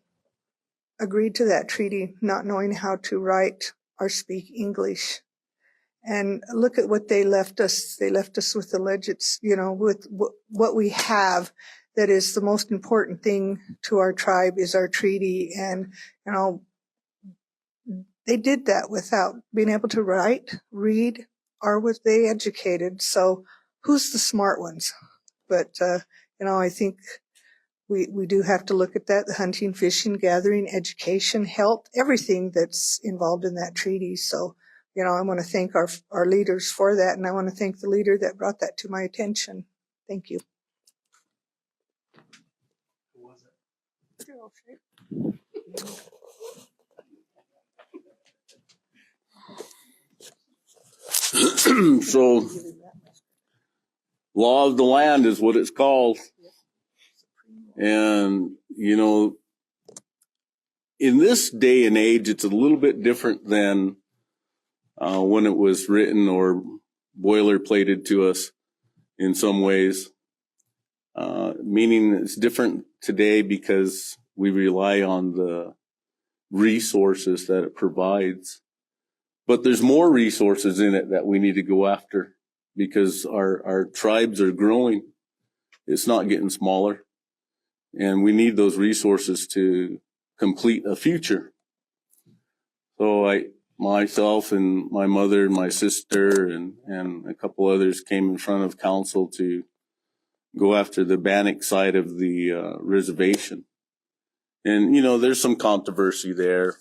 agreed to that treaty not knowing how to write or speak English. And look at what they left us. They left us with the with what we have that is the most important thing to our tribe is our treaty. And, they did that without being able to write, read, or was they educated. So who's the smart ones? But, I think we do have to look at that, the hunting, fishing, gathering, education, health, everything that's involved in that treaty. So, I want to thank our leaders for that, and I want to thank the leader that brought that to my attention. Thank you. Who was it? So, law of the land is what it's called. And, in this day and age, it's a little bit different than when it was written or boilerplated to us in some ways. Meaning it's different today because we rely on the resources that it provides. But there's more resources in it that we need to go after because our tribes are growing. It's not getting smaller. And we need those resources to complete a future. So myself and my mother and my sister and a couple others came in front of council to go after the Bannock side of the reservation. And, there's some controversy there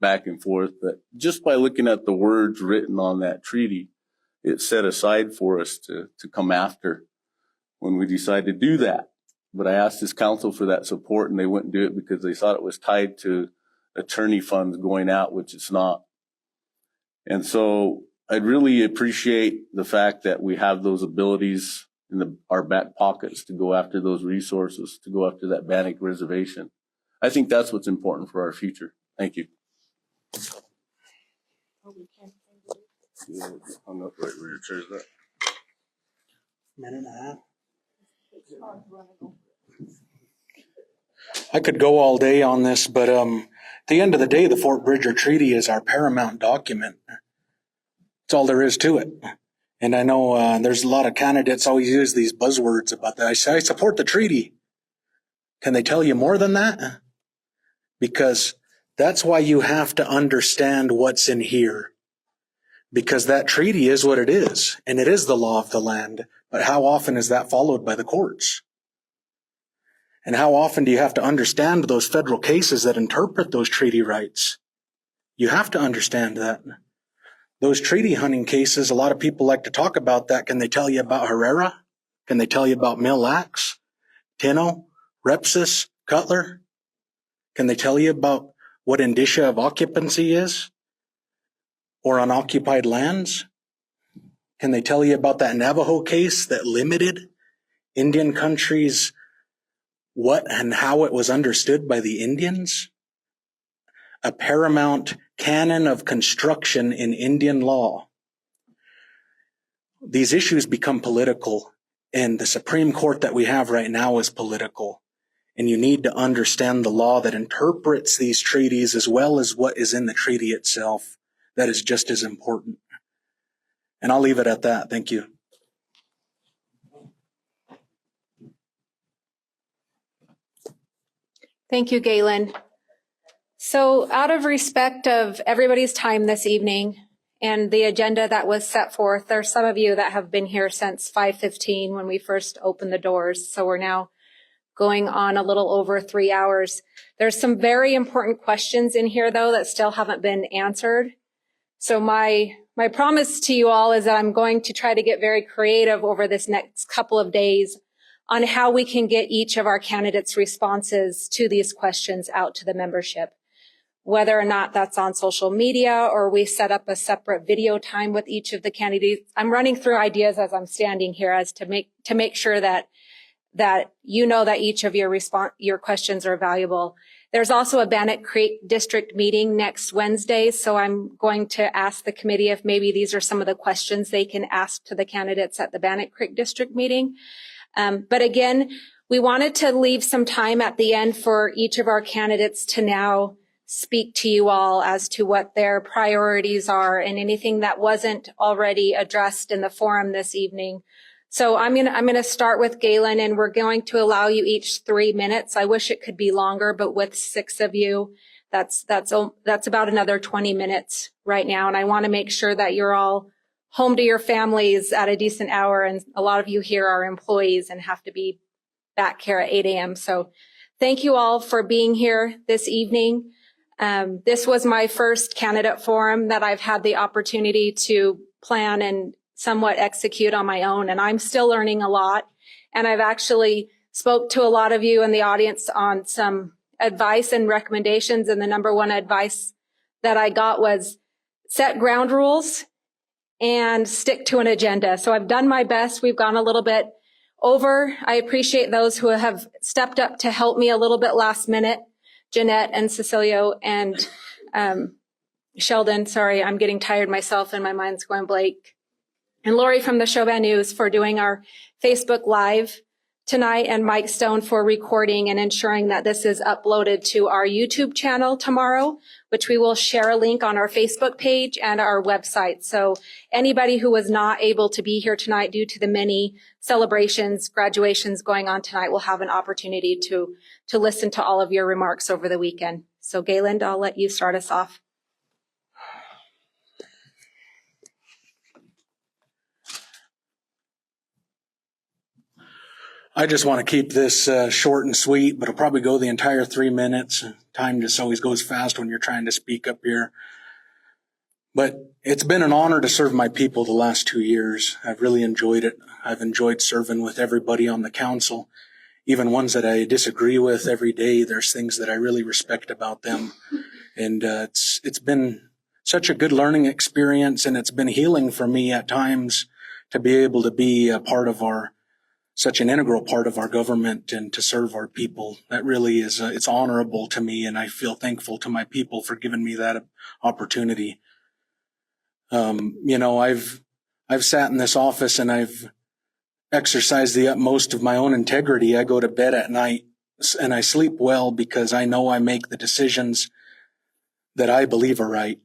back and forth, but just by looking at the words written on that treaty, it's set aside for us to come after when we decide to do that. But I asked this council for that support, and they wouldn't do it because they thought it was tied to attorney funds going out, which it's not. And so I'd really appreciate the fact that we have those abilities in our back pockets to go after those resources, to go after that Bannock reservation. I think that's what's important for our future. Thank you. Hung up right where your chair's at. Minute and a half. I could go all day on this, but at the end of the day, the Fort Bridger Treaty is our paramount document. That's all there is to it. And I know there's a lot of candidates always use these buzzwords about that. I say, I support the treaty. Can they tell you more than that? Because that's why you have to understand what's in here. Because that treaty is what it is, and it is the law of the land. But how often is that followed by the courts? And how often do you have to understand those federal cases that interpret those treaty rights? You have to understand that. Those treaty hunting cases, a lot of people like to talk about that. Can they tell you about Herrera? Can they tell you about Mille Lacs, Tino, Repsis, Cutler? Can they tell you about what indicia of occupancy is? Or unoccupied lands? Can they tell you about that Navajo case that limited Indian countries, what and how it was understood by the Indians? A paramount canon of construction in Indian law. These issues become political, and the Supreme Court that we have right now is political. And you need to understand the law that interprets these treaties as well as what is in the treaty itself. That is just as important. And I'll leave it at that. Thank you. Thank you, Galen. So out of respect of everybody's time this evening and the agenda that was set forth, there's some of you that have been here since 5:15 when we first opened the doors. So we're now going on a little over 3 hours. There's some very important questions in here, though, that still haven't been answered. So my promise to you all is that I'm going to try to get very creative over this next couple of days on how we can get each of our candidates' responses to these questions out to the membership. Whether or not that's on social media or we set up a separate video time with each of the candidates. I'm running through ideas as I'm standing here as to make sure that you know that each of your questions are valuable. There's also a Bannock Creek District meeting next Wednesday, so I'm going to ask the committee if maybe these are some of the questions they can ask to the candidates at the Bannock Creek District meeting. But again, we wanted to leave some time at the end for each of our candidates to now speak to you all as to what their priorities are and anything that wasn't already addressed in the forum this evening. So I'm going to start with Galen, and we're going to allow you each 3 minutes. I wish it could be longer, but with 6 of you, that's about another 20 minutes right now. And I want to make sure that you're all home to your families at a decent hour. And a lot of you here are employees and have to be back here at 8 a.m. So thank you all for being here this evening. This was my first candidate forum that I've had the opportunity to plan and somewhat execute on my own, and I'm still learning a lot. And I've actually spoke to a lot of you in the audience on some advice and recommendations, and the number one advice that I got was set ground rules and stick to an agenda. So I've done my best. We've gone a little bit over. I appreciate those who have stepped up to help me a little bit last minute. Jeanette and Cecilio and Sheldon, sorry, I'm getting tired myself and my mind's going blank. And Lori from the Shoshone News for doing our Facebook Live tonight, and Mike Stone for recording and ensuring that this is uploaded to our YouTube channel tomorrow, which we will share a link on our Facebook page and our website. So anybody who was not able to be here tonight due to the many celebrations, graduations going on tonight will have an opportunity to listen to all of your remarks over the weekend. So Galen, I'll let you start us off. I just want to keep this short and sweet, but it'll probably go the entire 3 minutes. Time just always goes fast when you're trying to speak up here. But it's been an honor to serve my people the last 2 years. I've really enjoyed it. I've enjoyed serving with everybody on the council, even ones that I disagree with every day. There's things that I really respect about them. And it's been such a good learning experience, and it's been healing for me at times to be able to be a part of such an integral part of our government and to serve our people. That really is, it's honorable to me, and I feel thankful to my people for giving me that opportunity. I've sat in this office and I've exercised the utmost of my own integrity. I go to bed at night and I sleep well because I know I make the decisions that I believe are right.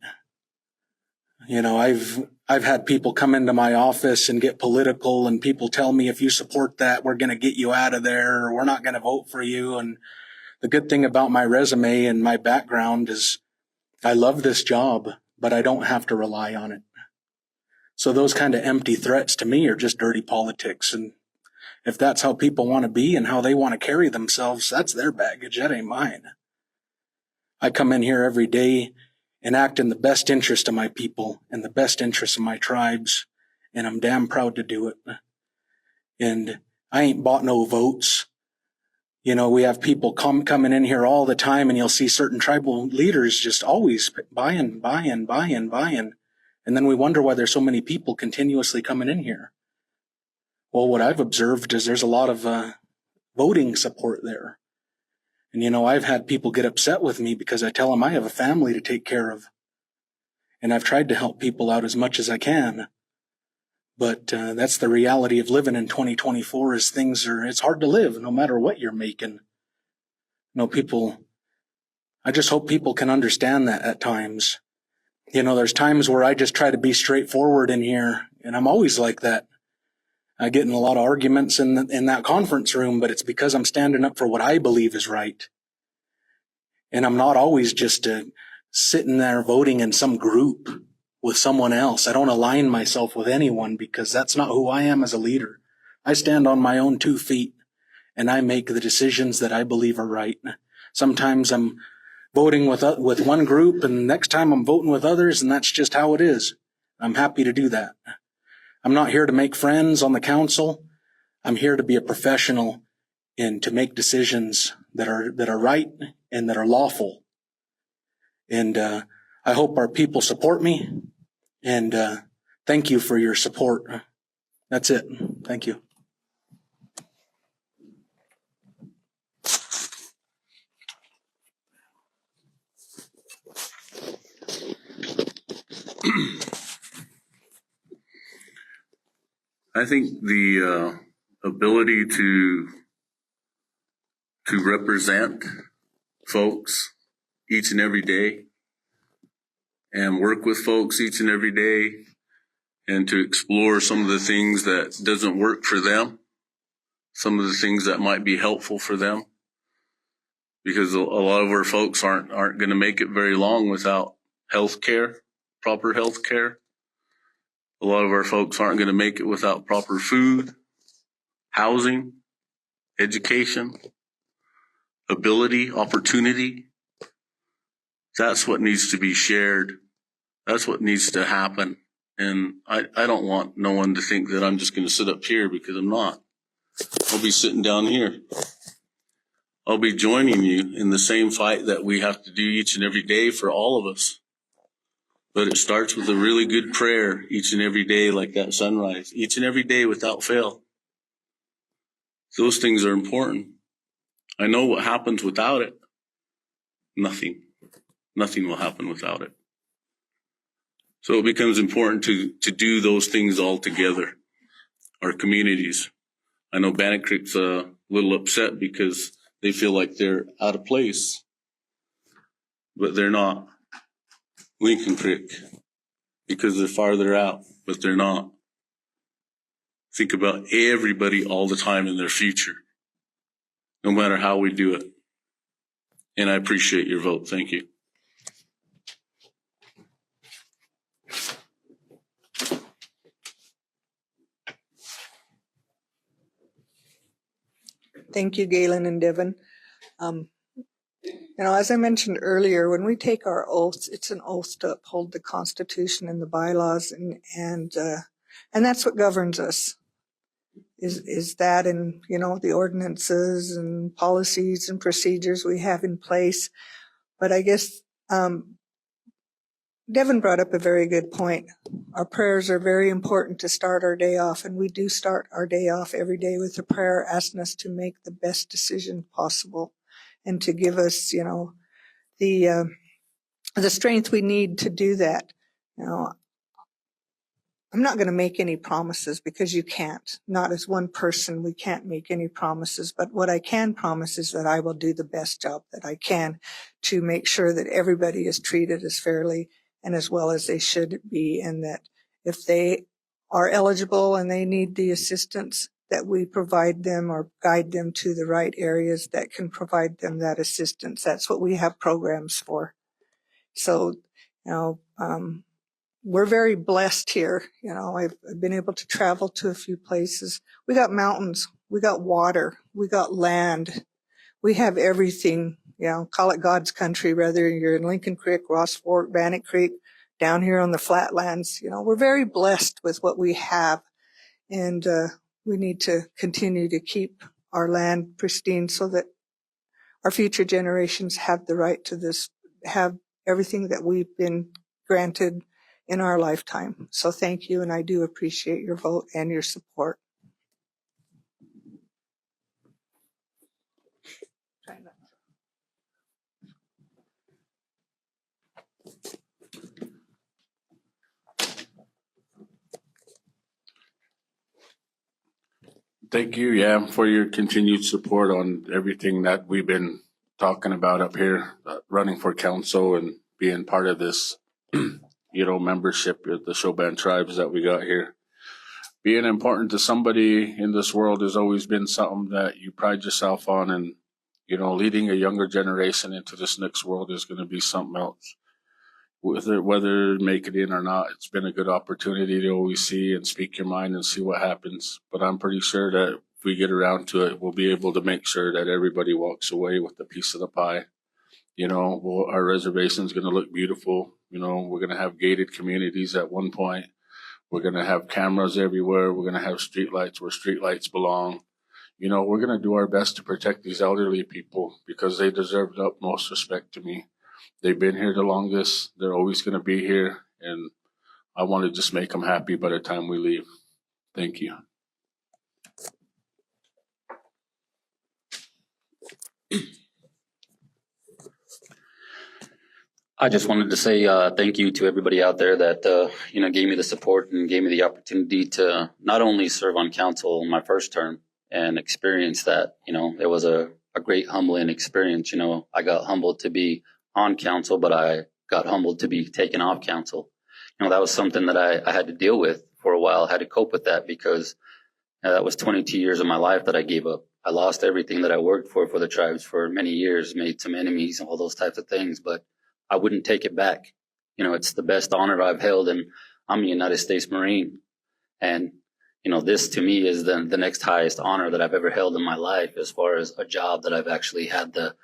I've had people come into my office and get political, and people tell me, if you support that, we're going to get you out of there, or we're not going to vote for you. And the good thing about my resume and my background is I love this job, but I don't have to rely on it. So those kind of empty threats to me are just dirty politics. And if that's how people want to be and how they want to carry themselves, that's their baggage. That ain't mine. I come in here every day and act in the best interest of my people and the best interest of my tribes, and I'm damn proud to do it. And I ain't bought no votes. We have people coming in here all the time, and you'll see certain tribal leaders just always buying. And then we wonder why there's so many people continuously coming in here. Well, what I've observed is there's a lot of voting support there. And, I've had people get upset with me because I tell them I have a family to take care of. And I've tried to help people out as much as I can. But that's the reality of living in 2024 is it's hard to live no matter what you're making. I just hope people can understand that at times. There's times where I just try to be straightforward in here, and I'm always like that. I get in a lot of arguments in that conference room, but it's because I'm standing up for what I believe is right. And I'm not always just sitting there voting in some group with someone else. I don't align myself with anyone because that's not who I am as a leader. I stand on my own 2 feet and I make the decisions that I believe are right. Sometimes I'm voting with one group, and next time I'm voting with others, and that's just how it is. I'm happy to do that. I'm not here to make friends on the council. I'm here to be a professional and to make decisions that are right and that are lawful. And I hope our people support me. And thank you for your support. That's it. Thank you. I think the ability to represent folks each and every day and work with folks each and every day and to explore some of the things that doesn't work for them, some of the things that might be helpful for them. Because a lot of our folks aren't going to make it very long without health care, proper health care. A lot of our folks aren't going to make it without proper food, housing, education, ability, opportunity. That's what needs to be shared. That's what needs to happen. And I don't want no one to think that I'm just going to sit up here, because I'm not. I'll be sitting down here. I'll be joining you in the same fight that we have to do each and every day for all of us. But it starts with a really good prayer each and every day, like that sunrise, each and every day without fail. Those things are important. I know what happens without it. Nothing. Nothing will happen without it. So it becomes important to do those things all together. Our communities. I know Bannock Creek's a little upset because they feel like they're out of place. But they're not. Lincoln Creek, because they're farther out, but they're not. Think about everybody all the time in their future, no matter how we do it. And I appreciate your vote. Thank you. Thank you, Galen and Devin. As I mentioned earlier, when we take our oaths, it's an oath to uphold the Constitution and the bylaws, and that's what governs us. Is that, and the ordinances and policies and procedures we have in place. But I guess Devin brought up a very good point. Our prayers are very important to start our day off, and we do start our day off every day with a prayer asking us to make the best decision possible and to give us, the strength we need to do that. I'm not going to make any promises, because you can't. Not as one person, we can't make any promises. But what I can promise is that I will do the best job that I can to make sure that everybody is treated as fairly and as well as they should be, and that if they are eligible and they need the assistance, that we provide them or guide them to the right areas that can provide them that assistance. That's what we have programs for. So, we're very blessed here. I've been able to travel to a few places. We got mountains, we got water, we got land. We have everything, call it God's country, whether you're in Lincoln Creek, Ross Fork, Bannock Creek, down here on the flatlands. We're very blessed with what we have. And we need to continue to keep our land pristine so that our future generations have the right to this, have everything that we've been granted in our lifetime. So thank you, and I do appreciate your vote and your support. Thank you, for your continued support on everything that we've been talking about up here, running for council and being part of this, membership of the Shoshone tribes that we got here. Being important to somebody in this world has always been something that you pride yourself on, and, leading a younger generation into this next world is going to be something else. Whether make it in or not, it's been a good opportunity to always see and speak your mind and see what happens. But I'm pretty sure that if we get around to it, we'll be able to make sure that everybody walks away with a piece of the pie. Our reservation is going to look beautiful. We're going to have gated communities at one point. We're going to have cameras everywhere. We're going to have streetlights where streetlights belong. We're going to do our best to protect these elderly people, because they deserve the utmost respect to me. They've been here the longest. They're always going to be here. And I want to just make them happy by the time we leave. Thank you. I just wanted to say thank you to everybody out there that gave me the support and gave me the opportunity to not only serve on council in my first term and experience that. It was a great humbling experience. I got humbled to be on council, but I got humbled to be taken off council. That was something that I had to deal with for a while. I had to cope with that because that was 22 years of my life that I gave up. I lost everything that I worked for the tribes for many years, made some enemies, all those types of things, but I wouldn't take it back. It's the best honor I've held, and I'm a United States Marine. And, this to me is the next highest honor that I've ever held in my life as far as a job that I've actually had the,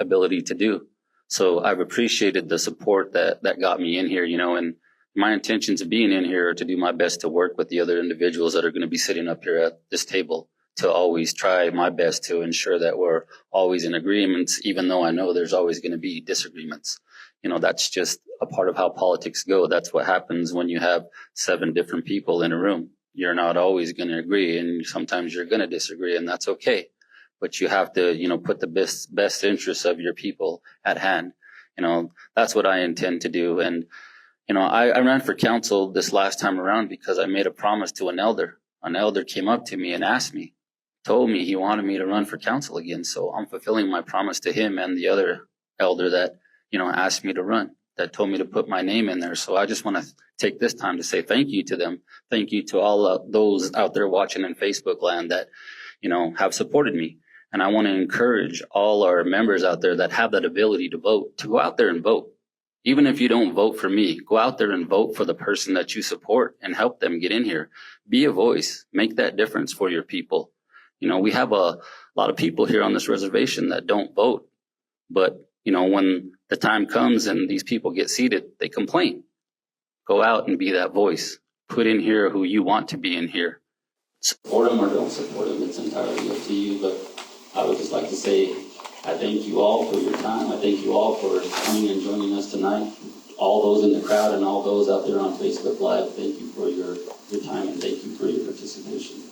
ability to do. So I've appreciated the support that got me in here, and my intentions of being in here are to do my best to work with the other individuals that are going to be sitting up here at this table, to always try my best to ensure that we're always in agreements, even though I know there's always going to be disagreements. That's just a part of how politics go. That's what happens when you have 7 different people in a room. You're not always going to agree, and sometimes you're going to disagree, and that's okay. But you have to, put the best interests of your people at hand. That's what I intend to do. And, I ran for council this last time around because I made a promise to an elder. An elder came up to me and asked me, told me he wanted me to run for council again. So I'm fulfilling my promise to him and the other elder that, asked me to run, that told me to put my name in there. So I just want to take this time to say thank you to them. Thank you to all of those out there watching in Facebook land that, have supported me. And I want to encourage all our members out there that have that ability to vote, to go out there and vote. Even if you don't vote for me, go out there and vote for the person that you support and help them get in here. Be a voice. Make that difference for your people. We have a lot of people here on this reservation that don't vote. But, when the time comes and these people get seated, they complain. Go out and be that voice. Put in here who you want to be in here. Support them or don't support them. It's entirely up to you. But I would just like to say I thank you all for your time. I thank you all for coming and joining us tonight. All those in the crowd and all those out there on Facebook Live, thank you for your time and thank you for your participation.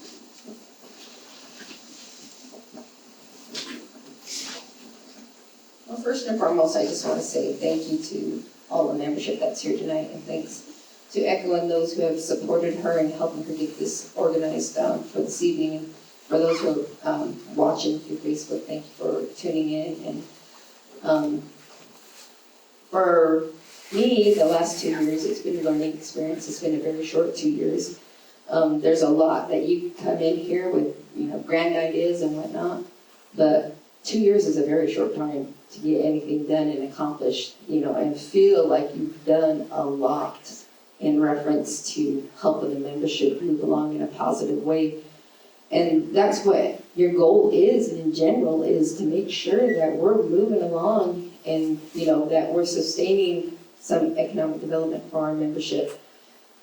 Well, first and foremost, I just want to say thank you to all the membership that's here tonight, and thanks to Echo and those who have supported her and helping her get this organized for this evening. And for those who are watching through Facebook, thank you for tuning in. And for me, the last 2 years, it's been a learning experience. It's been a very short 2 years. There's a lot that you come in here with, grand ideas and whatnot, but 2 years is a very short time to get anything done and accomplished, and feel like you've done a lot in reference to helping the membership move along in a positive way. And that's what your goal is in general, is to make sure that we're moving along and, that we're sustaining some economic development for our membership,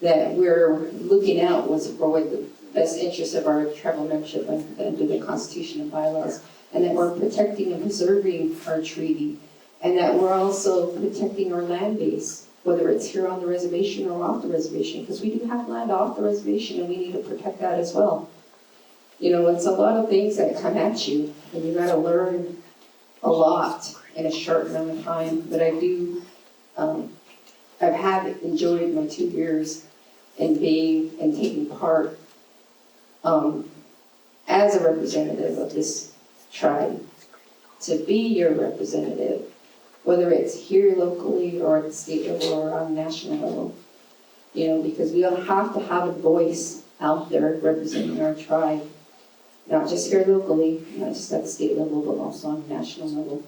that we're looking out for what the best interests of our tribal membership under the Constitution and bylaws, and that we're protecting and preserving our treaty, and that we're also protecting our land base, whether it's here on the reservation or off the reservation, because we do have land off the reservation and we need to protect that as well. It's a lot of things that come at you, and you got to learn a lot in a short amount of time. But I do, I've enjoyed my 2 years in being and taking part as a representative of this tribe, to be your representative, whether it's here locally or at the state level or on national level, because we all have to have a voice out there representing our tribe, not just here locally, not just at the state level, but also on the national level.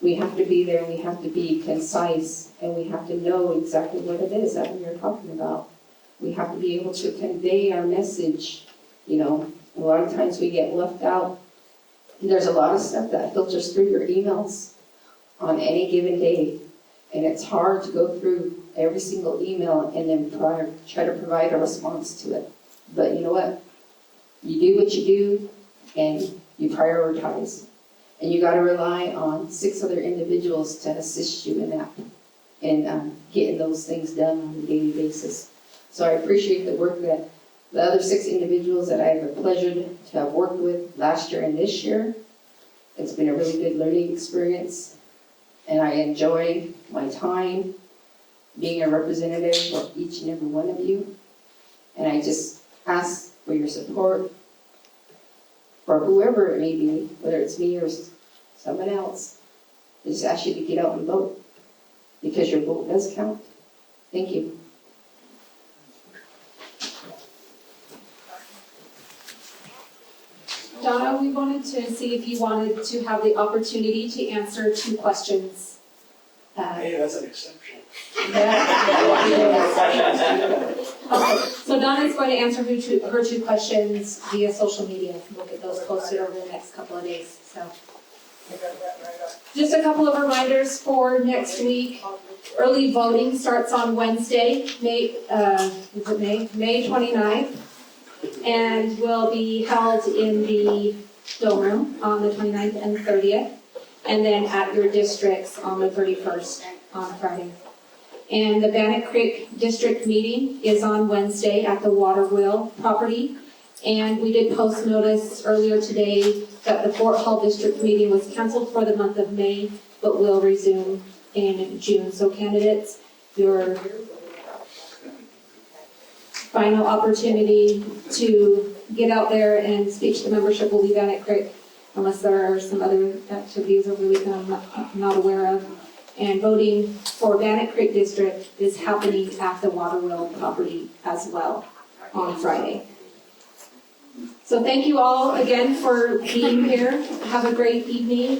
We have to be there, we have to be concise, and we have to know exactly what it is that we're talking about. We have to be able to convey our message. A lot of times we get left out. There's a lot of stuff that filters through your emails on any given day, and it's hard to go through every single email and then try to provide a response to it. But you know what? You do what you do, and you prioritize. And you got to rely on 6 other individuals to assist you in that, and getting those things done on a daily basis. So I appreciate the work that the other 6 individuals that I have the pleasure to have worked with last year and this year. It's been a really good learning experience, and I enjoy my time being a representative for each and every one of you. And I just ask for your support for whoever it may be, whether it's me or someone else, I just ask you to get out and vote, because your vote does count. Thank you. Donna, we wanted to see if you wanted to have the opportunity to answer 2 questions. Hey, that's an exception. Okay, so Donna's going to answer her 2 questions via social media. We'll get those posted over the next couple of days, so. Just a couple of reminders for next week. Early voting starts on Wednesday, May 29th, and will be held in the Dome Room on the 29th and 30th, and then at your districts on the 31st on Friday. And the Bannock Creek District meeting is on Wednesday at the Water Wheel property. And we did post notice earlier today that the Fort Hall District meeting was canceled for the month of May, but will resume in June. So candidates, your final opportunity to get out there and speak to the membership will be Bannock Creek, unless there are some other activities over the weekend I'm not aware of. And voting for Bannock Creek District is happening at the Water Wheel property as well on Friday. So thank you all again for being here. Have a great evening.